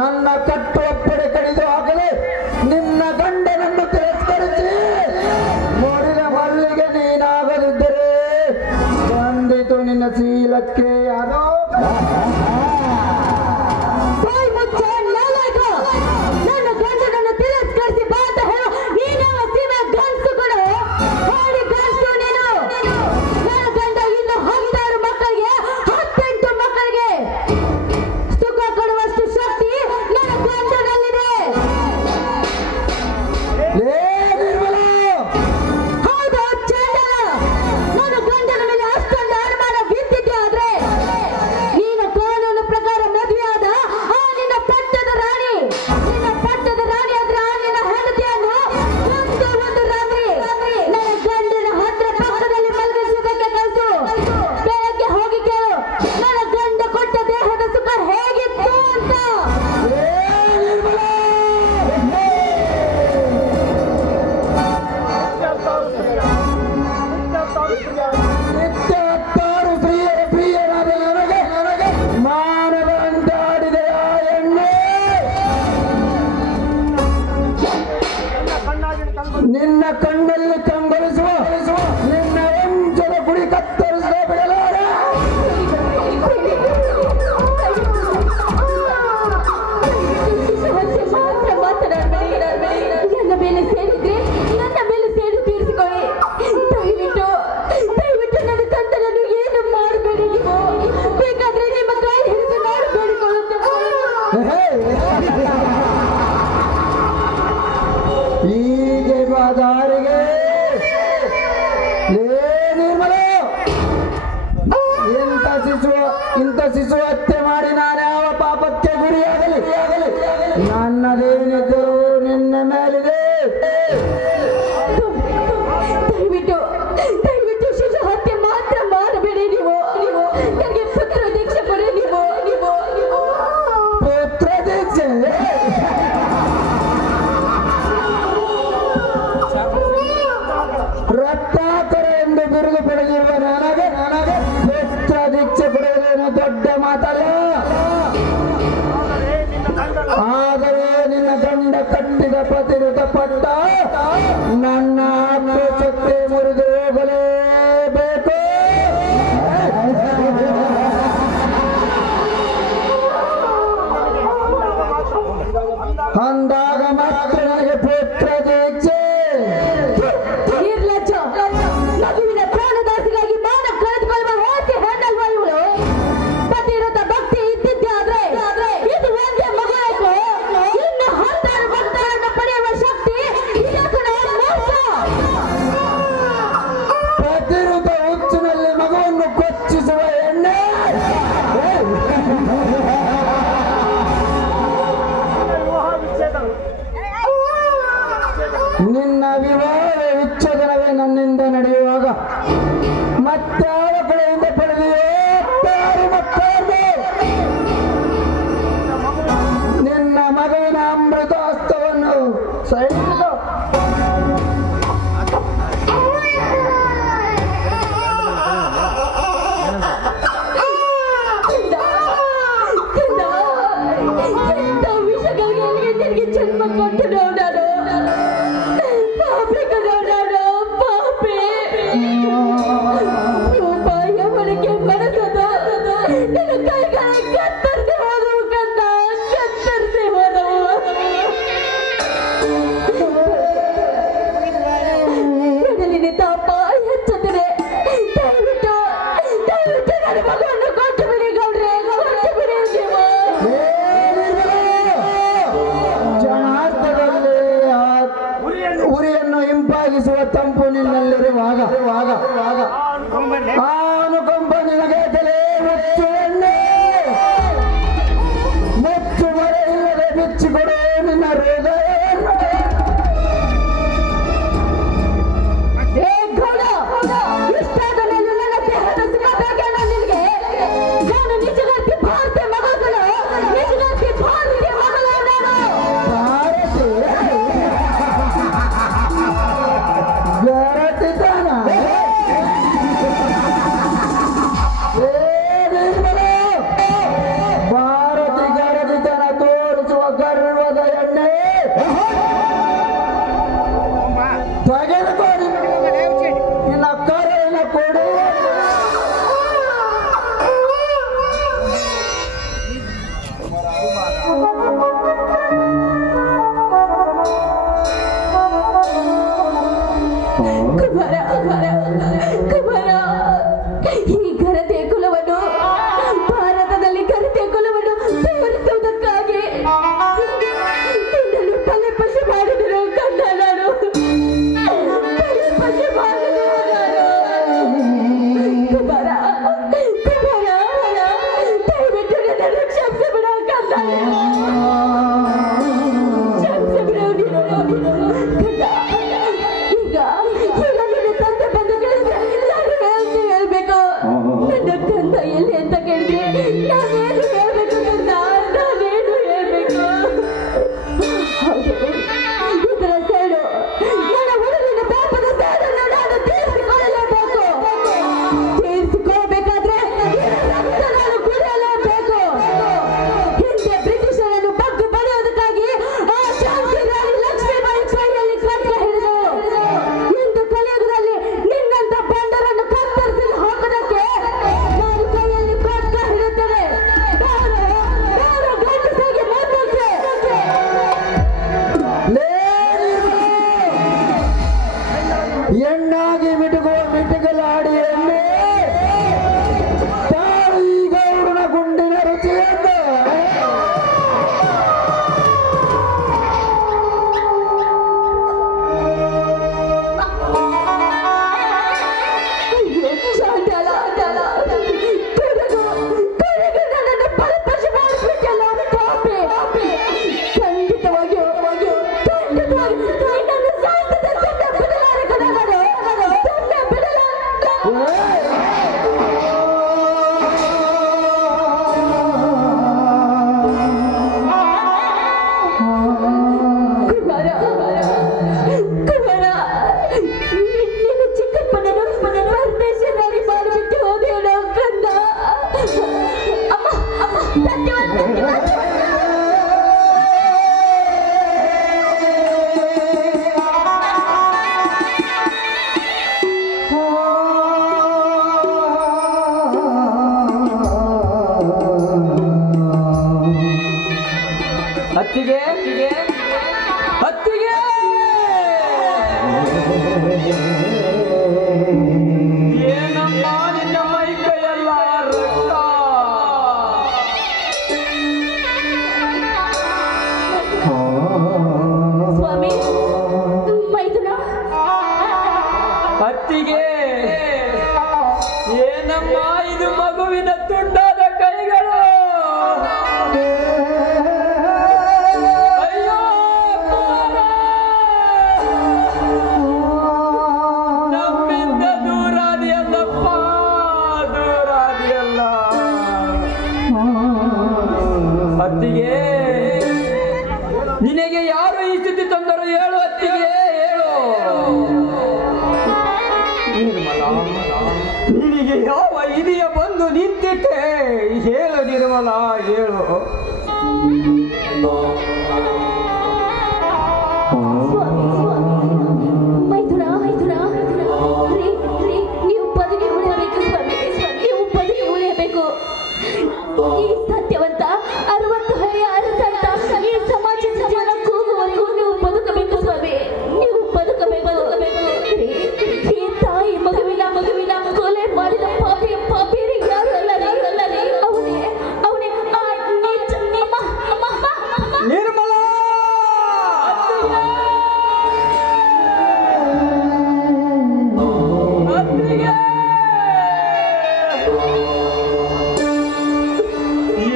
ನನ್ನ ಕಟ್ಟುವಪ್ಪಡೆ ಕಡಿದು ಹಾಕಲು ನಿನ್ನ ಗಂಡನನ್ನು ತಿರಸ್ಕರಿಸಿ ನೋಡಿದ ಮಲ್ಲಿಗೆ ನೀನಾಗದಿದ್ದರೆ ಬಂದಿತು ನಿನ್ನ ಶೀಲಕ್ಕೆ ಯಾರೋ. ನನ್ನ ಗಂಡನನ್ನು ತಿರಸ್ಕರಿಸಿ ಬಾ ಅಂತ ಹೇಳು. ನೀನು ಸೀಮೆ ಗಂಡಸುಗಳು ಹೇಳಿ ಗಂಡಸು ನೀನು. ನನ್ನ ಗಂಡ ಇನ್ನು 16 ಮಕ್ಕಳಿಗೆ 18 ಮಕ್ಕಳಿಗೆ ಸುಖ ಕೊಡುವಷ್ಟು ಶಕ್ತಿ ನನ್ನ ಗಂಡನಲ್ಲಿದೆ. ಹೌದು ಚಂಡಲ, ನನ್ನ ಗಂಡನ ಮೇಲೆ ಅಷ್ಟೊಂದು ಅನುಮಾನ ಬಿದ್ದಿದ್ದೆ ಆದ್ರೆ ನೀನು ಕಾನೂನು ಪ್ರಕಾರ ಮದುವೆಯಾದ ಆ ನಿನ್ನ ಪಟ್ಟದ ರಾಣಿ ಆದ್ರೆ ಆ ನಿನ್ನ ಹೆಂಡತಿಯನ್ನು ಒಂದು ರಾತ್ರಿ ನನ್ನ ಗಂಡನ ಹತ್ರ ಪಕ್ಕದಲ್ಲಿ ಮಲಗಿಸುವುದಕ್ಕೆ ಕಲಿಸು. ಬೆಳಗ್ಗೆ ಹೋಗಿ ಕೇಳು ನನ್ನ ಗಂಡ ಕೊಟ್ಟ ದೇಹದ ಸುಖ ಹೇಗಿತ್ತು ಅಂತ. ನಿತ್ಯ 10 ಪ್ರಿಯರಾದ ನನಗೆ ಮಾನವಂತಾಡಿದೆ ಆ ಎಣ್ಣೆ. ನಿನ್ನ ಕಣ್ಣಲ್ಲಿ ಕಂಗೊಳಿಸುವ ನಿನ್ನ ಎಂಚದ ಗುಡಿ ಕತ್ತರಿಸಿದ ಬಿಡಲಾರ. ನನ್ನ ಮೇಲೆ ಸೇರಿದ್ರೆ ನನ್ನ ಮೇಲೆ ಸೇರಿ ತೀರಿಸಿಕೊಳ್ಳಿ. ದಯವಿಟ್ಟು ನನ್ನ ಕಂದನನ್ನು ಏನು ಮಾಡಬೇಡಿ. ನೀವು ಬೇಕಾದ್ರೆ ನಿಮ್ಮ ಕೈ ಹಿಡಿದು ನಾನು ಬೇಡಿಕೊಳ್ಳುತ್ತೇನೆ. ಹೀಗೆ ಬಾದಾರಿಗೆ ನಿರ್ಮಲ, ಇಂಥ ಶಿಶು ಹತ್ಯೆ ಮಾಡಿ ನಾನು ಯಾವ ಪಾಪಕ್ಕೆ ಗುರಿಯಾಗಲಿ ನನ್ನದೇನು ಕಟ್ಟಿದ ಪ್ರತಿರುತ ಪಟ್ಟ ನನ್ನ ಆತ್ಮಶಕ್ತಿ ಮುರಿದು ಹೋಗಲೇಬೇಕು. ಅಂದಾಗ ಮಾತ್ರ ನನಗೆ ಪುತ್ರ ದೀಕ್ಷೆ. ನಿರ್ಲಜ್ಜ ಮಗುವಿನ ಪ್ರಾಣದಾಸಿಗಾಗಿ ಮಾನ ಕಳೆದುಕೊಳ್ಳುವ ಹೋಗಿ ಹೆಣ್ಣಲ್ವಾ ಇವಳು? ಪತಿರತ ಭಕ್ತಿ ಇದ್ದಿದ್ದೆ ಆದ್ರೆ ಇದು ಒಂದೇ ಮಗುವಿಗೂ ಇನ್ನು 16 ಭಕ್ತರನ್ನು ಪಡೆಯುವ ಶಕ್ತಿ ಇದಕ್ಕೆ ಮೋಸ. ಪ್ರತಿರುತ ಹುಚ್ಚಿನಲ್ಲಿ ಮಗುವನ್ನು ಕೊಚ್ಚಿಸುವ ಎಣ್ಣೆ. ನಿನ್ನ ವಿವಾಹ ವಿಚ್ಛೇದನವೇ ನನ್ನಿಂದ ನಡೆಯುವಾಗ ಮತ್ತಾವ ಕಡೆಯಿಂದ ಪಡೆದಿಯೋ ಮಕ್ಕಳು ನಿನ್ನ ಮಗುವಿನ ಅಮೃತ ಹಸ್ತವನ್ನು ಸಹಿತ ನಿನಗೆ ಜನ್ಮ ಕೊಟ್ಟು ನೋಡಾಡು ಪಾಪಿ ಕಡೋಡಾಡು ಪಾಪಿ ಉಪಾಯ ಹೊರಗೆ ಮನಸದ ನಿನ್ನ ಕೈಗಳ ಕತ್ತರಿಸಿ ಹೋದವು ಕಂದ ಕತ್ತರಿಸಿ ಹೋದವು. ಕಡಲಿನ ತಾಪ ಹೆಚ್ಚುತ್ತದೆ. ದಯವಿಟ್ಟು ನನ್ನ ಮಗವನ್ನು ಕೊಟ್ಟು ಬಿಡಿ ಗೌಡ್ರೆ, ಕೊಟ್ಟು ಬಿಡಿ ನೀವು. ಉರಿಯನ್ನು ಹಿಂಪಾಗಿಸುವ ತಂಪು ನಿನ್ನಲ್ಲಿರುವಾಗ ಆನುಕಂಪ ನಿನಗೆ ತಲೆ ಮುಚ್ಚು ಎಣ್ಣೆ ಮುಚ್ಚು ಮರೆ ಇಲ್ಲದೆ ಬಿಚ್ಚಿಕೊಡು ನಿನ್ನ ಹೃದಯ. ಇಷ್ಟಾದ ಮೇಲೆ ನನ್ನ ದೇಹದ ಸುಖ ಬೇಕೇನ ನಿನಗೆ? ನಾನು ನಿಜಗತ್ತಿ ಭಾರತೀಯ ಮಗಳು, ನಿಜಗತ್ತಿ ಭಾರತೀಯ ಮಗಳು ನಾನು. ಭಾರತಿ ಗರದಿತನ ತೋರಿಸುವ ಗರ್ವದ ಎಣ್ಣೆ ತೆಗೆದುಕೊಂಡು ನಿನ್ನ ಕರೆಯನ್ನ ಕೊಡು. ಕುಮಾರ, ಈ ಘನತೆಯ ಕುಲವನ್ನು ಭಾರತದಲ್ಲಿ ಘನತೆಯ ಕುಲವನ್ನು ತೋರಿಸುವುದಕ್ಕಾಗಿ ನಿನ್ನನ್ನು ತಲೆ ಪಶು ಮಾಡಿದರು ಕಂದ ನಾನು. ತಲೆ ಪಶು ಮಾಡಿದರು ನಾನು. ಕುಮಾರ, ದಯವಿಟ್ಟು ನನ್ನನ್ನು ಕ್ಷಮಿಸಿಬಿಡ ಕಂದ. ಕ್ಷಮಿಸಿಬಿಡು ನೀನು ಕಂದ. ಈಗ ನನ್ನ ತಂದೆ ಬಂದು ನಾನು ಹೇಳ್ಬೇಕು. ನನ್ನ ಕಂದ ಎಲ್ಲಿ ಅಂತ ಕೇಳಿದ್ರೆ ನಾನೇನು ಹೇಳ್ಬೇಕು ಕಂದ, ನಾನೇನು ಹೇಳ್ಬೇಕು? ಹೌದು ನಿನಗೆ ಯಾರು ಈ ಸ್ಥಿತಿ ತಂದರು ಹೇಳು ಅತ್ತಿಗೆ ಹೇಳು. ನಿನಗೆ ಯಾವ ಹಿರಿಯ ಬಂದು ನಿಂತಿಟ್ಟೆ ಹೇಳು ನಿರ್ಮಲ ಹೇಳು. ಮೈಥುನ ನೀವು ಪದವಿ ಉಳಿಯಬೇಕು ಸ್ವಾಮಿ, ನೀವು ಪದವಿ ಉಳಿಯಬೇಕು. ಈ ಸತ್ಯವಂತ 60 ಹಳೆಯ ಅರಸಂತ ಈ ಸಮಾಜದ ಜನ ಕೂಗುವವರೆಗೂ ನೀವು ಬದುಕಬೇಕು ಸ್ವಾಮಿ, ನೀವು ಬದುಕಬೇಕು. ಈ ತಾಯಿ ಮಗುವಿನ ಕೊಲೆ ಮಾಡಿದ ಪಾಪಿಯರಿ ಯಾರು ಅಲ್ಲರಿ ಅವನೇ ನಿರ್ಮಲ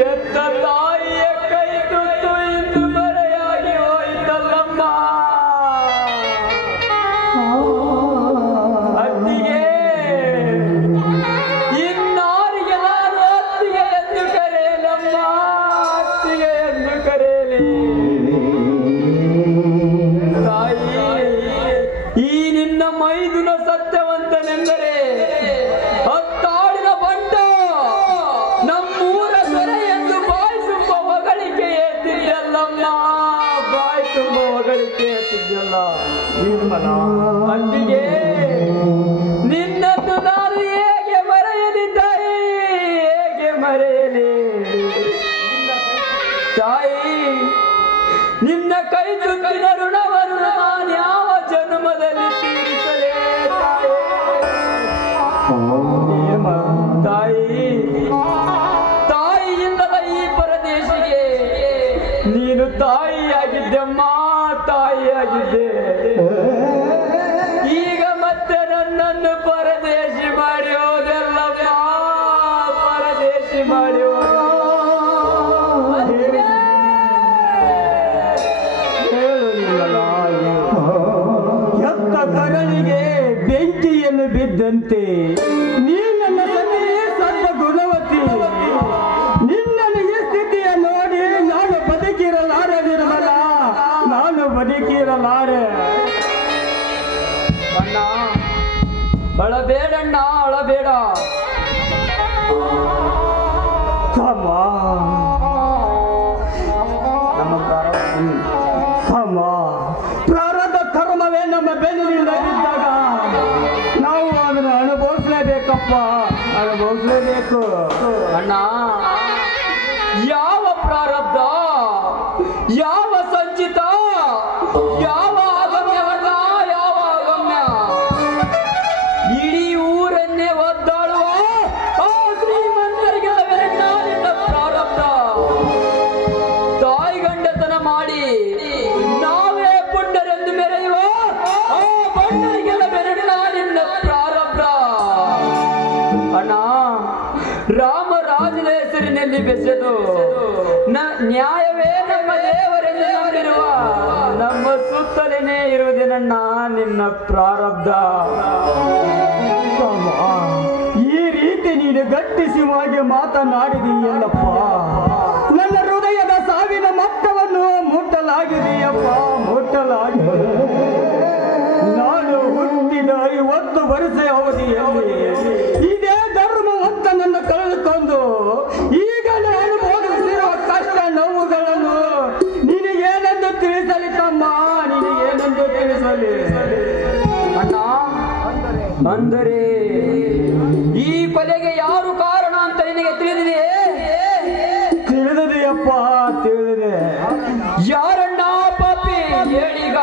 ಎತ್ತ ತಾಯಿಯ ಕೈ ತುತ್ತು ಇಂದು ಮರೆಯಾಗಿ ಹೋಯಿತಲ್ಲಮ್ಮ. ಅತ್ತಿಗೆ ಇನ್ನಾರಿಗೆ ನಾನು ಅತ್ತಿಗೆ ಎಂದು ಕರೆಯಲಮ್ಮ, ಅತ್ತಿಗೆ ಎಂದು ಕರೆಯಲಿ. ತಾಯಿ ಈ ನಿನ್ನ ಮೈದುನ ಸತ್ಯವಂತನೆಂದರೆ ಹತ್ತಾಡಿನ ಬಂಡ ನಮ್ಮೂರ ದೊರೆ ಎಂದು ಬಾಯಿ ತುಂಬ ಹೊಗಳಿಕೆ ಎತ್ತಿದ್ದಲ್ಲಮ್ಮ, ಬಾಯಿ ತುಂಬ ಹೊಗಳಿಕೆ ಎತ್ತಿದ್ದಲ್ಲ ನಿರ್ಮಲ. ಅತ್ತಿಗೆ ನಿನ್ನನ್ನು ನಾನು ಹೇಗೆ ಮರೆಯಲಿ ತಾಯಿ, ಹೇಗೆ ಮರೆಯಲಿ ತಾಯಿ. ನಿನ್ನ ಕೈ ತುತ್ತಿನ ಋಣವನ್ನು ನಾನು ಯಾವ ಜನ್ಮದಲ್ಲಿ ತೀರಿಸಲೇ ತಾಯಿ. ತಾಯಿ ಇಲ್ಲದ ಈ ಪರದೇಶಿಗೆ ನೀನು ತಾಯಿಯಾಗಿದ್ದೆಮ್ಮ, ತಾಯಿಯಾಗಿದ್ದೆ. ಈಗ ಮತ್ತೆ ನನ್ನನ್ನು ಪರದೇಶಿ ಮಾಡಿ ಹೋದಲ್ಲಮ್ಮ, ಪರದೇಶಿ ಮಾಡಿ ಎತ್ತ ಕರಳಿಗೆ ಬೆಂಕಿಯನ್ನು ಬಿದ್ದಂತೆ ನೀನನ್ನ ಸರ್ವ ಗುಣವತಿ. ನಿನ್ನನ್ನು ಈ ಸ್ಥಿತಿಯ ನೋಡಿ ನಾನು ಬದುಕಿರಲಾರೆ ನಿರ್ಮಲ, ನಾನು ಬದುಕಿರಲಾರೆ. ಅಣ್ಣ ಅಳಬೇಡಣ್ಣ, ಅಳಬೇಡ. ಪ್ರಾರಬ್ಧ ಕರ್ಮವೇ ನಮ್ಮ ಬೆನ್ನಿನಿಂದ ಬಿದ್ದಾಗ ನಾವು ಅದನ್ನು ಅನುಭವಿಸಲೇಬೇಕಪ್ಪ, ಅನುಭವಿಸಲೇಬೇಕು. ಅಣ್ಣ ಯಾವ ಪ್ರಾರಬ್ಧ, ಯಾವ ಸಂಚಿತ, ಯಾವ ಆಗಮ್ಯವಲ್ಲ, ಯಾವ ಆಗಮ್ಯ. ಇಡೀ ಊರನ್ನೇ ಒದ್ದಾಡುವ ಆ ಶ್ರೀಮಂತರಿಗೆ ನಿನ್ನ ಪ್ರಾರಬ್ಧ. ತಾಯಿ ಗಂಡತನ ಮಾಡಿ ನಾವೇ ಪುಂಡರೆಂದು ಮೆರೆಯುವ ಆ ಬಣ್ಣರಿಗೆಲ್ಲ ಬೆರಗಿನ ನಿನ್ನ ಪ್ರಾರಬ್ಧ. ಅಣ್ಣ ರಾಮರಾಜನ ಹೆಸರಿನಲ್ಲಿ ಬೆಸೆದು ನ್ಯಾಯವೇ ನಮ್ಮ ದೇವರೆಂದು ನಂಬಿರುವ ನಮ್ಮ ಸುತ್ತಲೇನೆ ಇರುವುದೇನಣ್ಣ ನಿನ್ನ ಪ್ರಾರಬ್ಧ. ಈ ರೀತಿ ನೀನು ಗಟ್ಟಿಸಿವಾಗಿ ಮಾತನಾಡಿದೀಯಲ್ಲಪ್ಪ, ನನ್ನ ಹೃದಯದ ಸಾವಿನ ಮಟ್ಟವನ್ನು ಮುಟ್ಟಲಾಗಿದೆಯಪ್ಪ, ಮುಟ್ಟಲಾಗಿದೆ. ನಾನು ಹುಟ್ಟಿದ 50 ವರ್ಷ ಅವಧಿಯಲ್ಲಿ ಇದೇ ಧರ್ಮವಂತ ನನ್ನ ಕಳೆದುಕೊಂಡು ಈಗ ನಾನು ಭೋಗಿಸಿರುವ ಕಷ್ಟ ನೋವುಗಳನ್ನು ನಿನಗೇನೆಂದು ತಿಳಿಸಲಿ ತಮ್ಮ, ನಿನಗೇನೆಂದು ತಿಳಿಸಲಿ. ಅಣ್ಣ ಅಂದರೆ ಈ ಕೊಲೆಗೆ ಯಾರು ಕಾರಣ ಅಂತ ನಿನಗೆ ತಿಳಿದಿದೆಯೇ? ತಿಳಿದಿದೆಯಪ್ಪ, ತಿಳಿದಿದೆ. ಯಾರಣ್ಣ ಪಾಪಿ ಹೇಳೀಗ.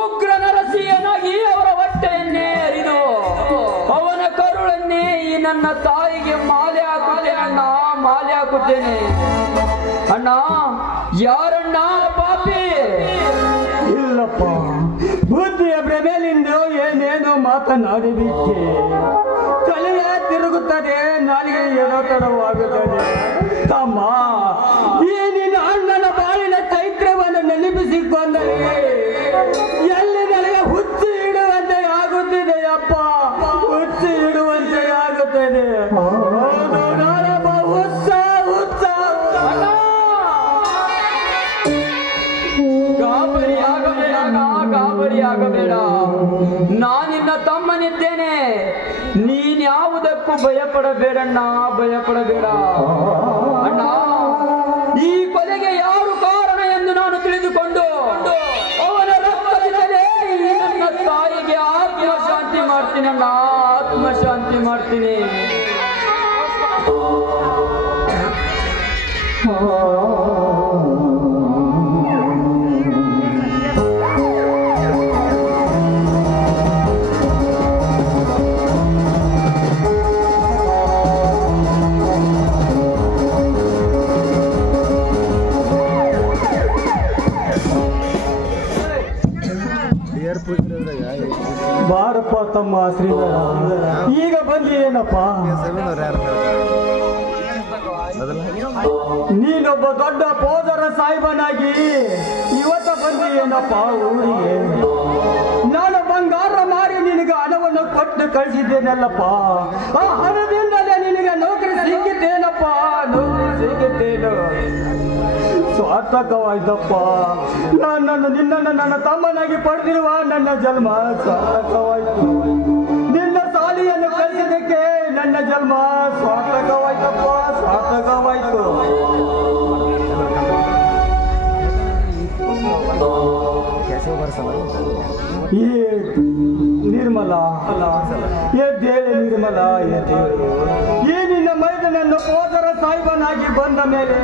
ಉಗ್ರ ನರಸಿಯನಾಗಿ ಅವರ ಹೊಟ್ಟೆಯನ್ನೇ ಅರಿದು ಅವನ ಕರುಳನ್ನೇ ಈ ನನ್ನ ತಾಯಿಗೆ ಮಾಲೆ ಹಾಕುತ್ತೇನೆ ಅಣ್ಣ, ಮಾಲೆ ಹಾಕುತ್ತೇನೆ ಅಣ್ಣ. ಯಾರಣ್ಣ ಪಾಪಿ? ಇಲ್ಲಪ್ಪ, ಬುದ್ಧಿಯ ಭ್ರಮೆಲಿಂದ ಏನೇನೋ ಮಾತನಾಡಿಬಿಟ್ಟೆ. ತಲೆಯ ತಿರುಗುತ್ತದೆ, ನಾಲಿಗೆ ಏನೋ ತಡವಾಗುತ್ತದೆ. ತಮ್ಮ, ಈ ನಿನ್ನ ಅಣ್ಣನ ಬಾಳಿನ ಚೈತ್ರವನ್ನು ನೆನಪಿಸಿಕೊಂಡರೆ ಎಲ್ಲಿ ನನಗೆ ಹುಚ್ಚು ಇಡುವಂತೆ ಆಗುತ್ತಿದೆಯಪ್ಪ, ಹುಚ್ಚು ಇಡುವಂತೆ ಆಗುತ್ತದೆ. ಹೌದು, ನಾನೊಬ್ಬ ಹುಚ್ಚ ಹುಚ್ಚ. ಗಾಬರಿಯಾಗಬೇಡ. ನಾನಿನ್ನ ತಮ್ಮನಿದ್ದೇನೆ. ನೀನ್ಯಾವುದಕ್ಕೂ ಭಯಪಡಬೇಡಣ್ಣ, ಭಯಪಡಬೇಡ ಅಣ್ಣ. ಈ ಕೊಲೆಗೆ ಯಾರು ಕಾರಣ ಎಂದು ನಾನು ತಿಳಿದುಕೊಂಡು ಅವನ ರಕ್ತದಿಂದಲೇ ನನ್ನ ತಾಯಿಗೆ ಆತ್ಮಶಾಂತಿ ಮಾಡ್ತೀನಣ್ಣ, ಆತ್ಮಶಾಂತಿ ಮಾಡ್ತೀನಿ. ಬಾರಪ್ಪ ತಮ್ಮ ಶ್ರೀಧರ, ಈಗ ಬಂದಿ ಏನಪ್ಪ? ನೀನೊಬ್ಬ ದೊಡ್ಡ ಪೋದರ ಸಾಹಿಬನಾಗಿ ಇವತ್ತ ಬಂದಿ ಏನಪ್ಪ ಊರಿಗೆ? ನಾನು ಬಂಗಾರ ಮಾರಿ ನಿನಗೆ ಹಣವನ್ನು ಕೊಟ್ಟು ಕಳಿಸಿದ್ದೇನಲ್ಲಪ್ಪ. ಆ ಹಣದಿಂದಲೇ ನಿನಗೆ ನೌಕರಿ ಸಿಕ್ಕಿದ್ದೇನಪ್ಪ, ನೌಕರಿ ಸಿಕ್ಕಿದ್ದೇನು? ಸಾರ್ಥಕವಾಯ್ತಪ್ಪ. ನಿನ್ನನ್ನು ನನ್ನ ತಮ್ಮನಾಗಿ ಪಡೆದಿರುವ ನನ್ನ ಜನ್ಮ ಸಾರ್ಥಕವಾಯ್ತು. ನಿನ್ನ ಸಾಲಿಯನ್ನು ಕಲಿಸಿದ್ದಕ್ಕೆ ನನ್ನ ಜನ್ಮ ಸಾರ್ಥಕವಾಯ್ತಪ್ಪ, ಸಾರ್ಥಕವಾಯ್ತು. ಈ ನಿರ್ಮಲ ಎದ್ದೇಳು ನಿರ್ಮಲ, ಎದ್ದೇಳು. ಈ ನಿನ್ನ ಮೈದನನ್ನು ಪೋದರ ಸಾಹಿಬನಾಗಿ ಬಂದ ಮೇಲೆ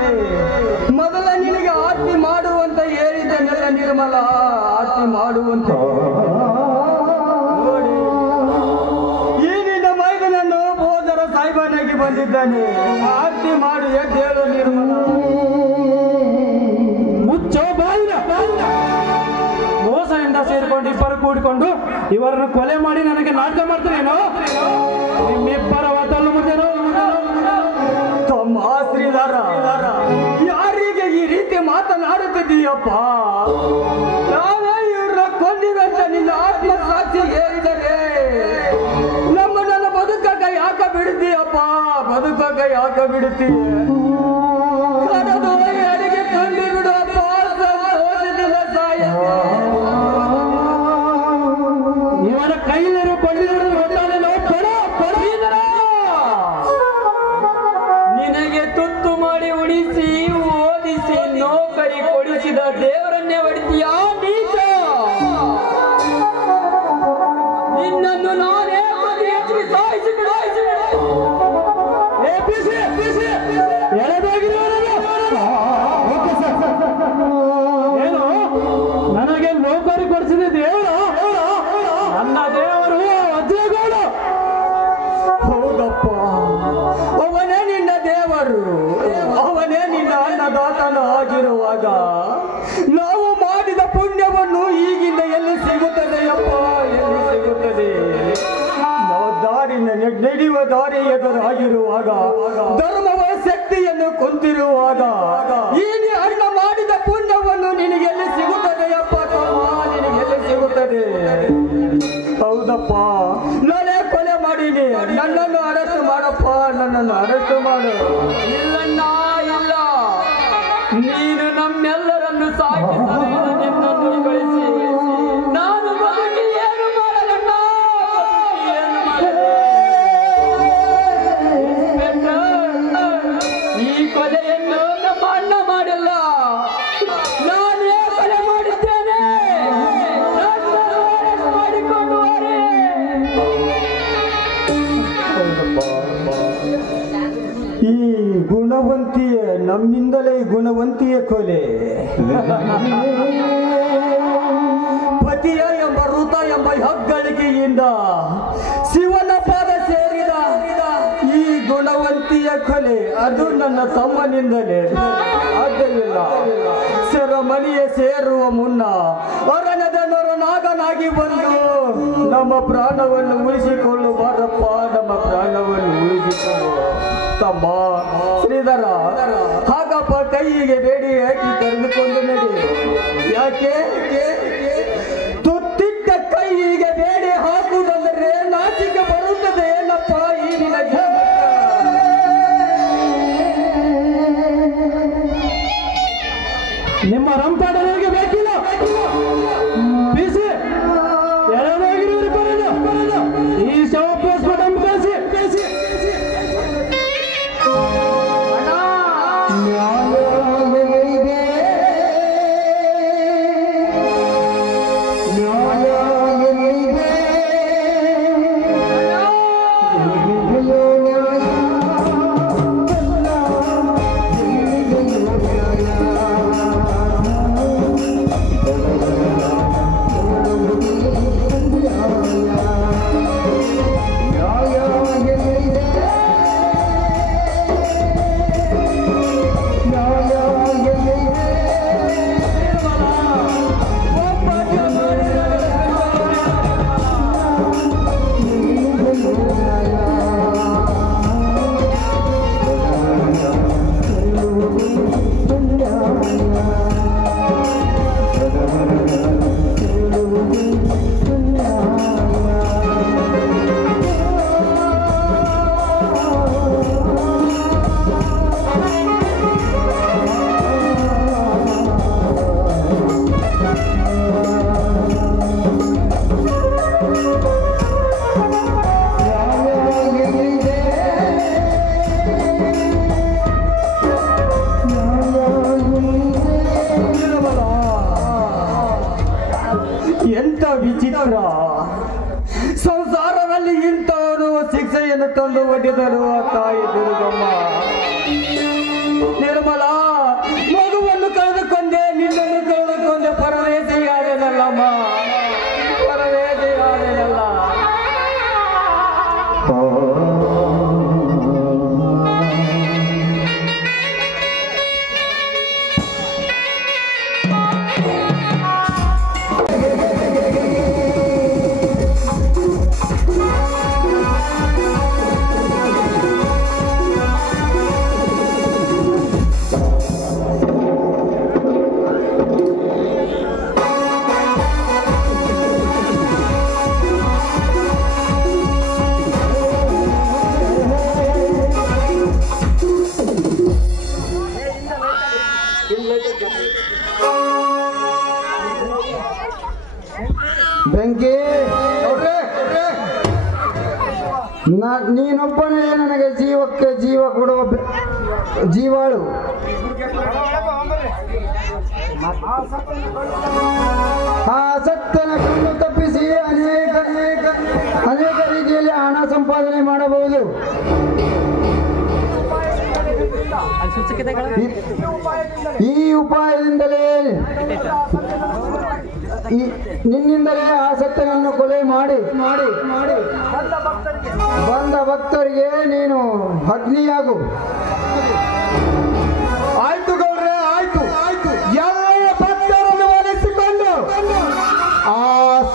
ಮೊದಲ ನಿನಗೆ ಆರತಿ ಮಾಡುವಂತ ಹೇಳಿದ್ದೆನೆಲ್ಲ ನಿರ್ಮಲ, ಆರತಿ ಮಾಡುವಂತ. ಈ ನಿನ್ನ ಮೈದನನ್ನು ಪೋದರ ಸಾಹಿಬನಾಗಿ ಬಂದಿದ್ದಾನೆ, ಆರತಿ ಮಾಡು, ಎದ್ದೇಳು ನಿರ್ಮಲ. ಮೋಸದಿಂದ ಸೇರಿಕೊಂಡು ಇಬ್ಬರು ಕೂಡಿಕೊಂಡು ಇವರನ್ನು ಕೊಲೆ ಮಾಡಿ ನನಗೆ ನಾಟಕ ಮಾಡ್ತೀರೇನೋ? ನಿಮ್ಮಿಬ್ಬರ ಒತ್ತಲು ಮುದ್ದೇನೋ? ತಮ್ಮ ಶ್ರೀಧರ, ಯಾರಿಗೆ ಈ ರೀತಿ ಮಾತನಾಡುತ್ತಿದ್ದೀಯಪ್ಪ? ನಾವೇ ಇವ್ರನ್ನ ಕೊಂದಿವಂತ ನಿನ್ನ ಆತ್ಮಸಾಕ್ಷಿ ಹೇಳಿದರೆ ನಮ್ಮನ್ನ ಬದುಕಾಗ ಯಾಕ ಬಿಡ್ತೀಯಪ್ಪ, ಬದುಕಾಗ ಯಾಕ ಬಿಡ್ತೀಯ? ಕರೆದು ಅಡಿಗೆ ತಂದು ಬಿಡುವಪ್ಪ, ಸಂತೋಷದಿಂದ ಸಾಯಕ್ಕೆ. ಇವನ ಕೈಲಿರೋ ಕೊಂಡಿರೋ ನಿನಗೆ ತುತ್ತು ಮಾಡಿ ಉಳಿಸಿ ಓದಿಸಿ ನೌಕರಿ ಕೊಡಿಸಿದ ದೇವರನ್ನೇ ಹೊಡಿತೀಯಾ ನೀಚ? ನಿನ್ನನ್ನು ನಾನೇ ಸಾಯಿಸಿ ಏನು ನನಗೆ ನೌಕರಿ ಕೊಡಿಸಿದ ದೇವರು? ನನ್ನ ದೇವರು ಅಜ್ಜೇಗೌಡ. ಹೌದಪ್ಪ, ಅವನೇ ನಿನ್ನ ದೇವರು, ಅವನೇ ನಿನ್ನ ಅನ್ನದಾತನ ಆಗಿರುವಾಗ ನಾವು ಮಾಡಿದ ಪುಣ್ಯವನ್ನು ಈಗಿಂದ ಎಲ್ಲಿ ಸಿಗುತ್ತದೆಯಪ್ಪ, ಎಲ್ಲಿ ಸಿಗುತ್ತದೆ? ನಾವು ನಡೆಯುವ ದಾರಿ ಎದುರಾಗಿರುವಾಗ, ಧರ್ಮವ ಶಕ್ತಿಯನ್ನು ಕೊಂತಿರುವಾಗ ಈ ಅಣ್ಣ ಮಾಡಿದ ಪುಣ್ಯವನ್ನು ನಿನಗೆಲ್ಲಿ ಸಿಗುತ್ತದೆಯಪ್ಪ ತಮ್ಮ, ನಿನಗೆಲ್ಲಿ ಸಿಗುತ್ತದೆ? ಹೌದಪ್ಪ, ನಾನೇ ಕೊಲೆ ಮಾಡೀನಿ, ನನ್ನನ್ನು ಅರೆಸ್ಟ್ ಮಾಡಪ್ಪ, ನನ್ನನ್ನು ಅರೆಸ್ಟ್ ಮಾಡು. ಇಲ್ಲಣ್ಣ ಇಲ್ಲ, ನೀನು ನಮ್ಮೆಲ್ಲರನ್ನು ಸಾಕಿ ಸಲಹಿದ ನಿನ್ನನ್ನು ಕಳಿಸಿ ನಾನು ಬದುಕಿ ಏನು ಮಾಡಲಣ್ಣ, ಏನು ಮಾಡಲಿ? ಈ ಕೊಲೆಯನ್ನು ನಮ್ಮ ಅಣ್ಣ ಮಾಡಿಲ್ಲ, ನಾನೇ ಕೊಲೆ ಮಾಡಿದ್ದೇನೆ. ಮಾಡಿಕೊಂಡು ಈ ಗುಣವಂತಿಯ ನಮ್ಮಿಂದಲೇ ಗುಣವಂತಿಯ ಕೊಲೆ. ಪತಿಯ ಎಂಬ ಋತ ಎಂಬ ಹೆಗ್ಗಳಿಕೆಯಿಂದ ಶಿವನ ಪಾದ ಸೇರಿದ ಈ ಗುಣವಂತಿಯ ಕೊಲೆ ಅದು ನನ್ನ ತಮ್ಮನಿಂದಲೇ. ಸಾಧ್ಯವಿಲ್ಲ. ಸೆರೆಮನೆಯ ಸೇರುವ ಮುನ್ನ ಅರಣ್ಯದ ನೊರನಾಗನಾಗಿ ಬಂದು ನಮ್ಮ ಪ್ರಾಣವನ್ನು ಉಳಿಸಿಕೊಳ್ಳುವಾರಪ್ಪ, ನಮ್ಮ ಪ್ರಾಣವನ್ನು ಉಳಿಸಿಕೊಳ್ಳುವ ತಮ್ಮ ಶ್ರೀಧರ. ಹಾಗಪ್ಪ, ಕೈಯಿಗೆ ಬೇಡಿ ಹಾಕಿ ಕರೆದುಕೊಂಡು ನಡಿ. ಯಾಕೆ ತುತ್ತಿಟ್ಟ ಕೈಯಿಗೆ ಬೇಡಿ ಹಾಕುವುದಂದರೆ ನಾಚಿಕೆ ಬರುತ್ತದೆ ಏನಪ್ಪ ಈ ನಿನ್ನ ಜೀವನ. ನಿಮ್ಮ ರಂಪಾಡ ನನಗೆ ಬೇಕಿಲ್ಲ. ಬಿಸಿ ಎಂತ ವಿಚಿತ್ರ, ಸಂಸಾರದಲ್ಲಿ ಇಂಥವನು ಶಿಕ್ಷೆಯನ್ನು ತಂದು ಒಡ್ಡಿದರು ಆ ತಾಯಿ ದುರ್ಗಮ್ಮ. ನಿರ್ಮಲ, ಮಗುವನ್ನು ಕಳೆದುಕೊಂಡೆ, ನಿನ್ನನ್ನು ಕಳೆದುಕೊಂಡೆ, ಪರದೇಶಿಯಾದೆನಲ್ಲಮ್ಮ, ಪರದೇಶಿಯಾದೆನಲ್ಲ. ಬೆಂಕಿ, ನೀನೊಬ್ಬನೇ ನನಗೆ ಜೀವಕ್ಕೆ ಜೀವ ಕೊಡುವ ಜೀವಾಳು. ಆ ಸತ್ಯನ ಕಣ್ಣು ತಪ್ಪಿಸಿ ಅನೇಕ ರೀತಿಯಲ್ಲಿ ಹಣ ಸಂಪಾದನೆ ಮಾಡಬಹುದು. ಈ ಉಪಾಯದಿಂದಲೇ ನಿನ್ನಿಂದಲೇ ಆ ಸತ್ಯನನ್ನು ಕೊಲೆ ಮಾಡಿ ಬಂದ ಭಕ್ತರಿಗೆ ನೀನು ಅಗ್ನಿಯಾಗು. ಆಯ್ತು ಗೌಡ್ರೆ, ಆಯ್ತು ಆಯ್ತು. ಎಲ್ಲ ಭಕ್ತರನ್ನು ಒಲಿಸಿಕೊಂಡು ಆ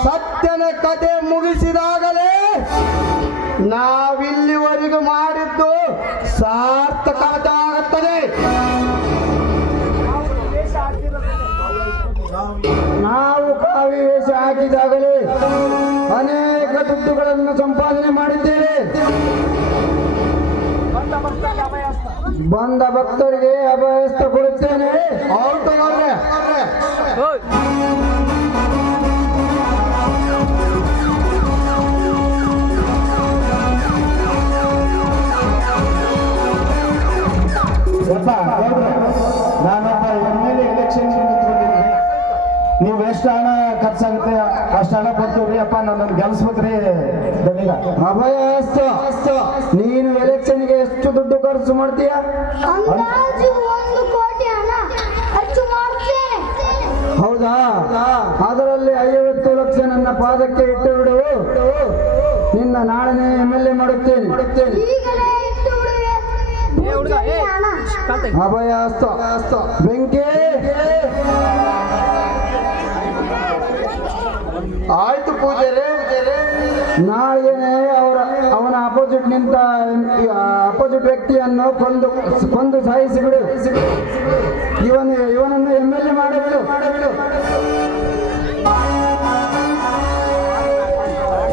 ಸತ್ಯನ ಕಥೆ ಮುಗಿಸಿದಾಗಲೇ ನಾವಿಲ್ಲಿವರೆಗೂ ಮಾಡಿದ್ದು ಸಾರ್ಥಕತೆ ಆಗುತ್ತದೆ. ನಾವು ಕಾವಿ ವೇಷ ಹಾಕಿದಾಗಲೇ ಅನೇಕ ದುಡ್ಡುಗಳನ್ನು ಸಂಪಾದನೆ ಮಾಡಿದ್ದೇವೆ. ಬಂದ ಭಕ್ತರಿಗೆ ಅಭಯಸ್ಥ ಕೊಡುತ್ತೇನೆ. ನಾನೊಬ್ಬ MLA ಎಲೆಕ್ಷನ್ ನಿಂತ್ಕೊಂಡಿದ್ದೀನಿ. ನೀವು ಎಷ್ಟು ಹಣ ಖರ್ಚಾಗುತ್ತೆ ಅಷ್ಟು ಹಣ ಕೊಡ್ತೀವ್ರಿ ಅಪ್ಪ, ನನ್ನನ್ನು ಗೆಲ್ಸ್ಬೇಕ್ರಿ ದಣಿಗ. ಅಭಯಸ್ಥ, ನೀನು ಎಲೆಕ್ಷನ್ಗೆ ಎಷ್ಟು ದುಡ್ಡು ಖರ್ಚು ಮಾಡ್ತೀಯ? ಅಂದಾಜು 1 ಕೋಟಿ ಹಣ ಖರ್ಚು ಮಾಡ್ತೇನೆ. ಹೌದಾ? ಅದರಲ್ಲಿ 50 ಲಕ್ಷ ನನ್ನ ಪಾದಕ್ಕೆ ಇಟ್ಟು ಬಿಡು. ನಿನ್ನ ನಾಳನೆ MLA ಮಾಡುತ್ತೇನೆ. ಈಗಲೇ ಇಟ್ಟು ಬಿಡುವೆ. ಹಣ ಅಭಯಸ್ಥ. ಬೆಂಕಿ, ಆಯ್ತು ಪೂಜಾರೆ. ನಾಳೆನೆ ಅವನ ಅಪೋಸಿಟ್ ನಿಂತ ಅಪೋಸಿಟ್ ವ್ಯಕ್ತಿಯನ್ನು ಕೊಂದು ಸಾಯಿಸಿಬಿಡು. ಇವನನ್ನು MLA ಮಾಡಬಿಡು.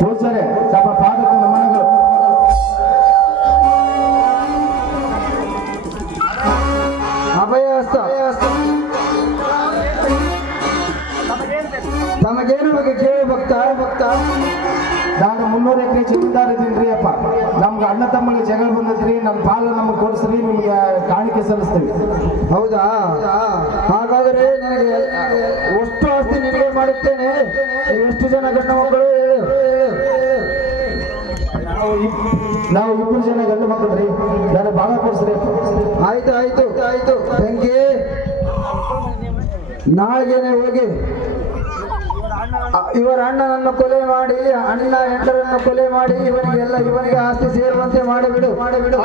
ಪೂಜಾರೆ, ತಮ್ಮ ಪಾದಕ್ಕೆ ನಮನಗಳು. ಅಭಯಸ್ಥ, ತಮಗೇನು ಬಗ್ಗೆ ಕೇಳಿ ಭಕ್ತ. ನಾನು 300 ಎಕರೆ ಜಮೀನ್ದಾರ್ ಇದ್ದೀನ್ರಿ ಅಪ್ಪ. ನಮ್ಗೆ ಅಣ್ಣ ತಮ್ಮಗಳಿಗೆ ಜಗಳ ಬಂದದ್ರಿ, ನಮ್ಮ ಪಾಲು ನಮಗೆ ಕೊಡಿಸ್ರಿ, ನಿಮ್ಗೆ ಕಾಣಿಕೆ ಸಲ್ಲಿಸ್ತೀವಿ. ಹೌದಾ? ಹಾಗಾದರೆ ನನಗೆ ಅಷ್ಟು ಆಸ್ತಿ ನಿನಗೆ ಮಾಡುತ್ತೇನೆ. ಎಷ್ಟು ಜನ ಗಂಡ ಮಕ್ಕಳು? ನಾವು 2 ಜನ ಗಂಡು ಮಕ್ಕಳ್ರಿ, ನನಗೆ ಭಾಗ ಕೊಡಿಸ್ರಿ. ಆಯ್ತು ಆಯ್ತು ಆಯ್ತು. ಬೆಂಕಿ, ನಾಳೆಗೇನೆ ಹೋಗಿ ಇವರ ಅಣ್ಣನನ್ನು ಕೊಲೆ ಮಾಡಿ, ಅಣ್ಣ ಹೆಂಡರನ್ನು ಕೊಲೆ ಮಾಡಿ, ಇವನಿಗೆ ಆಸ್ತಿ ಸೇರುವಂತೆ ಮಾಡಿಬಿಡು.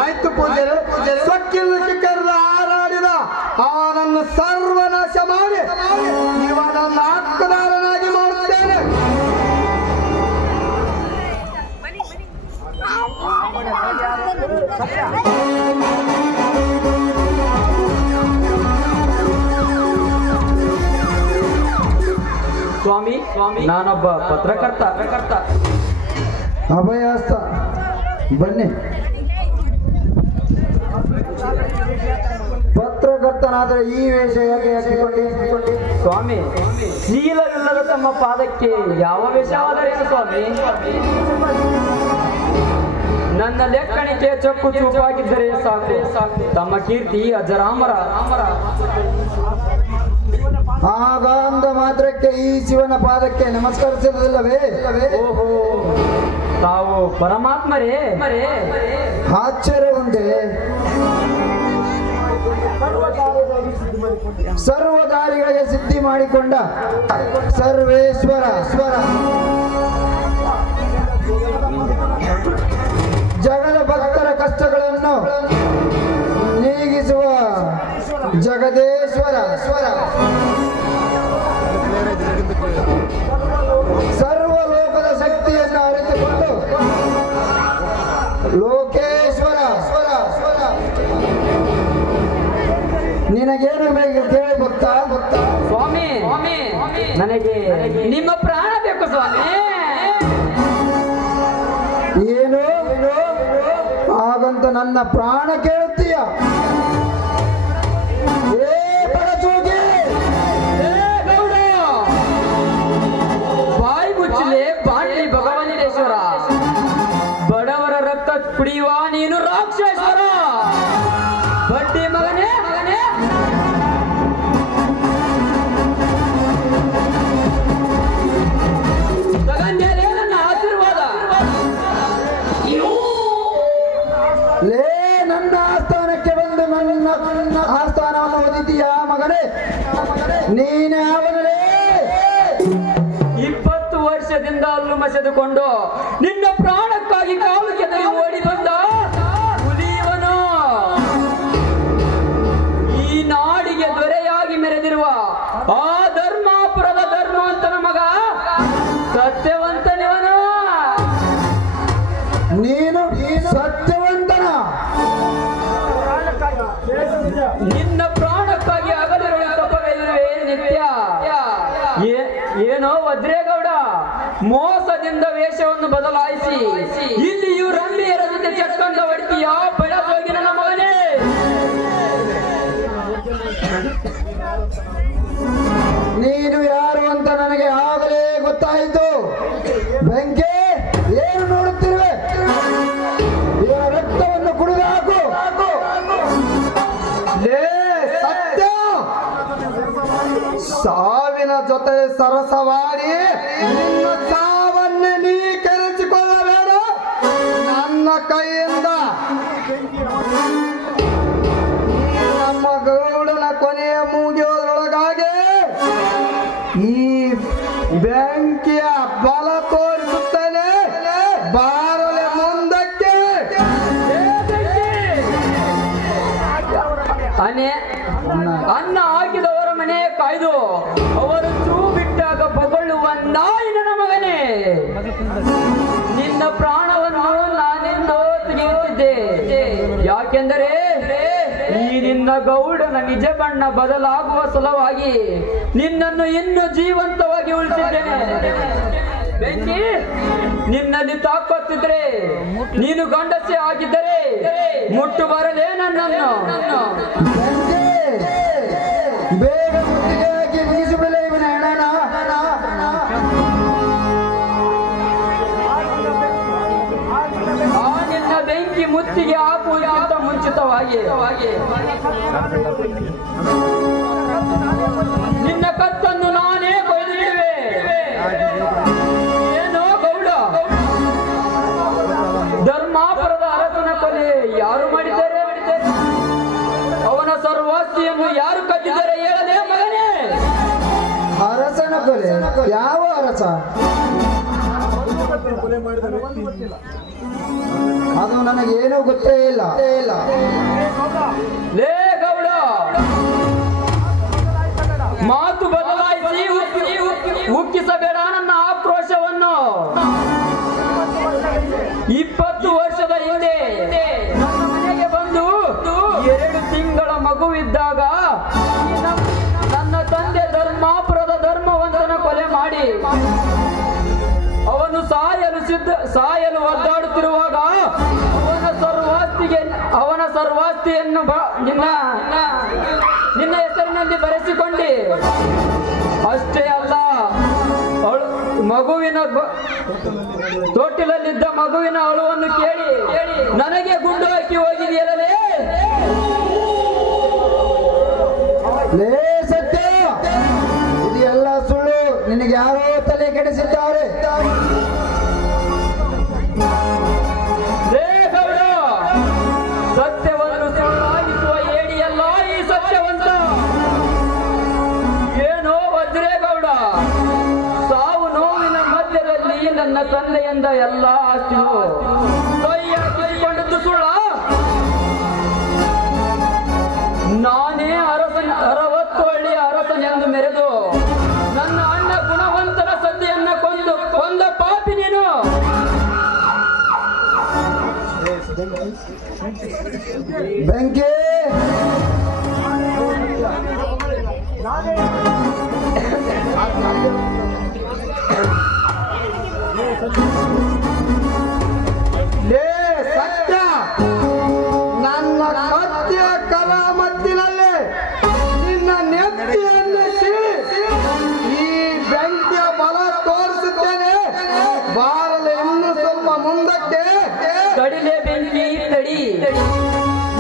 ಆಯ್ತು ಪೂಜಾರೆ. ಸಕ್ಕಿಲ್ಲಕ್ಕೆ ಕರೆದ ಹಾರಾಡಿದ ಅವನನ್ನು ಸರ್ವನಾಶ ಮಾಡಿ ಇವನನ್ನು ಹಕ್ಕುದಾರನಾಗಿ ಮಾಡುತ್ತೇನೆ. ಸ್ವಾಮಿ, ನಾನೊಬ್ಬ ಪತ್ರಕರ್ತ. ಅಭಯಸ್ಥ, ಬನ್ನಿ. ಪತ್ರಕರ್ತನಾದರೆ ಈ ವೇಷ ಯಾಕೆ ಹಾಕಿಕೊಂಡಿ? ಸ್ವಾಮಿ, ಶೀಲವಿಲ್ಲದ ತಮ್ಮ ಪಾದಕ್ಕೆ ಯಾವ ವೇಷವಾದರೆ ಸ್ವಾಮಿ? ನನ್ನ ಲೆಕ್ಕಣಿಕೆ ಚಪ್ಪು ಚೂಪಾಗಿದ್ದರೆ ಸಾಕು, ತಮ್ಮ ಕೀರ್ತಿ ಅಜರಾಮರ. ಆಗ ಅಂದ ಮಾತ್ರಕ್ಕೆ ಈ ಶಿವನ ಪಾದಕ್ಕೆ ನಮಸ್ಕರಿಸಲಿಲ್ಲವೇ? ಓಹೋ, ತಾವು ಪರಮಾತ್ಮರೇ? ಆಶ್ಚರ್ಯ ಉಂಟೆ. ಸರ್ವ ದಾರಿಗಳಿಗೆ ಸಿದ್ಧಿ ಮಾಡಿಕೊಂಡ ಸರ್ವೇಶ್ವರ ಜಗದ ಭಕ್ತರ ಕಷ್ಟಗಳನ್ನು ನೀಗಿಸುವ ಜಗದೇಶ್ವರ ಸರ್ವ ಲೋಕದ ಶಕ್ತಿಯನ್ನು ಅರಿತುಕೊಂಡು ಲೋಕೇಶ್ವರ ನಿನಗೇನು ಬೇಕು ಕೇಳಿ ಭಕ್ತ? ಸ್ವಾಮಿ, ನನಗೆ ನಿಮ್ಮ ಪ್ರಾಣ ಬೇಕು ಸ್ವಾಮಿ. ಏನು? ಹಾಗಂತ ನನ್ನ ಪ್ರಾಣ ಕೇಳುತ್ತೀಯ? ಏ ಬಡಚೂಗಿ, ಬಾಯಿ ಮುಚ್ಚಲೆ ಬಾಂಡ್ಲಿ ಭಗವಂತೇಶ್ವರ. ಬಡವರ ರಕ್ತ ಕುಡಿಯುವ ನೀನು ರಾಕ್ಷೇಶ್ವರ. ಬಡ್ಡಿ ಮಗನೇ ತಗಂಡೇಲೆ ನನ್ನ ಆಶೀರ್ವಾದ. ಲೇ, ನನ್ನ ಆಸ್ಥಾನಕ್ಕೆ ಬಂದು ನನ್ನ ಆಸ್ಥಾನವನ್ನು ಓದಿದ್ದೀಯಾ ಮಗನೇ? ನೀನೇ ಅವನಲೇ. 20 ವರ್ಷದಿಂದ ಅಲ್ಲು ಮಸೆದುಕೊಂಡು ನಿನ್ನ ಪ್ರಾಣಕ್ಕಾಗಿ ಕಾಲು ಕೆದರಿ ಓಡಿ ಬಂದ ಹುಲಿಯವನು. ಈ ನಾಡಿಗೆ ದೊರೆಯಾಗಿ ಮೆರೆದಿರುವ ಆ ಧರ್ಮಾಪುರದ ಧರ್ಮವಂತನ ಮಗ ಸತ್ಯವಂತನಿವನು. ನೀನು ಸತ್ಯವಂತನ? ನಿನ್ನ ಪ್ರಾಣಕ್ಕಾಗಿ ಅಗಲಿರುವ ತಪವೆಲ್ಲವೇ ನಿತ್ಯ? ಏನೋ ವಜ್ರೇಗೌಡ, ಮೋಸದಿಂದ ವೇಷವನ್ನು ಬದಲಾಯಿಸಿ ಇಲ್ಲಿಯೂ ರಂಬಿಯರ ಜೊತೆ ಚಕ್ಕಂದ ಹೊಡಿತೀಯ ಬೆಳಗೋಗಿ ನನ್ನ ಮಗನೇ. ನೀನು ಯಾರು ಅಂತ ನನಗೆ ಆಗಲೇ ಗೊತ್ತಾಯಿತು. ಬೆಂಕಿ, ಏನು ನೋಡುತ್ತಿರುವೆ? ಇವರ ರಕ್ತವನ್ನು ಕುಡಿದು ಹಾಕು. ಲೇ ಸತ್ಯ, ಸಾವಿನ ಜೊತೆ ಸರಸವಾಡಿ ನಿನ್ನ ಸಾವನ್ನೇ ನೀ ಕೆರಚಿಕೊಳ್ಳಬೇಡ ನನ್ನ ಕೈಯಿಂದ. ನಮ್ಮ ಗೌಡನ ಕೊನೆಯ ಮುಗಿಯೋದ್ರೊಳಗಾಗಿ ಈ ಬೆಂಕಿಯ ಬಲ ತೋರಿಸುತ್ತೇನೆ. ಬಾರಲೆ ಮುಂದಕ್ಕೆ. ಅನ್ನ ಹಾಕಿದವರ ಮನೆ ಕಾಯ್ದು ಅವರು ಚೂ ಬಿಟ್ಟಾಗ ಬಗೊಳ್ಳುವ ನಾಯಿ ನನ್ನ ಮಗನೇ. ನಿನ್ನ ಪ್ರಾಣವನ್ನು ನಾನೆಂದು ತೆಗೆಯುತ್ತಿದ್ದೆ. ಯಾಕೆಂದರೆ ಈ ನಿನ್ನ ಗೌಡನ ನಿಜ ಬಣ್ಣ ಬದಲಾಗುವ ಸಲುವಾಗಿ ನಿನ್ನನ್ನು ಇನ್ನೂ ಜೀವಂತವಾಗಿ ಉಳಿಸಿದ್ದೇನೆ. ಬೆಂಕಿ, ನಿನ್ನಲ್ಲಿ ತಾಕತ್ತಿದ್ರೆ ನೀನು ಗಂಡಸೆ ಆಗಿದ್ದರೆ ಮುಟ್ಟು ಬರಲೇ ನನ್ನನ್ನು. ಬೇಗ ಮುತ್ತಿಗೆ ಹಾಕಿ ಮುಗಿಸಬಲ್ಲ ಇವನ ಹೆಣನ. ಆ ನಿನ್ನ ಬೆಂಕಿ ಮುತ್ತಿಗೆ ಹಾಕುವುದಕ್ಕಿಂತ ಮುಂಚಿತವಾಗಿ ನಿನ್ನ ಕತ್ತನ್ನು ನಾನೇ ಕೊಯ್ದಿಡುವೆ. ಏನೋ ಗೌಡ, ಧರ್ಮಾಪುರದ ಅರಸನ ಕೊಲೆ ಯಾರು ಮಾಡಿದ್ದಾರೆ? ಅವನ ಸರ್ವಾಸ್ತಿಯನ್ನು ಯಾರು ಕದ್ದಿದ್ದಾರೆ ಹೇಳಲೇ ಮಗನೇ? ಅರಸನ ಕೊಲೆ? ಯಾವ ಅರಸ? ಅದು ನನಗೇನೂ ಗೊತ್ತೇ ಇಲ್ಲ. ಲೇ ಗೌಡ, ಮಾತು ಬದಲಾಯಿಸಿ ಉಕ್ಕಿಸಬೇಡ ನನ್ನ ಆಕ್ರೋಶವನ್ನು. 20 ವರ್ಷದ ಹಿಂದೆ ನನ್ನ ಮನೆಗೆ ಬಂದು 2 ತಿಂಗಳ ಮಗುವಿದ್ದಾಗ ನನ್ನ ತಂದೆ ಧರ್ಮಾಪುರದ ಧರ್ಮವಂತನ ಕೊಲೆ ಮಾಡಿ ಅವನು ಸಾಯಲು ಒದ್ದಾಡುತ್ತಿರುವಾಗ ಅವನ ಸರ್ವಾಸ್ತಿಯನ್ನು ನಿನ್ನ ಹೆಸರಿನಲ್ಲಿ ಬರೆಸಿಕೊಂಡಿ. ಅಷ್ಟೇ ಅಲ್ಲ, ಮಗುವಿನ ತೊಟ್ಟಿಲಲ್ಲಿದ್ದ ಮಗುವಿನ ಅಳುವನ್ನು ಕೇಳಿ ನನಗೆ ಗುಂಡು ಹಾಕಿ ಹೋಗಿದೆಯಲ್ಲೇ? ಲೇ ಸತ್ಯ, ಇನ್ಯಾರೋ ತಲೆ ಕೆಡಿಸಿದ್ದಾವ್ರೆ. ಸತ್ಯವನ್ನು ಸುಳ್ಳಾಗಿಸುವ ಏಡಿಯಲ್ಲ ಈ ಸತ್ಯವಂತ. ಏನೋ ವಜ್ರೇಗೌಡ, ಸಾವು ನೋವಿನ ಮಧ್ಯದಲ್ಲಿ ನನ್ನ ತಂದೆಯಿಂದ ಎಲ್ಲ ಆಸ್ತಿಯು ಕೈಯಾಕಿಸಿಕೊಂಡದ್ದು ಸುಳ್ಳ. ನಾನೇ ಅರವತ್ತು ಹಳ್ಳಿಯ ಅರಸನೆಂದು ಮೆರೆದು ನನ್ನ ಅಣ್ಣ ಗುಣವಂತರ ಸದ್ಯೆಯನ್ನ ಕೊಂದ ಪಾಪಿ ನೀನು. ಬೆಂಕಿ ಲೇ ಸತ್ಯ, ನನ್ನ ಕತ್ಯ ಕಲಾಮತ್ತಿನಲ್ಲಿ ನಿನ್ನ ನೆತ್ತಿಯನ್ನು ಸೀಳಿ ಈ ಬೆಂಕಿಯ ಬಲ ತೋರಿಸುತ್ತೇನೆ. ಬಾರಲೆ ಇನ್ನು ಸ್ವಲ್ಪ ಮುಂದಕ್ಕೆ. ಕಡಿಲೆ ಬೆಂಕಿ ತಡಿ,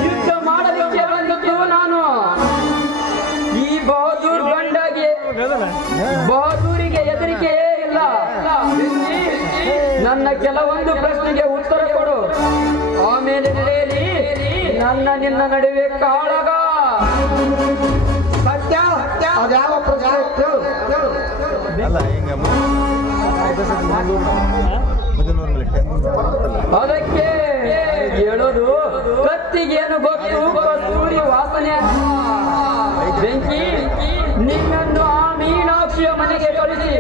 ಯುದ್ಧ ಮಾಡಲಿಕ್ಕೆ ಬಂದದ್ದು ನಾನು. ಈ ಬಹದ್ದೂರಿಗೆ ಹೆದರಿಕೆಯೇ ಇಲ್ಲ. ನನ್ನ ಕೆಲವೊಂದು ಪ್ರಶ್ನೆಗೆ ಉತ್ತರ ಕೊಡು, ಆಮೇಲೆ ನಡೆಯಲಿ ನಿನ್ನ ನಡುವೆ ಕಾಳಗ. ಸತ್ಯ, ಅದ್ಯಾವ ಪ್ರಶ್ನೆ ಕೇಳು. ಅದಕ್ಕೆ ಹೇಳೋದು, ಕತ್ತಿಗೇನು ಗೊತ್ತು ಕಸ್ತೂರಿ ವಾಸನೆ. ಬೆಂಕಿ, ನಿನ್ನನ್ನು ಆ ಮೀನಾಕ್ಷಿಯ ಮನೆಗೆ ಕಳಿಸಿ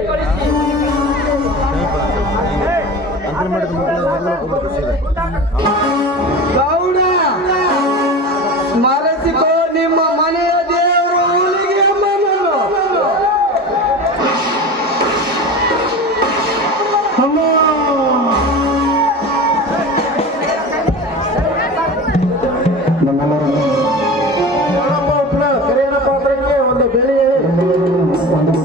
ಗೌಡ, ಸ್ಮರಿಸಿಕೋ ನಿಮ್ಮ ಮನೆಯ ದೇವರು ಹುಲಿಗೆ ಅಮ್ಮನನ್ನು. ಕರೆಯನ ಪಾತ್ರಕ್ಕೆ ಒಂದು ಬೆಳೆ ಒಂದು